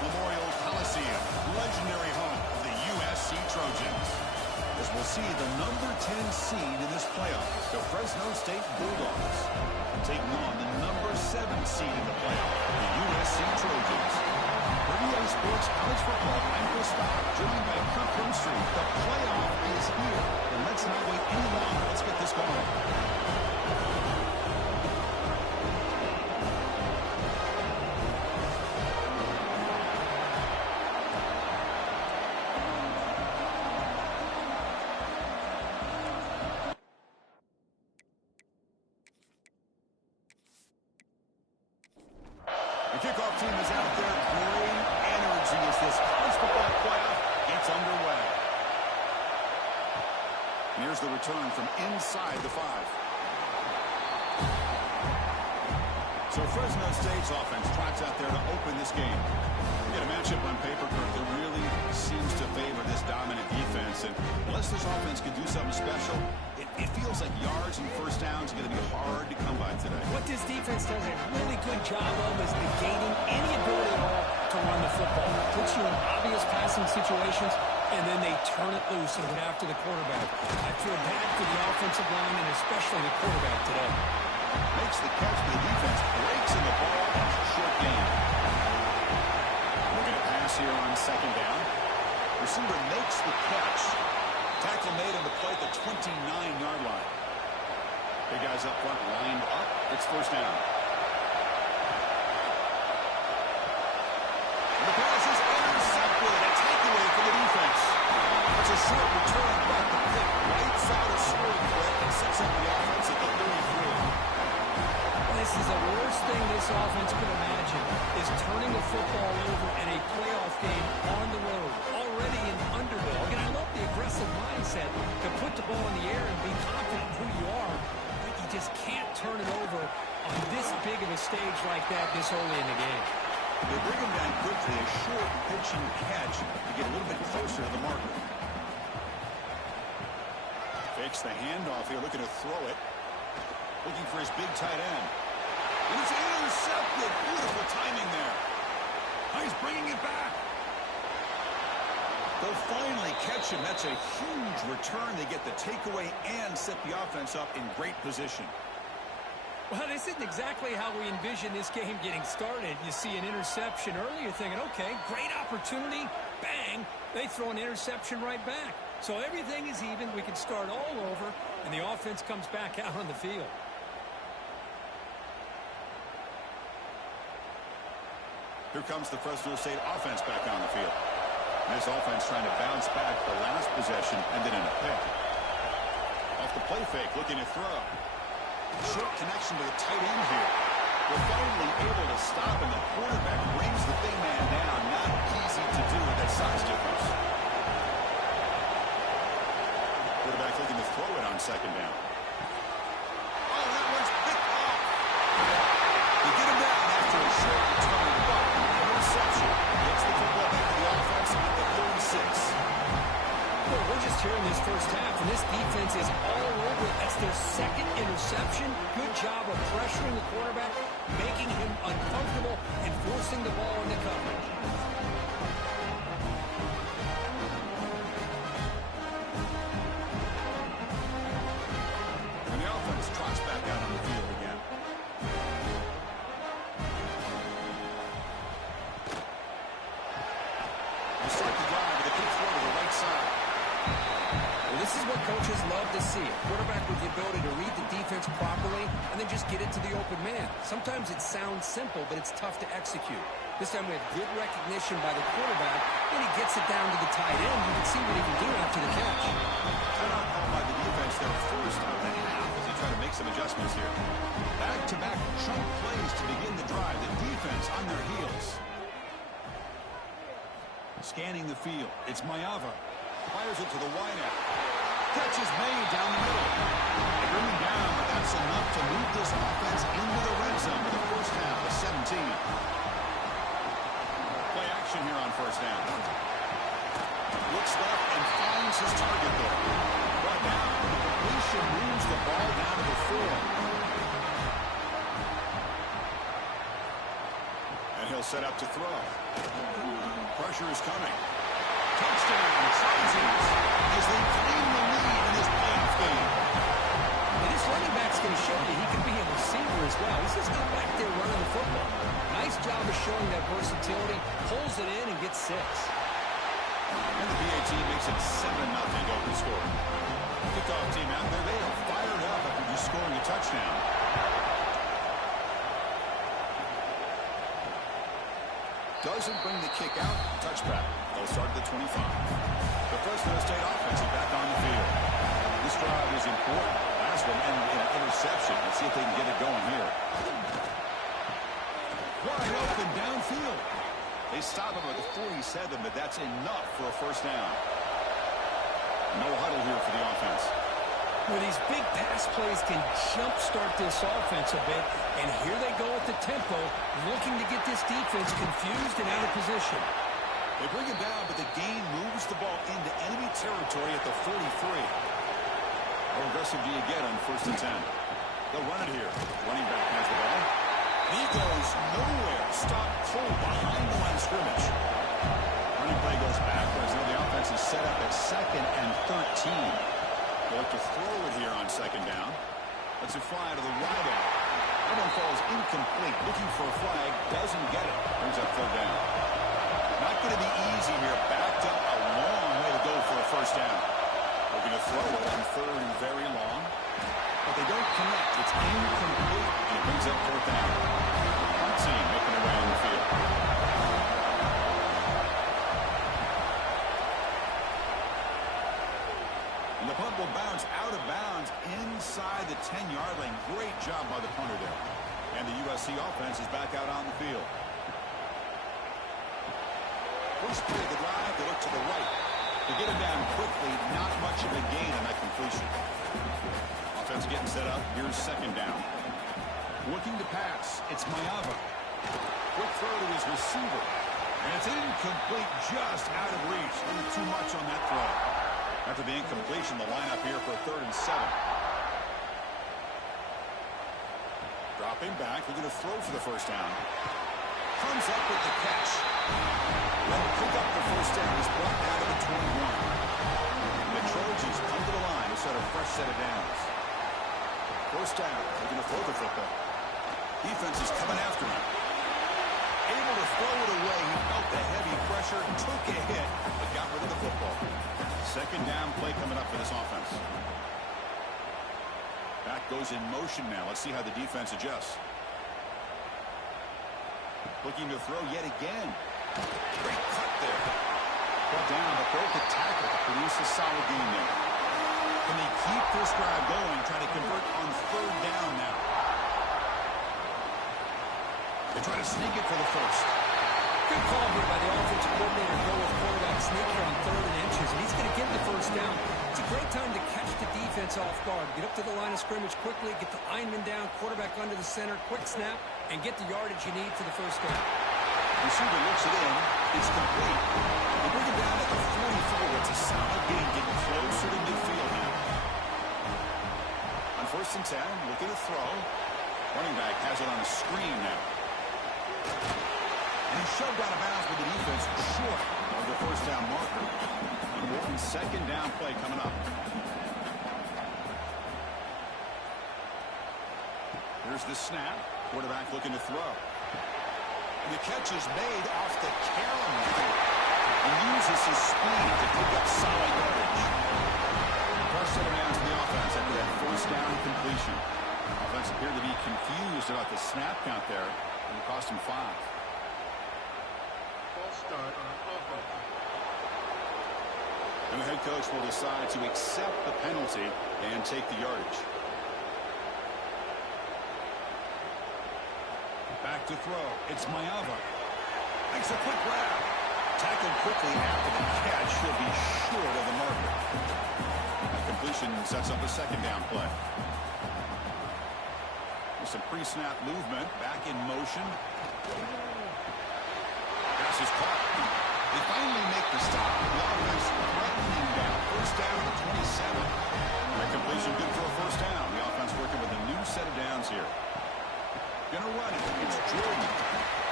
Memorial Coliseum, legendary home of the USC Trojans. As we'll see the number 10 seed in this playoff, the Fresno State Bulldogs, taking on the number 7 seed in the playoff, the USC Trojans. For EA Sports College Football, I'm Chris Stock, joined by Kirk Grimstreet. The playoff is here, and let's not wait any longer. Let's get this going. The kickoff team is out there. Great energy as this college football playoff gets underway. Here's the return from inside the 5. So Fresno State's offense trots out there to open this game. You get a matchup on paper, Kirk, that really seems to favor this dominant defense. And unless this offense can do something special, it feels like yards and first downs are going to be hard to come by today. What this defense does a really good job of is negating any ability at all to run the football. Puts you in obvious passing situations, and then they turn it loose and get after the quarterback. I feel bad for the offensive line and especially the quarterback today. Makes the catch, but the defense breaks in the ball after a short gain. Looking at pass here on second down. Receiver makes the catch. Tackle made on the play at the 29-yard line. Big guys up front lined up. It's first down. And the pass is intercepted. A takeaway for the defense. It's a short return, but the pick right side of scoring threat and sets up the offense at the 33. This is the worst thing this offense could imagine, is turning the football over in a playoff game on the road, already an underdog. And I love the aggressive mindset to put the ball in the air and be confident in who you are, but you just can't turn it over on this big of a stage like that this early in the game. They bring him down quickly, a short pitching catch to get a little bit closer to the marker. Fakes the handoff here, looking to throw it. Looking for his big tight end. And it's intercepted. Beautiful timing there. He's bringing it back. They'll finally catch him. That's a huge return. They get the takeaway and set the offense up in great position. Well, this isn't exactly how we envision this game getting started. You see an interception early, you're thinking, okay, great opportunity. Bang, they throw an interception right back. So everything is even. We can start all over, and the offense comes back out on the field. Here comes the Fresno State offense back on the field. This offense trying to bounce back. The last possession ended in a pick. Off the play fake, looking to throw. Short connection to the tight end here. They're finally able to stop, and the quarterback brings the big man down. Not easy to do with that size difference. Quarterback looking to throw it on second down. Oh, that one's picked off. They get him down after a short return, but interception gets the football back to the offense at the 36. Well, we're just here in this first half, and this defense is all over it. That's their second interception. Good job of pressuring the quarterback, making him uncomfortable, and forcing the ball into coverage. And the offense trots back out on the field again. They start the drive with a quick throw to the right side. Well, this is what coaches love to see. A quarterback with the ability to read the defense properly and then just get it to the open man. Sometimes it sounds simple, but it's tough to execute. This time we have good recognition by the quarterback. When he gets it down to the tight end, you can see what he can do after the catch. Timeout called by the defense their first of the half as they try to make some adjustments here. Back-to-back chunk plays to begin the drive. The defense on their heels. Scanning the field. It's Mayava. Fires it to the wideout. Catch is made down the middle. They bring him down, but that's enough to move this offense into the red zone for the first half of 17. Play action here on first down. Looks left and finds his target there. Brought down. The completion moves the ball down to the 4. And he'll He'll set up to throw. Pressure is coming. Touchdown, Trojans, as they claim the lead in this playoff game. And this running back's going to show you he can be a receiver as well. He's just not back there running the football. Nice job of showing that versatility. Pulls it in and gets 6. And the PAT makes it 7-0 open score. Kickoff team out there, they are fired up after just scoring a touchdown. Doesn't bring the kick out. Touchback. They'll start at the 25. The Fresno State offense is back on the field. This drive is important. Last one ended in an interception. Let's see if they can get it going here. Wide open downfield. They stop him at the 47, but that's enough for a first down. No huddle here for the offense. Well, these big pass plays can jumpstart this offense a bit, and here they go with the tempo, looking to get this defense confused and out of position. They bring it down, but the gain moves the ball into enemy territory at the 43. How aggressive do you get on 1st and 10? They'll run it here. Running back has the ball. He goes nowhere. Stop cold behind the line of scrimmage. Running play goes backwards. Now the offense is set up at 2nd and 13. They'll look to throw it here on 2nd down. Lets it fly to the wide out. That one falls incomplete. Looking for a flag. Doesn't get it. Brings up 3rd down. Not going to be easy here. Backed up a long way to go for a first down. Looking to throw it on 3rd and very long. But they don't connect. It's incomplete. And it brings up 4th down. One team making their way on the field. And the punt will bounce out of bounds inside the 10-yard line. Great job by the punter there. And the USC offense is back out on the field. First play of the drive, they look to the right. To get it down quickly, not much of a gain on that completion. Offense getting set up. Here's 2nd down. Looking to pass. It's Mayava. Quick throw to his receiver. And it's incomplete, just out of reach. A little too much on that throw. After the incompletion, the lineup here for 3rd and 7. Dropping back, looking to throw for the first down. Comes up with the catch. They'll pick up the first down. He's brought down to the 21. The Trojans come to the line to set a fresh set of downs. First down, looking to throw the football. Defense is coming after him. Able to throw it away. He felt the heavy pressure, took a hit, but got rid of the football. 2nd down play coming up for this offense. Back goes in motion now. Let's see how the defense adjusts. Looking to throw yet again. Great cut there. Brought down, but broke the tackle to produce a solid gain there. Can they keep this drive going, trying to convert on 3rd down now? They try to sneak it for the first. Good call here by the offensive coordinator to go with quarterback sneaker on 3rd and inches, and he's going to get the first down. It's a great time to catch the defense off guard. Get up to the line of scrimmage quickly, get the lineman down, quarterback under the center, quick snap, and get the yardage you need for the first down. Receiver looks it in. It's complete. They bring it down at the 44. It's a solid gain, getting closer to midfield now. On 1st and 10, looking to throw. Running back has it on a screen now. And he's shoved out of bounds with the defense short of the first down marker. Important 2nd down play coming up. Here's the snap. Quarterback looking to throw. And the catch is made off the carom and uses his speed to pick up solid yardage. First set of downs to the offense after that first down completion. Offense appeared to be confused about the snap count there, and it cost him 5. False start on offense. And the head coach will decide to accept the penalty and take the yardage. Back to throw. It's Mayava. Makes a quick grab. Tackled quickly after the catch. Should be short of the marker. That completion sets up a 2nd down play. With some pre-snap movement. Back in motion. Pass is caught. They finally make the stop. The offense threatening down. First down at the 27. That completion good for a first down. The offense working with a new set of downs here. Gonna run it. It's Jordan.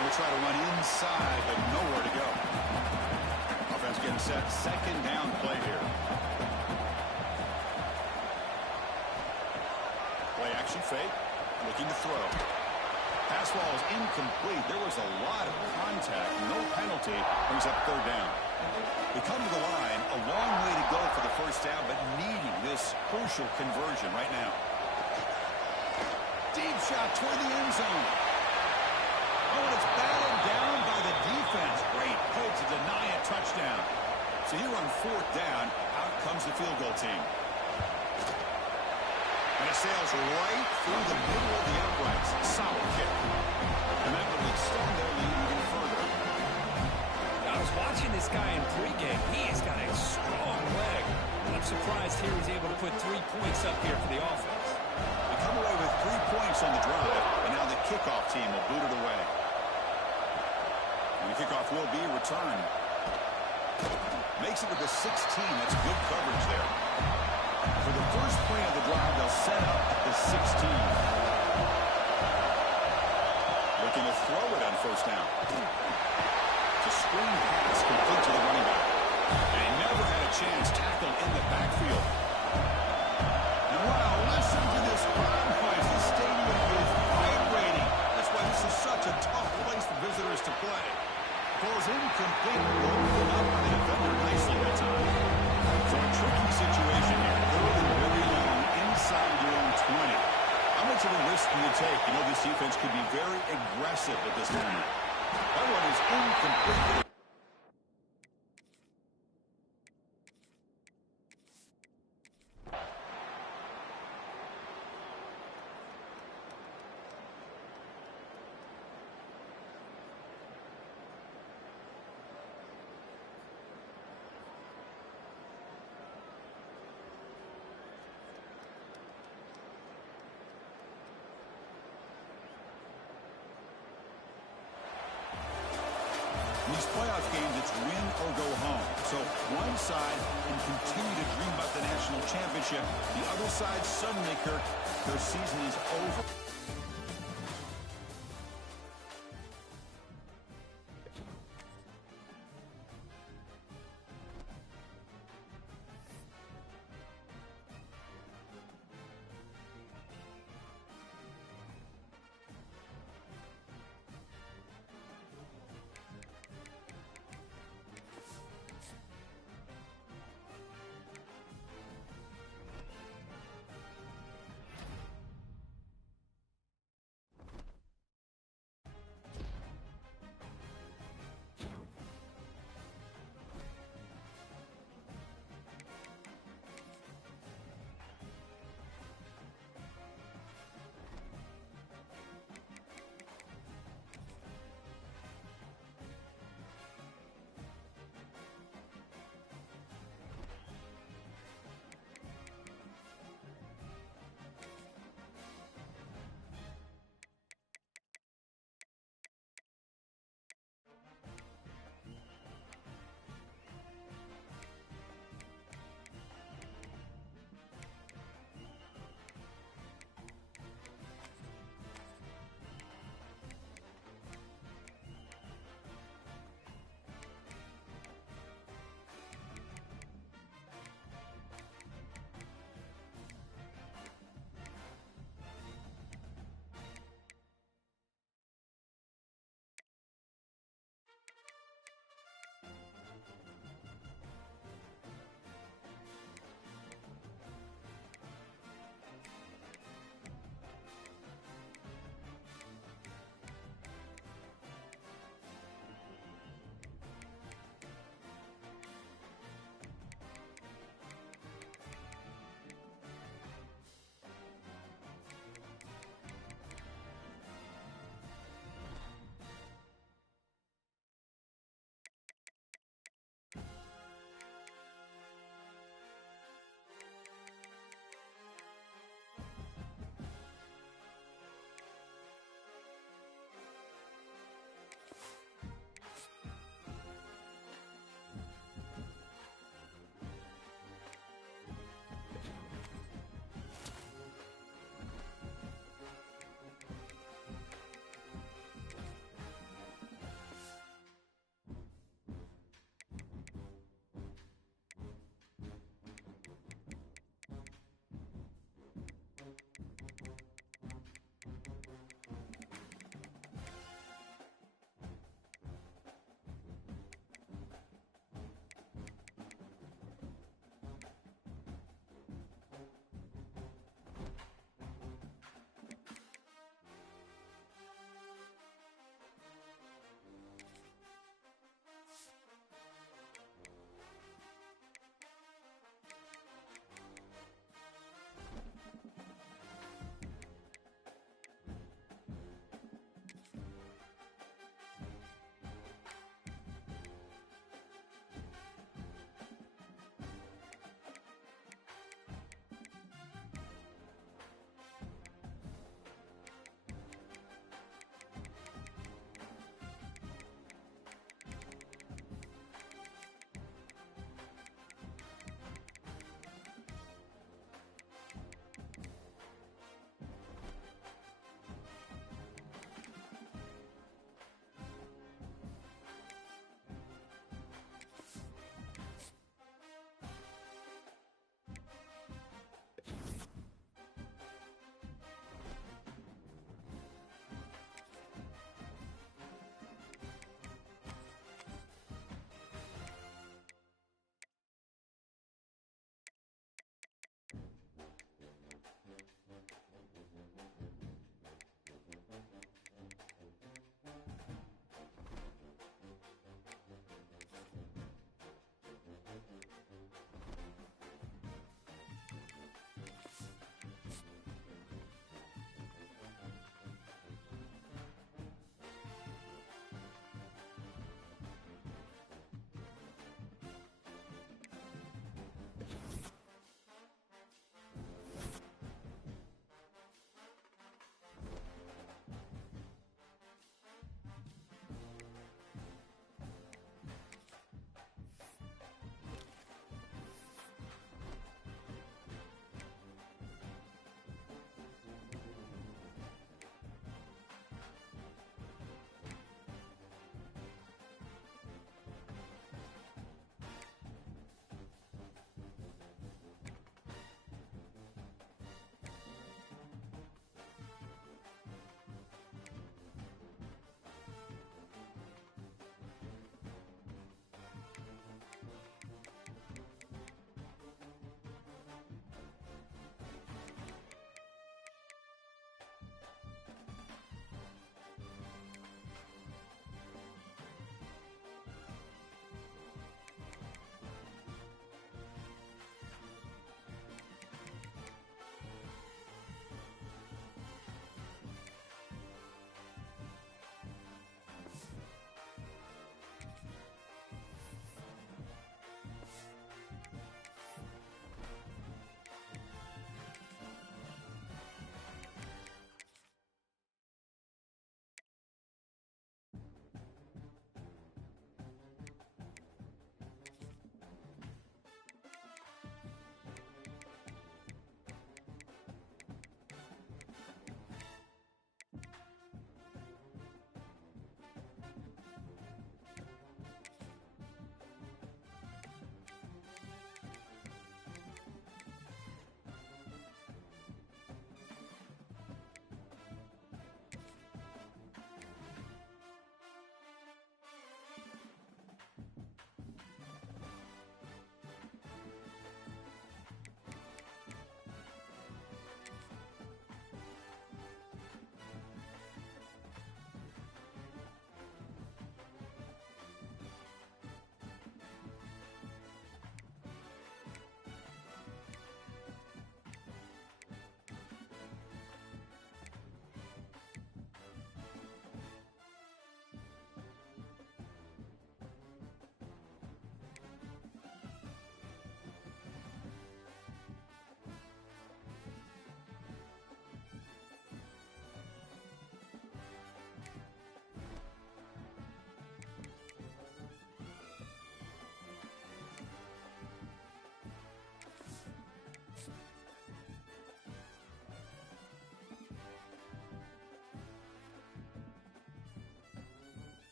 He'll try to run inside, but nowhere to go. Offense getting set. Second down play here. Play action fake. Looking to throw. Pass ball is incomplete. There was a lot of contact. No penalty. Brings up third down. We come to the line. A long way to go for the first down, but needing this crucial conversion right now. Deep shot toward the end zone. Oh, and it's batted down by the defense. Great play to deny a touchdown. So here on fourth down, out comes the field goal team. And it sails right through the middle of the uprights. Solid kick. And that will extend their lead even further. I was watching this guy in pregame. He has got a strong leg. I'm surprised here he's able to put 3 points up here for the offense. They come away with 3 points on the drive, and now the kickoff team will boot it away. And the kickoff will be returned. Makes it with the 16. That's good coverage there. For the first play of the drive, they'll set up at the 16. Looking to throw it on first down. It's a screen pass complete to the running back. And he never had a chance tackled in the backfield. And wow, listen to this crowd noise. The stadium is vibrating. That's why this is such a tough place for visitors to play. Ball's incomplete. Rolled up by the defender nicely that time. So a tricky situation here. Third and very long inside your own 20. How much of a risk do you take? You know this defense could be very aggressive at this moment. That one is incomplete. In these playoff games, it's win or go home. So one side can continue to dream about the national championship. The other side, suddenly, Kirk, their season is over.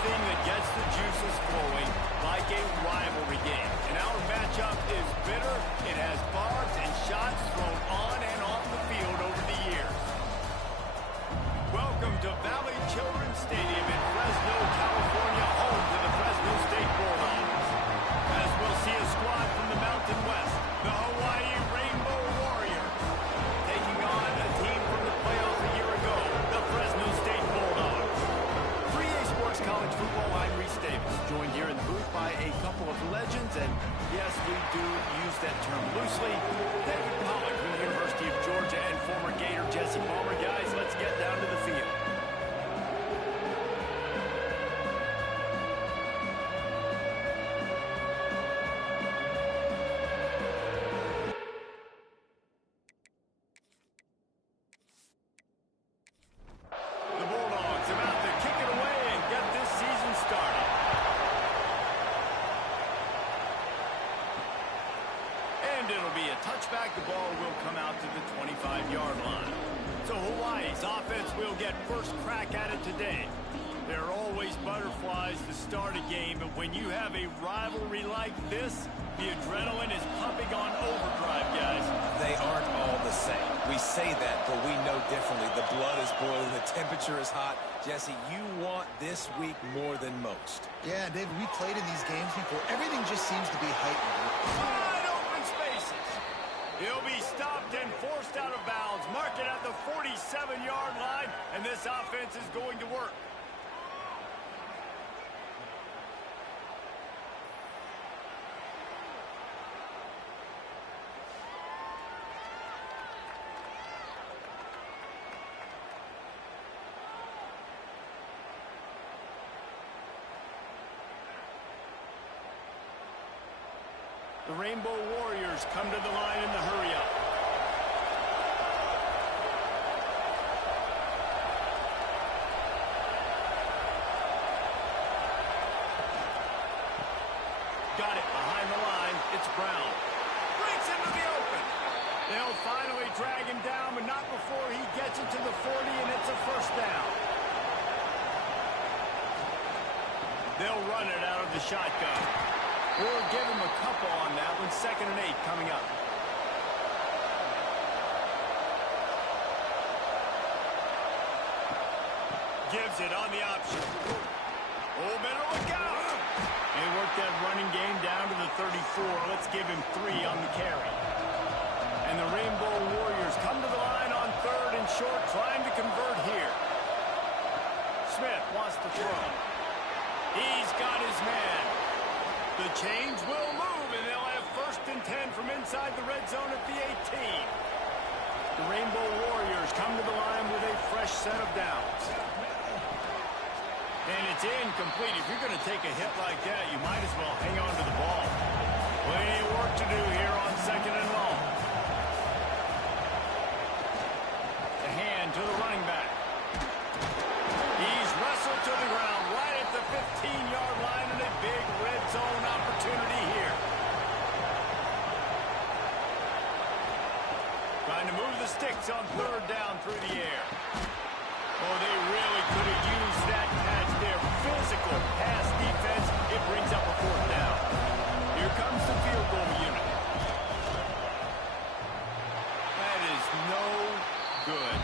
anything that gets the juices flowing, like a rivalry game. And our matchup is bitter. It has barbs and shots thrown on and off the field over the years. Welcome to Valley Children's Stadium in Fresno, California, home to the Fresno State Bulldogs. As we'll see a squad from the Mountain West, the Hawaii Rainbow Warriors, taking on a team from the playoffs a year ago, the Fresno State Bulldogs. 3A Sports College Football, I'm Reese Davis, joined here in the booth by a couple of legends, and yes, we do use that term loosely. David Pollock from the University of Georgia and former Gator Jesse Palmer. Guys, let's get down to the field. The Bulldogs about to kick it away and get this season started. And it'll be a touchback. The ball will come out to the 25-yard line. So Hawaii's offense will get first crack at it today. There are always butterflies to start a game, but when you have a rivalry like this, the adrenaline is pumping on overdrive, guys. They aren't all the same. We say that, but we know differently. The blood is boiling. The temperature is hot. Jesse, you want this week more than most. Yeah, David, we played in these games before. Everything just seems to be heightened. Wide open spaces. He'll be stopped and forced out of bounds. Mark it at the 47-yard line, and this offense is going to work. The Rainbow Warriors come to the line in the hurry-up. Got it behind the line. It's Brown. Breaks into the open. They'll finally drag him down, but not before he gets it to the 40, and it's a first down. They'll run it out of the shotgun. We'll give him a couple on that one. 2nd and 8 coming up. Gives it on the option. Oh, better look out. They work that running game down to the 34. Let's give him 3 on the carry. And the Rainbow Warriors come to the line on 3rd and short, trying to convert here. Smith wants to throw. He's got his man. The chains will move, and they'll have 1st and 10 from inside the red zone at the 18. The Rainbow Warriors come to the line with a fresh set of downs. And it's incomplete. If you're going to take a hit like that, you might as well hang on to the ball. Plenty of work to do here on 2nd and long. The hand to the running back. He's wrestled to the ground right at the 15-yard line, and a big red zone opportunity here. Trying to move the sticks on 3rd down through the air. Oh, they really could have used that catch there. Physical pass defense. It brings up a 4th down. Here comes the field goal unit. That is no good.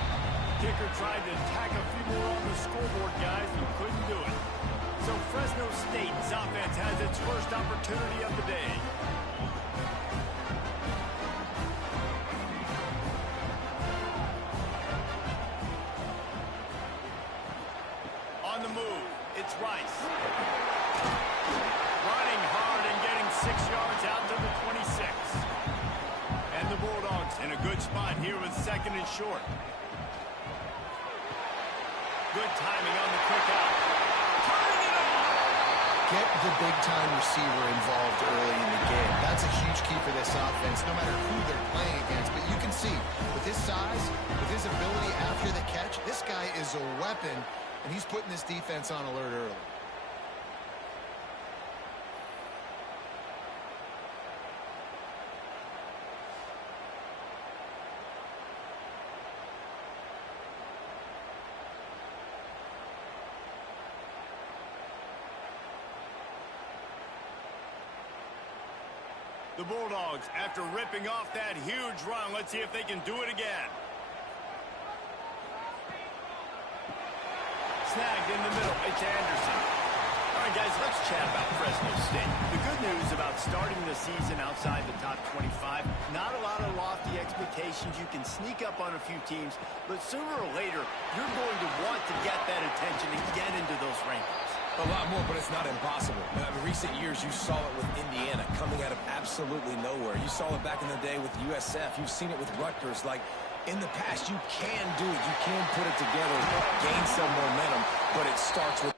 Kicker tried to tack a few more on the scoreboard, guys, and couldn't do it. So Fresno State's offense has its first opportunity of the day. On the move, it's Rice. Running hard and getting 6 yards out to the 26. And the Bulldogs in a good spot here with 2nd and short. Good timing on the quick out. Turning it on. Get the big-time receiver involved early in the game. That's a huge key for this offense, no matter who they're playing against. But you can see, with his size, with his ability after the catch, this guy is a weapon, and he's putting this defense on alert early. The Bulldogs, after ripping off that huge run, let's see if they can do it again. Snagged in the middle. It's Anderson. All right, guys, let's chat about Fresno State. The good news about starting the season outside the top 25, not a lot of lofty expectations. You can sneak up on a few teams, but sooner or later, you're going to want to get that attention and get into those rankings. A lot more, but it's not impossible. In recent years, you saw it with Indiana coming out of absolutely nowhere. You saw it back in the day with USF. You've seen it with Rutgers. Like, in the past, you can do it. You can put it together, gain some momentum, but it starts with...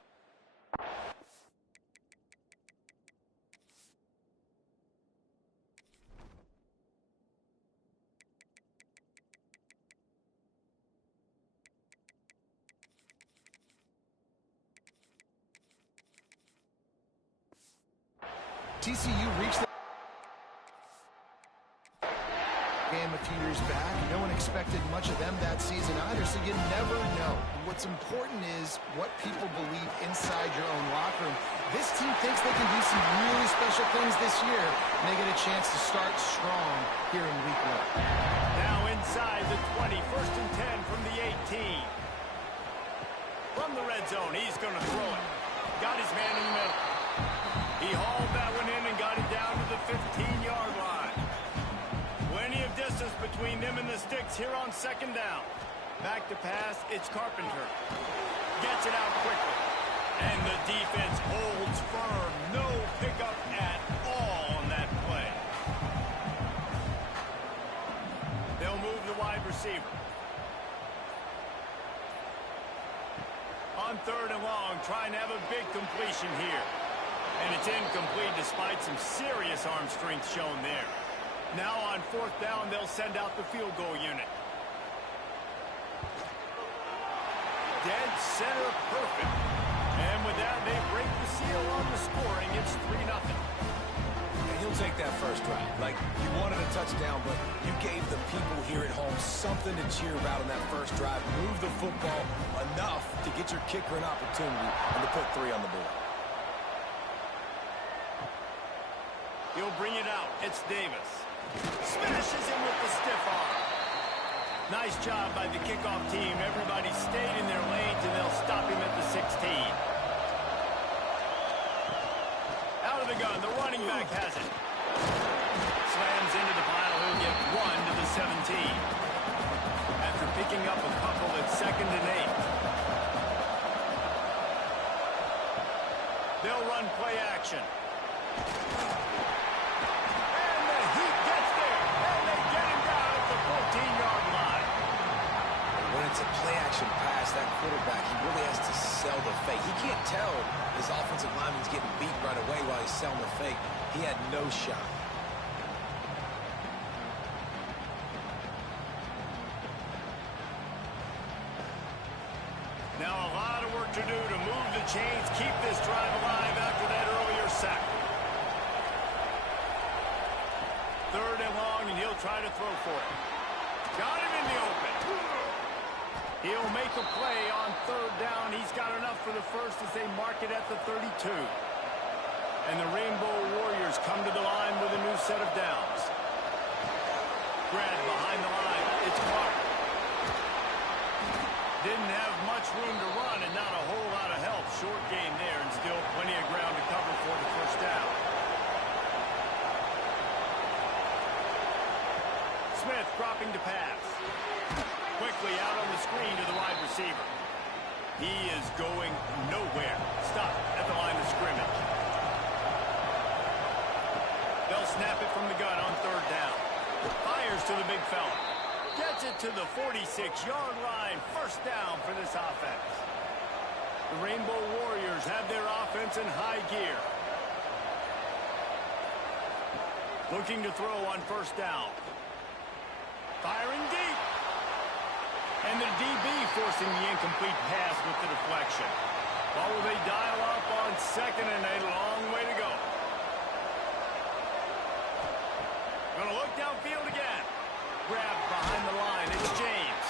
TCU reached the game a few years back. No one expected much of them that season either, so you never know. What's important is what people believe inside your own locker room. This team thinks they can do some really special things this year, and they get a chance to start strong here in week 1. Now inside the 20, first and 10 from the 18. From the red zone, he's going to throw it. Got his man in the middle. He hauled that one in and got it down to the 15-yard line. Plenty of distance between them and the sticks here on second down. Back to pass, it's Carpenter. Gets it out quickly. And the defense holds firm. No pickup at all on that play. They'll move the wide receiver. On third and long, trying to have a big completion here. And it's incomplete despite some serious arm strength shown there. Now on fourth down, they'll send out the field goal unit. Dead center perfect. And with that, they break the seal on the scoring. It's 3-0. And he'll take that first drive. Like, you wanted a touchdown, but you gave the people here at home something to cheer about on that first drive. Move the football enough to get your kicker an opportunity and to put 3 on the board. He'll bring it out. It's Davis. Smashes him with the stiff arm. Nice job by the kickoff team. Everybody stayed in their lanes, and they'll stop him at the 16. Out of the gun. The running back has it. Slams into the pile. He'll get 1 to the 17. After picking up a couple at second and 8. They'll run play action. It's a play-action pass. That quarterback, he really has to sell the fake. He can't tell his offensive lineman's getting beat right away while he's selling the fake. He had no shot. Now a lot of work to do to move the chains, keep this drive alive after that earlier sack. Third and long, and he'll try to throw for it. Got him in the open. He'll make a play on third down. He's got enough for the first as they mark it at the 32. And the Rainbow Warriors come to the line with a new set of downs. Grab behind the line. It's Clark. Didn't have much room to run and not a whole lot of help. Short game there and still plenty of ground to cover for the first down. Smith dropping to pass. Quickly out on the screen to the wide receiver. He is going nowhere. Stop at the line of scrimmage. They'll snap it from the gun on third down. Fires to the big fella. Gets it to the 46-yard line. First down for this offense. The Rainbow Warriors have their offense in high gear. Looking to throw on first down. Firing deep. And the DB forcing the incomplete pass with the deflection. What will they dial up on second and a long way to go? Gonna look downfield again. Grab behind the line. It's James.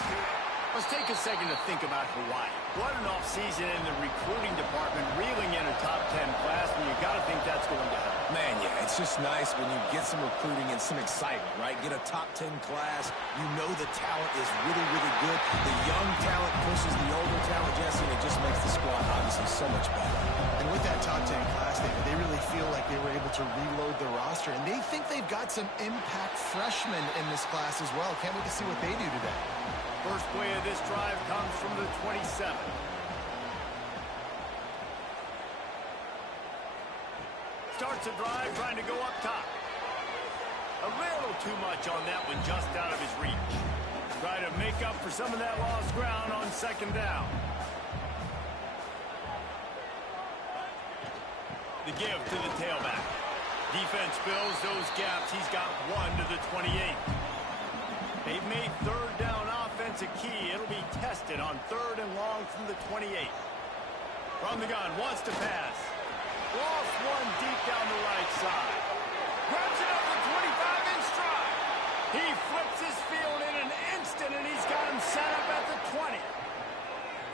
Let's take a second to think about Hawaii. What an offseason in the recruiting department, reeling in a top 10 class, and you got to think that's going to happen. Man, yeah, It's just nice when you get some recruiting and some excitement, right? Get a top 10 class. You know the talent is really, really good. The young talent pushes the older talent, Jesse, and it just makes the squad obviously so much better. And with that top 10 class, they really feel like they were able to reload the roster, and they think they've got some impact freshmen in this class as well. Can't wait to see what they do today. First play of this drive comes from the 27. Starts a drive trying to go up top. A little too much on that one, just out of his reach. Try to make up for some of that lost ground on second down. The give to the tailback. Defense fills those gaps. He's got one to the 28. They've made third down offense a key. It'll be tested on third and long from the 28. From the gun, wants to pass. Lost one deep down the right side. Grabs it up the 25 in stride. He flips his field in an instant, and he's got him set up at the 20.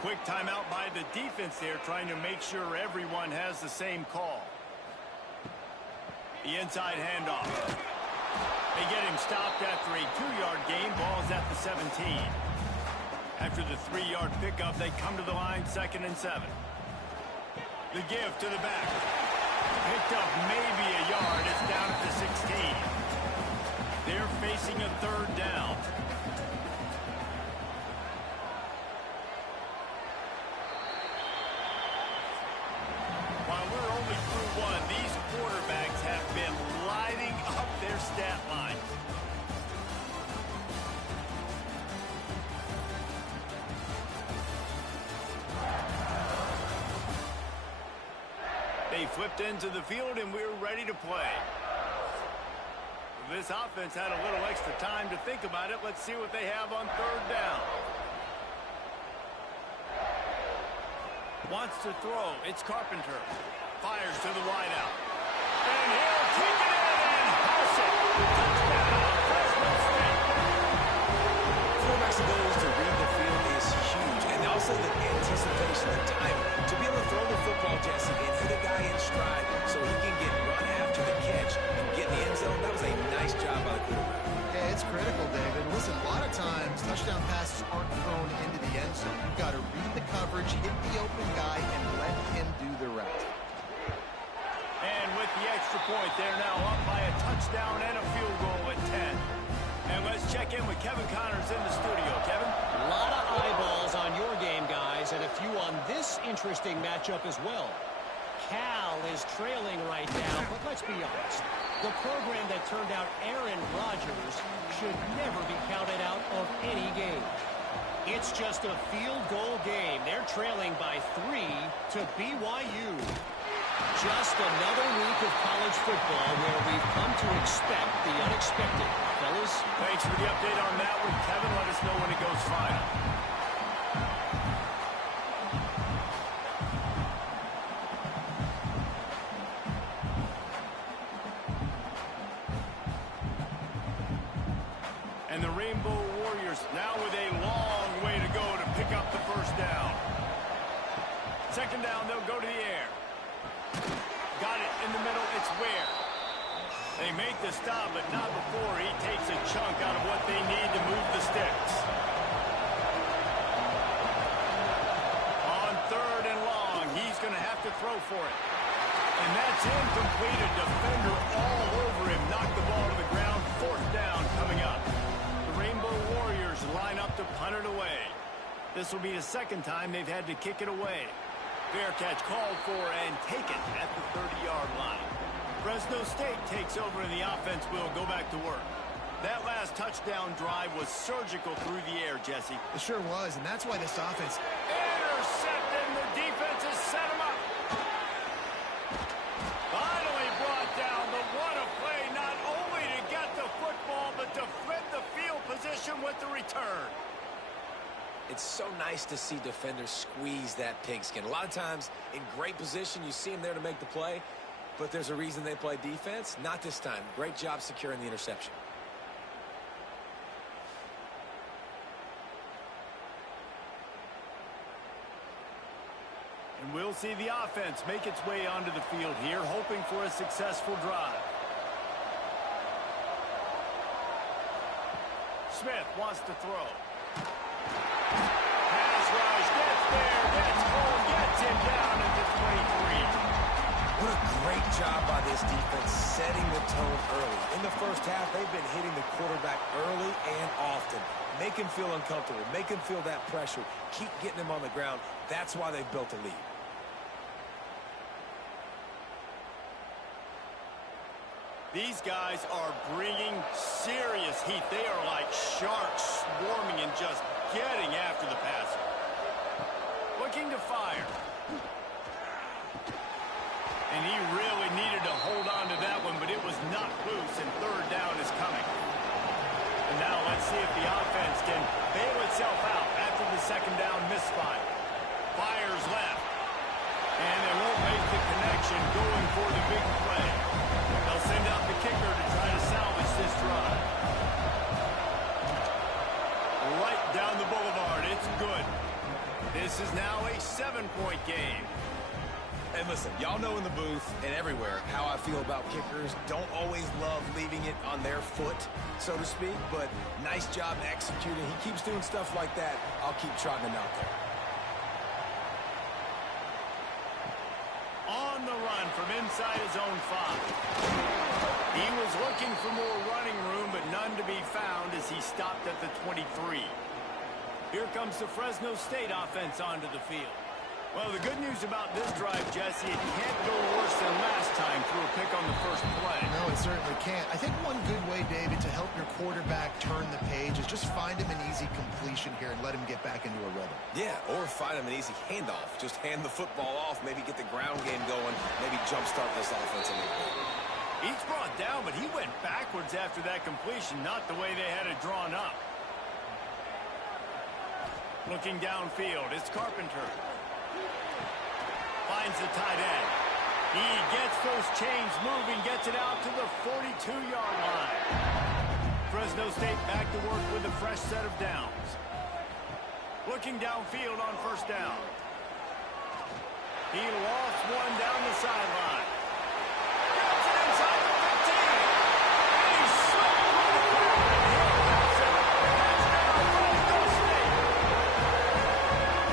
Quick timeout by the defense there, trying to make sure everyone has the same call. The inside handoff. They get him stopped after a 2-yard gain. Ball's at the 17. After the 3-yard pickup, they come to the line, 2nd and 7. The give to the back. Picked up maybe a yard. It's down at the 16. They're facing a third down. While we're only through one, these quarterbacks have been lighting up their stat lines. They flipped into the field, and we're ready to play. This offense had a little extra time to think about it. Let's see what they have on third down. Wants to throw. It's Carpenter. Fires to the wideout. And he'll take it in and house it. Touchdown, Fresno State. Quarterback's ability to read the field is huge. And also the anticipation, the timing. To be able to throw the football, Jesse, and hit a guy in stride so he can get run after the catch and get in the end zone, that was a nice job by the quarterback. Yeah, it's critical, David. Listen, a lot of times touchdown passes aren't thrown into the end zone. You've got to read the coverage, hit the open guy, and let him do the rest. And with the extra point, they're now up by a touchdown and a field goal at 10. And let's check in with Kevin Connors in the studio. Kevin? A lot of eyeballs on your game, guys, and a few on this interesting matchup as well. Cal is trailing right now, but let's be honest. The program that turned out Aaron Rodgers should never be counted out of any game. It's just a field goal game. They're trailing by 3 to BYU. Just another week of college football where we've come to expect the unexpected. Fellas? Thanks for the update on that one, Kevin. Let us know when it goes final. And the Rainbow Warriors now with a long way to go to pick up the first down. Second down, they'll go to the air. Got it in the middle, it's Ware. They make the stop, but not before he takes a chunk out of what they need to move the sticks. On third and long, he's going to have to throw for it. And that's incomplete. A defender all over him. Knocked the ball to the ground. Fourth down coming up. The Rainbow Warriors line up to punt it away. This will be the second time they've had to kick it away. Fair catch called for and taken at the 30-yard line. Fresno State takes over and the offense will go back to work. That last touchdown drive was surgical through the air, Jesse. It sure was, and that's why this offense... Intercepted, and the defense has set him up. Finally brought down, but what a play, not only to get the football, but to flip the field position with the return. It's so nice to see defenders squeeze that pigskin. A lot of times in great position, you see them there to make the play, but there's a reason they play defense. Not this time. Great job securing the interception. And we'll see the offense make its way onto the field here, hoping for a successful drive. Smith wants to throw. Pass rush, gets there, gets home, gets him down at the 23. What a great job by this defense setting the tone early. In the first half, they've been hitting the quarterback early and often. Make him feel uncomfortable. Make him feel that pressure. Keep getting him on the ground. That's why they've built a lead. These guys are bringing serious heat. They are like sharks swarming and just getting after the passer. Looking to fire. And he really needed to hold on to that one, but it was not loose, and third down is coming. And now let's see if the offense can bail itself out after the second down misfire. Fires left. And they won't make the connection going for the big play. They'll send out the kicker to try to salvage this drive. Right down the boulevard. It's good. This is now a 7-point game. And listen, y'all know in the booth and everywhere how I feel about kickers. Don't always love leaving it on their foot, so to speak, but nice job executing. He keeps doing stuff like that. I'll keep trotting him out there. On the run from inside his own 5. He was looking for more running room, but none to be found as he stopped at the 23. Here comes the Fresno State offense onto the field. Well, the good news about this drive, Jesse, it can't go worse than last time through a pick on the first play. No, it certainly can't. I think one good way, David, to help your quarterback turn the page is just find him an easy completion here and let him get back into a rhythm. Yeah, or find him an easy handoff. Just hand the football off, maybe get the ground game going, maybe jumpstart this offense a little bit. He's brought down, but he went backwards after that completion, not the way they had it drawn up. Looking downfield, it's Carpenter. Finds the tight end. He gets those chains moving, gets it out to the 42-yard line. Fresno State back to work with a fresh set of downs. Looking downfield on first down. He lost one down the sideline. Gets it inside the 15. And he's slipped through the crack and he'll pass it. Touchdown, Fresno State.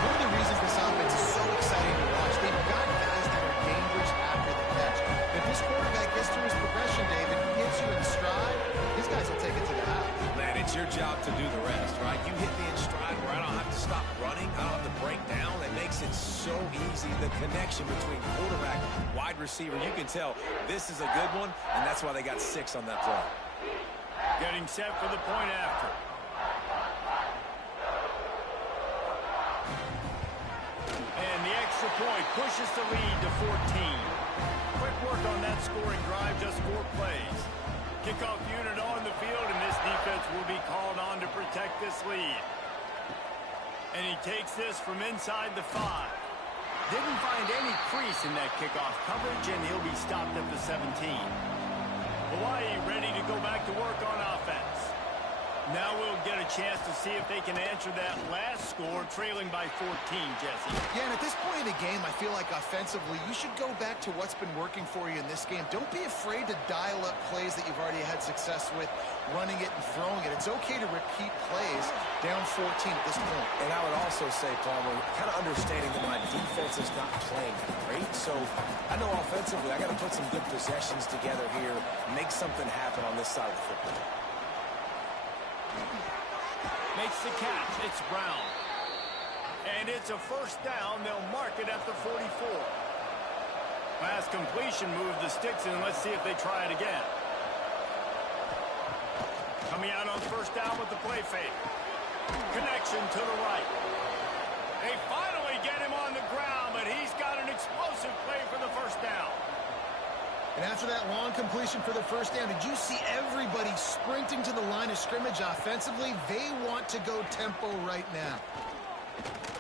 One of the reasons this offense is so exciting to watch, they've got guys that are dangerous after the catch. If this quarterback gets through his progression, David, hits you in stride, these guys will take it to the house. Man, it's your job to do the rest, right? You hit me in stride where I don't have to stop running. I don't have to break down. It makes it so easy. The connection between quarterback, wide receiver, you can tell this is a good one, and that's why they got 6 on that play. Getting set for the point after. And the extra point pushes the lead to 14. Quick work on that scoring drive, just 4 plays. Kickoff unit on the field, and this defense will be called on to protect this lead. And he takes this from inside the 5. Didn't find any crease in that kickoff coverage, and he'll be stopped at the 17. Hawaii ready to go back to work on offense. Now we'll get a chance to see if they can answer that last score, trailing by 14, Jesse. Yeah, and at this point in the game, I feel like offensively, you should go back to what's been working for you in this game. Don't be afraid to dial up plays that you've already had success with, running it and throwing it. It's okay to repeat plays down 14 at this point. And I would also say, Palmer, kind of understanding that my defense is not playing great. So I know offensively, I got to put some good possessions together here, make something happen on this side of the football. Makes the catch. It's Brown. And it's a first down. They'll mark it at the 44. Pass completion moves the sticks in. Let's see if they try it again. Coming out on first down with the play fake. Connection to the right. They finally get him on the ground, but he's got an explosive play for the first down. And after that long completion for the first down, did you see everybody sprinting to the line of scrimmage offensively? They want to go tempo right now.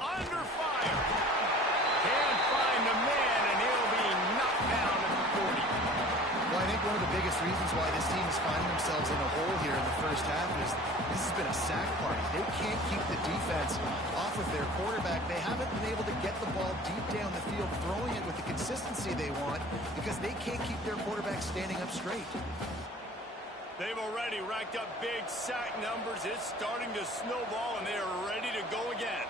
Under fire. Can't find the man, and he'll be knocked down at the 40. Well, I think one of the biggest reasons why this team is finding themselves in a hole here in the first half is this has been a sack party. They can't keep the defense off of their quarterback. They haven't been able to get the ball deep down the field, throwing it with the consistency they want because they can't keep their quarterback standing up straight. They've already racked up big sack numbers. It's starting to snowball, and they are ready to go again.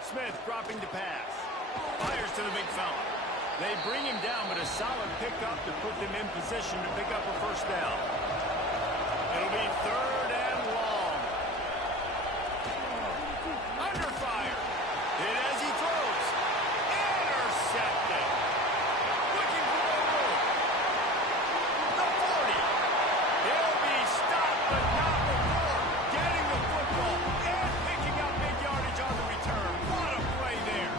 Smith dropping to pass. Fires to the big fella. They bring him down, but a solid pickup to put them in position to pick up a first down. It'll be 3rd and long. Under fire. Hit as he throws. Intercepted. Looking for a room. The 40. He'll be stopped, but not before getting the football and picking up big yardage on the return. What a play there.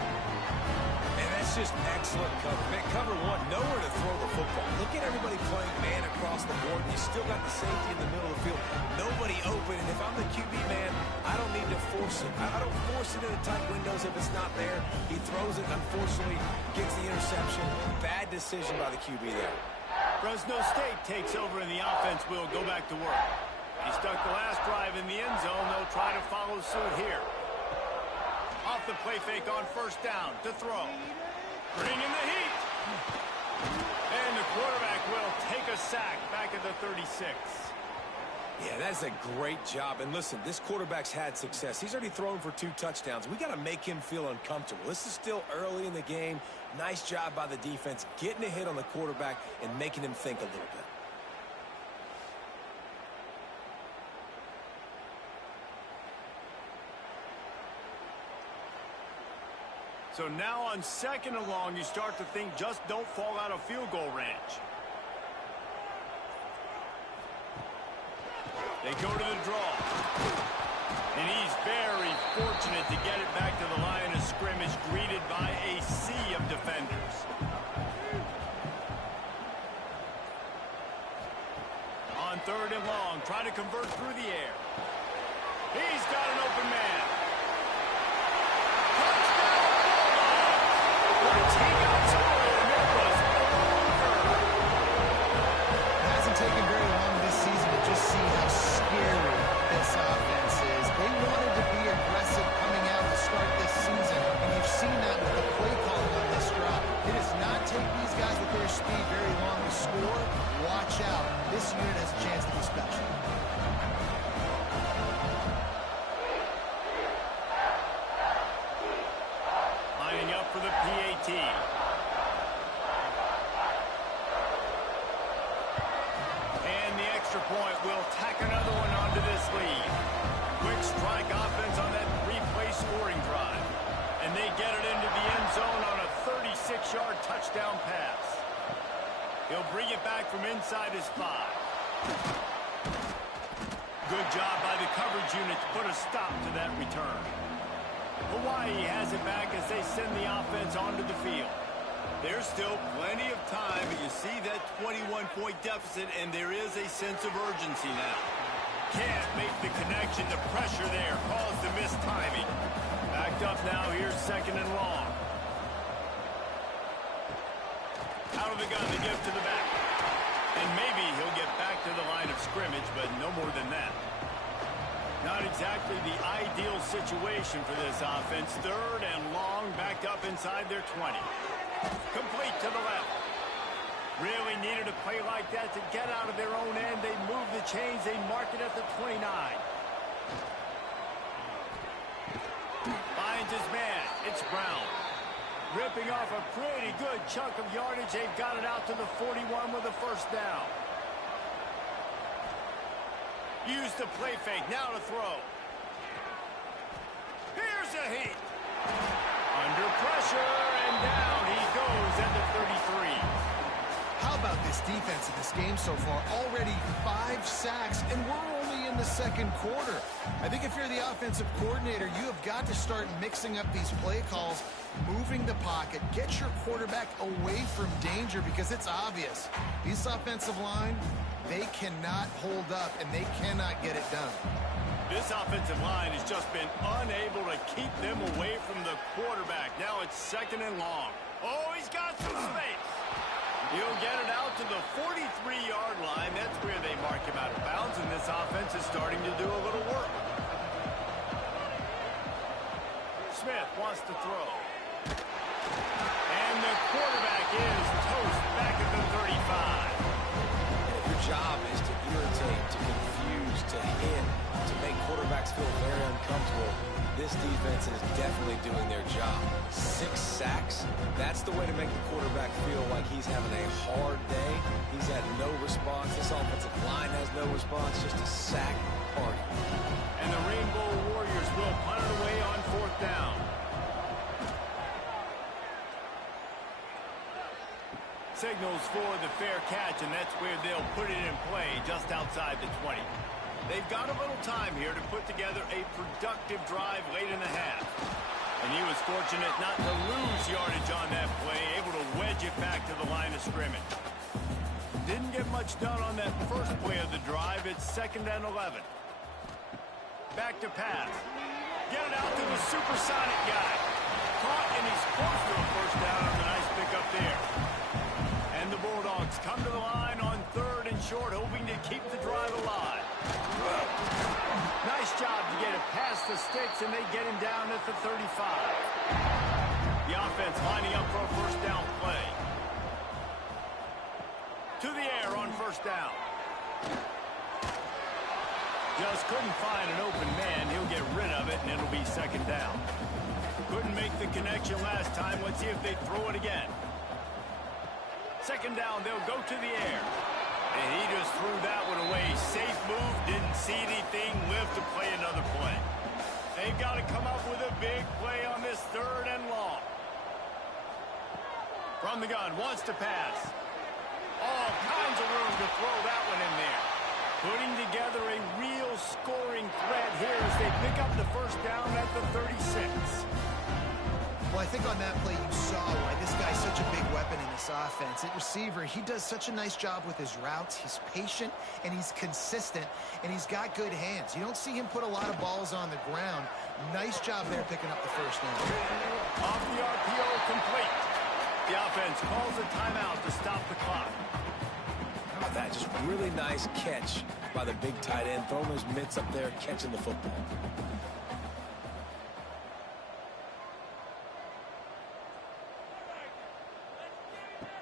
And that's just excellent cover. Man, cover one, nowhere to throw the football. Look at everybody playing man across the board. You still got the safety in the middle of the field. Nobody open, and if I'm the QB man, I don't need to force it. I don't force it into tight windows if it's not there. He throws it, unfortunately, gets the interception. Bad decision by the QB there. Fresno State takes over, and the offense will go back to work. He stuck the last drive in the end zone. They'll try to follow suit here. Off the play fake on first down to throw. Bring in the heat. And the quarterback will take a sack back at the 36. Yeah, that's a great job. And listen, this quarterback's had success. He's already thrown for 2 touchdowns. We got to make him feel uncomfortable. This is still early in the game. Nice job by the defense, getting a hit on the quarterback and making him think a little bit. So now on 2nd and long, you start to think just don't fall out of field goal range. They go to the draw. And he's very fortunate to get it back to the line of scrimmage, greeted by a sea of defenders. On 3rd and long, try to convert through the air. He's got an open man. Once he got home, it was over. It hasn't taken very long this season to just see how scary this offense is. They wanted to be aggressive coming out to start this season, and you've seen that with the play calling on this drive. It does not take these guys with their speed very long to score. Watch out. This unit has a chance to be special. Lining up for the PAT. And the extra point will tack another one onto this lead. Quick strike offense on that 3-play scoring drive. And they get it into the end zone on a 36-yard touchdown pass. He'll bring it back from inside his 5. Good job by the coverage unit to put a stop to that return. Hawaii has it back as they send the offense onto the field. There's still plenty of time, but you see that 21-point deficit, and there is a sense of urgency now. Can't make the connection. The pressure there caused the missed timing. Backed up now. Here's 2nd and long. Out of the gun to give to the back. And maybe he'll get back to the line of scrimmage, but no more than that. Not exactly the ideal situation for this offense. 3rd and long, backed up inside their 20. Complete to the left. Really needed a play like that to get out of their own end. They move the chains. They mark it at the 29. Finds his man. It's Brown. Ripping off a pretty good chunk of yardage. They've got it out to the 41 with a first down. Use the play fake. Now to throw. Here's a heat. Under pressure, and down he goes at the 33. How about this defense in this game so far? Already 5 sacks, and we're only in the 2nd quarter. I think if you're the offensive coordinator, you have got to start mixing up these play calls, moving the pocket, get your quarterback away from danger, because it's obvious. This offensive line, they cannot hold up, and they cannot get it done. This offensive line has just been unable to keep them away from the quarterback. Now it's 2nd and long. Oh, he's got some space. He'll get it out to the 43-yard line. That's where they mark him out of bounds, and this offense is starting to do a little work. Smith wants to throw. And the quarterback is toast back at the 35. feel very uncomfortable. This defense is definitely doing their job. 6 sacks, that's the way to make the quarterback feel like he's having a hard day. He's had no response. This offensive line has no response, just a sack party. And the Rainbow Warriors will punt it away on 4th down. Signals for the fair catch, and that's where they'll put it in play, just outside the 20. They've got a little time here to put together a productive drive late in the half. And he was fortunate not to lose yardage on that play, able to wedge it back to the line of scrimmage. Didn't get much done on that first play of the drive. It's 2nd and 11. Back to pass. Get it out to the supersonic guy. Caught, and he's close to a first down on the nice pickup there. And the Bulldogs come to the line on 3rd and short, hoping to keep the drive alive. Nice job to get it past the sticks, and they get him down at the 35. The offense lining up for a first down play. To the air on 1st down. Just couldn't find an open man. He'll get rid of it, and it'll be 2nd down. Couldn't make the connection last time. Let's see if they throw it again. 2nd down, they'll go to the air. And he just threw that one away. Safe move, didn't see anything, lived to play another play. They've got to come up with a big play on this 3rd and long. From the gun, wants to pass. All kinds of room to throw that one in there. Putting together a real scoring threat here as they pick up the first down at the 36. Well, I think on that play you saw why this guy's such a big weapon in this offense. At receiver, he does such a nice job with his routes. He's patient, and he's consistent, and he's got good hands. You don't see him put a lot of balls on the ground. Nice job there picking up the first down. Off the RPO, complete. The offense calls a timeout to stop the clock. How about that? Just really nice catch by the big tight end. Throwing those mitts up there, catching the football.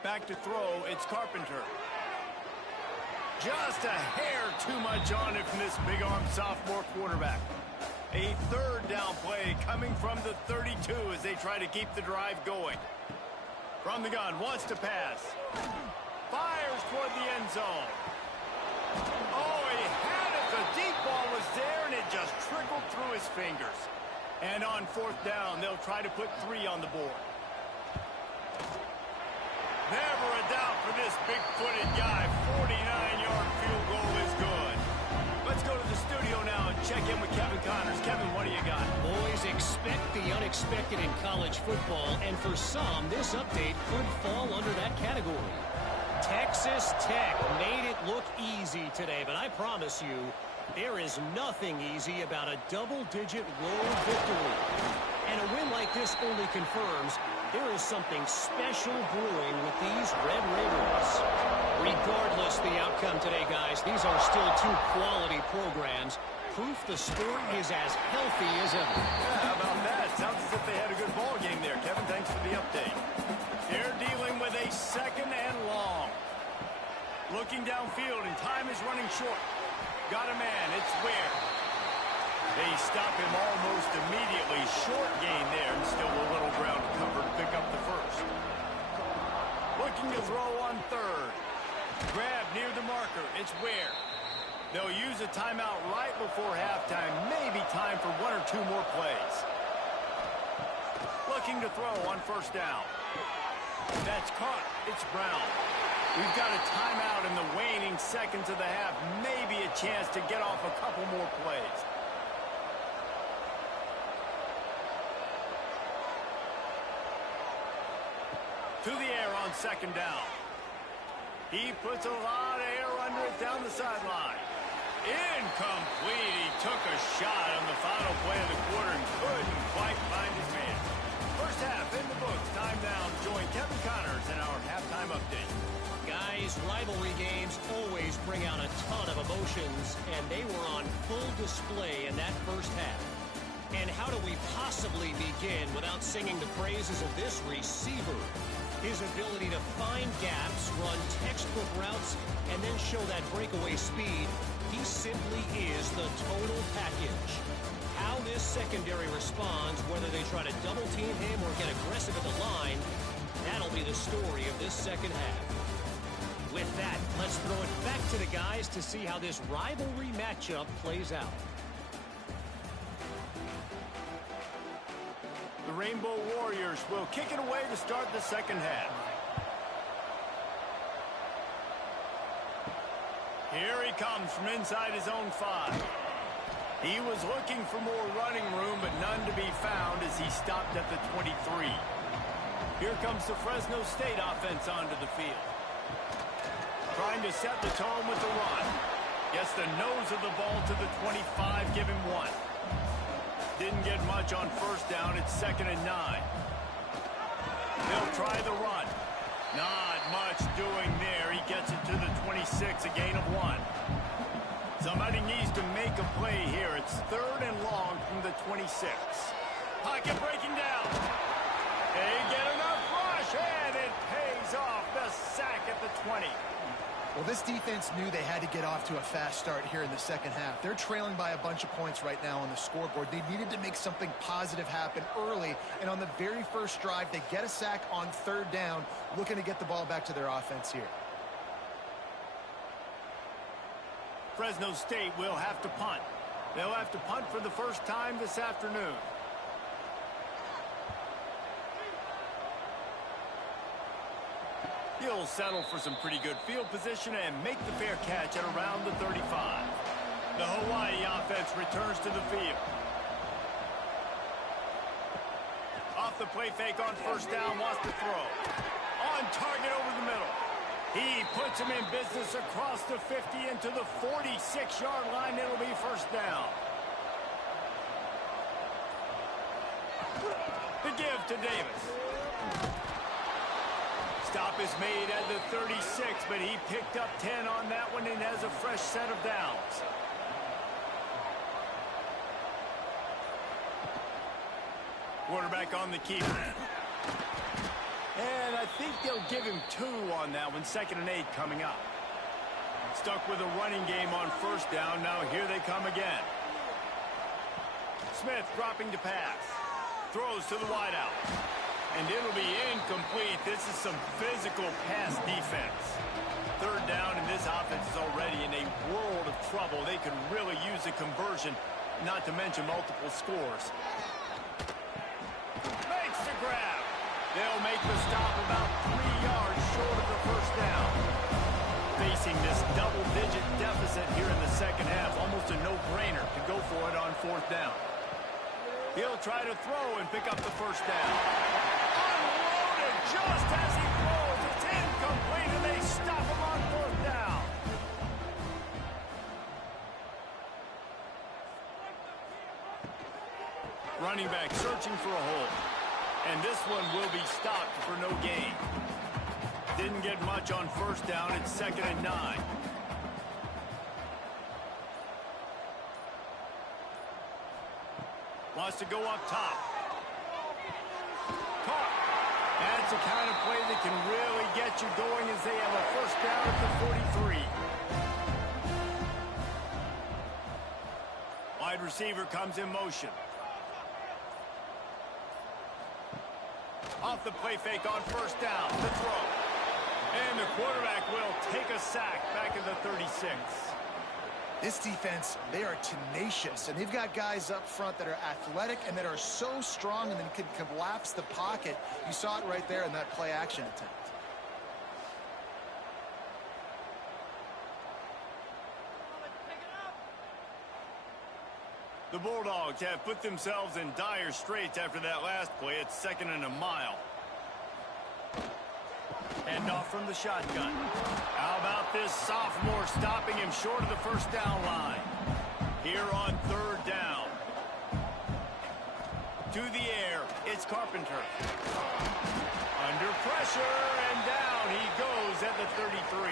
Back to throw, it's Carpenter. Just a hair too much on it from this big-arm sophomore quarterback. A 3rd down play coming from the 32 as they try to keep the drive going. From the gun, wants to pass. Fires toward the end zone. Oh, he had it. The deep ball was there, and it just trickled through his fingers. And on 4th down, they'll try to put 3 on the board. Never a doubt for this big-footed guy. 49-yard field goal is good. Let's go to the studio now and check in with Kevin Connors. Kevin, what do you got? Boys, expect the unexpected in college football, and for some, this update could fall under that category. Texas Tech made it look easy today, but I promise you, there is nothing easy about a double-digit road victory. And a win like this only confirms there is something special brewing with these Red Raiders. Regardless the outcome today, guys, these are still 2 quality programs. Proof the sport is as healthy as ever. Yeah, how about that? Sounds as if they had a good ball game there, Kevin. Thanks for the update. They're dealing with a 2nd and long. Looking downfield, and time is running short. Got a man. It's Ware. They stop him almost immediately. Short gain there, and still a little ground to cover to pick up the first. Looking to throw on 3rd. Grab near the marker. It's Ware. They'll use a timeout right before halftime. Maybe time for 1 or 2 more plays. Looking to throw on 1st down. That's caught. It's Brown. We've got a timeout in the waning seconds of the half. Maybe a chance to get off a couple more plays. To the air on 2nd down. He puts a lot of air under it down the sideline. Incomplete. He took a shot on the final play of the quarter and couldn't quite find his man. First half in the books. Time down. Join Kevin Connors in our halftime update. Guys, rivalry games always bring out a ton of emotions, and they were on full display in that first half. And how do we possibly begin without singing the praises of this receiver? His ability to find gaps, run textbook routes, and then show that breakaway speed, he simply is the total package. How this secondary responds, whether they try to double-team him or get aggressive at the line, that'll be the story of this second half. With that, let's throw it back to the guys to see how this rivalry matchup plays out. The Rainbow Warriors will kick it away to start the second half. Here he comes from inside his own 5. He was looking for more running room, but none to be found as he stopped at the 23. Here comes the Fresno State offense onto the field. Trying to set the tone with the run. Gets the nose of the ball to the 25, give him 1. Didn't get much on first down. It's 2nd and 9. They'll try the run. Not much doing there. He gets it to the 26, a gain of 1. Somebody needs to make a play here. It's 3rd and long from the 26. Pocket breaking down. They get enough rush, and it pays off. The sack at the 20. Well, this defense knew they had to get off to a fast start here in the second half. They're trailing by a bunch of points right now on the scoreboard. They needed to make something positive happen early, and on the very first drive, they get a sack on 3rd down, looking to get the ball back to their offense here. Fresno State will have to punt. They'll have to punt for the first time this afternoon. He'll settle for some pretty good field position and make the fair catch at around the 35. The Hawaii offense returns to the field. Off the play fake on first down, wants to throw. On target over the middle. He puts him in business across the 50 into the 46-yard line. It'll be first down. The give to Davis. Stop is made at the 36, but he picked up 10 on that one and has a fresh set of downs. Quarterback on the keeper. And I think they'll give him 2 on that one. 2nd and 8 coming up. Stuck with a running game on first down. Now here they come again. Smith dropping to pass. Throws to the wideout. And it'll be incomplete. This is some physical pass defense. 3rd down, and this offense is already in a world of trouble. They could really use a conversion, not to mention multiple scores. Makes the grab. They'll make the stop about 3 yards short of the first down. Facing this double-digit deficit here in the second half, almost a no-brainer to go for it on 4th down. He'll try to throw and pick up the first down. Unloaded just as he throws. It's incomplete, and they stop him on 4th down. Running back searching for a hole. And this one will be stopped for no gain. Didn't get much on first down. It's 2nd and 9. Wants to go up top. Caught. That's the kind of play that can really get you going as they have a first down at the 43. Wide receiver comes in motion. Off the play fake on first down. The throw. And the quarterback will take a sack back at the 36. This defense, they are tenacious, and they've got guys up front that are athletic and that are so strong and then can collapse the pocket. You saw it right there in that play-action attempt. The Bulldogs have put themselves in dire straits after that last play. It's 2nd and a mile. Hand off from the shotgun. How about this sophomore stopping him short of the first down line? Here on 3rd down. To the air, it's Carpenter. Under pressure, and down he goes at the 33.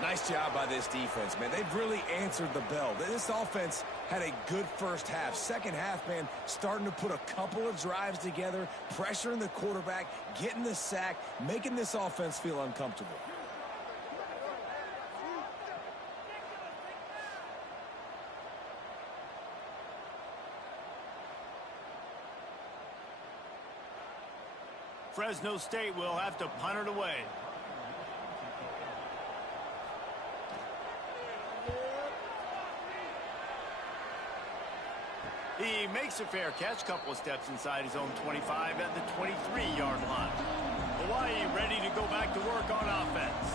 Nice job by this defense, man. They've really answered the bell. This offense had a good first half. Second half, man, starting to put a couple of drives together, pressuring the quarterback, getting the sack, making this offense feel uncomfortable. Fresno State will have to punt it away. He makes a fair catch, couple of steps inside his own 25 at the 23-yard line. Hawaii ready to go back to work on offense.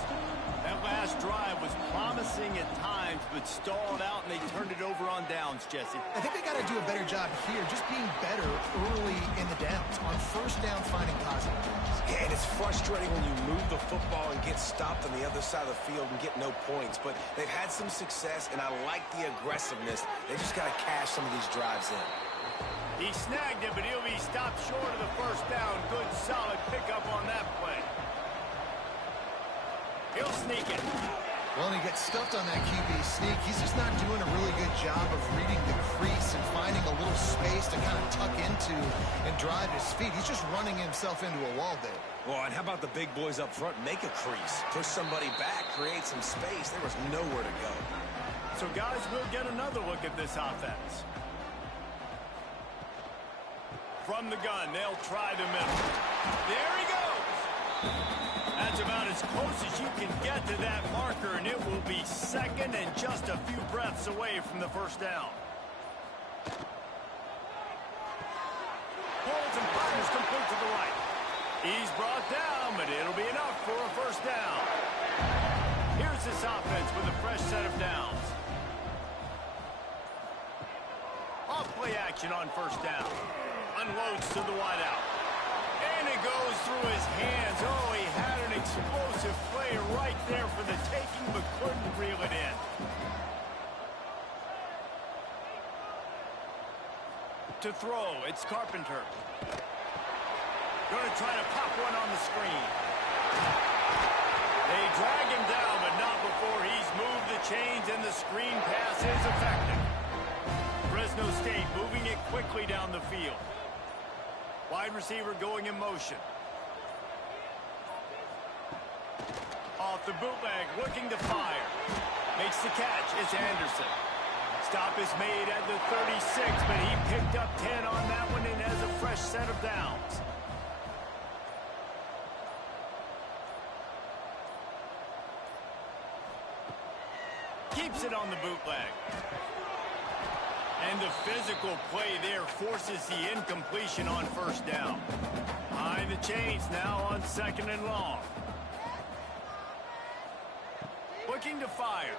That last drive was promising at times, but stalled out, and they turned it over on downs, Jesse. I think they got to do a better job here, just being better early in the downs. On first down, finding positive points. Yeah, and it's frustrating when you move the football and get stopped on the other side of the field and get no points. But they've had some success, and I like the aggressiveness. They just got to cash some of these drives in. He snagged it, but he'll be stopped short of the first down. Good, solid pickup on that play. He'll sneak it. Well, and he gets stuffed on that QB sneak. He's just not doing a really good job of reading the crease and finding a little space to kind of tuck into and drive his feet. He's just running himself into a wall there. Well, and how about the big boys up front? Make a crease. Push somebody back. Create some space. There was nowhere to go. So, guys, we'll get another look at this offense. From the gun, they'll try the middle. There he goes. That's about as close as you can get to that marker, and it will be second and just a few breaths away from the first down. Pulls and fires complete to the right. He's brought down, but it'll be enough for a first down. Here's this offense with a fresh set of downs. Off play action on first down. Unloads to the wideout. And it goes through his hands. Oh, he had an explosive play right there for the taking, but couldn't reel it in. To throw, it's Carpenter. Going to try to pop one on the screen. They drag him down, but not before he's moved the chains, and the screen pass is effective. Fresno State moving it quickly down the field. Wide receiver going in motion. Off the bootleg, looking to fire. Makes the catch, it's Anderson. Stop is made at the 36, but he picked up 10 on that one and has a fresh set of downs. Keeps it on the bootleg. And the physical play there forces the incompletion on first down. Behind the chains now on second and long. Looking to fire.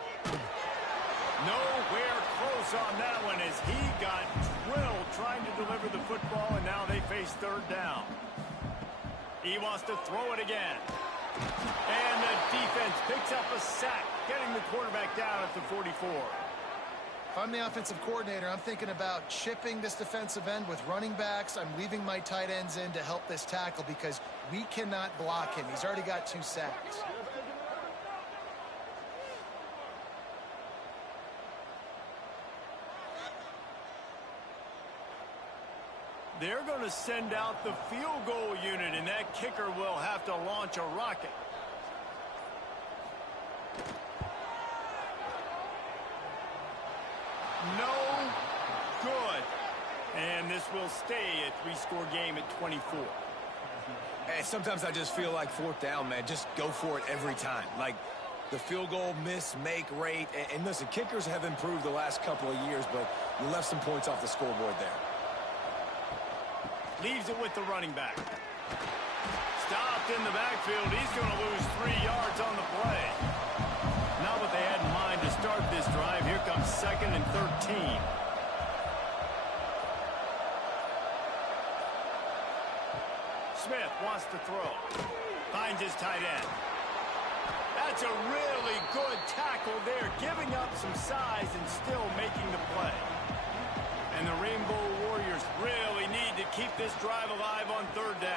Nowhere close on that one as he got drilled trying to deliver the football, and now they face third down. He wants to throw it again. And the defense picks up a sack, getting the quarterback down at the 44. If I'm the offensive coordinator, I'm thinking about chipping this defensive end with running backs. I'm leaving my tight ends in to help this tackle because we cannot block him. He's already got 2 sacks. They're going to send out the field goal unit, and that kicker will have to launch a rocket. No good. And this will stay a 3-score game at 24. Hey, sometimes I just feel like fourth down, man. Just go for it every time. Like the field goal miss-make rate. And listen, kickers have improved the last couple of years, but you left some points off the scoreboard there. Leaves it with the running back. Stopped in the backfield. He's going to lose 3 yards on the play. Not what they had in mind to start this drive. Here comes second and 13. Smith wants to throw. Finds his tight end. That's a really good tackle there, giving up some size and still making the play. And the Rainbow Warriors really need to keep this drive alive on third down.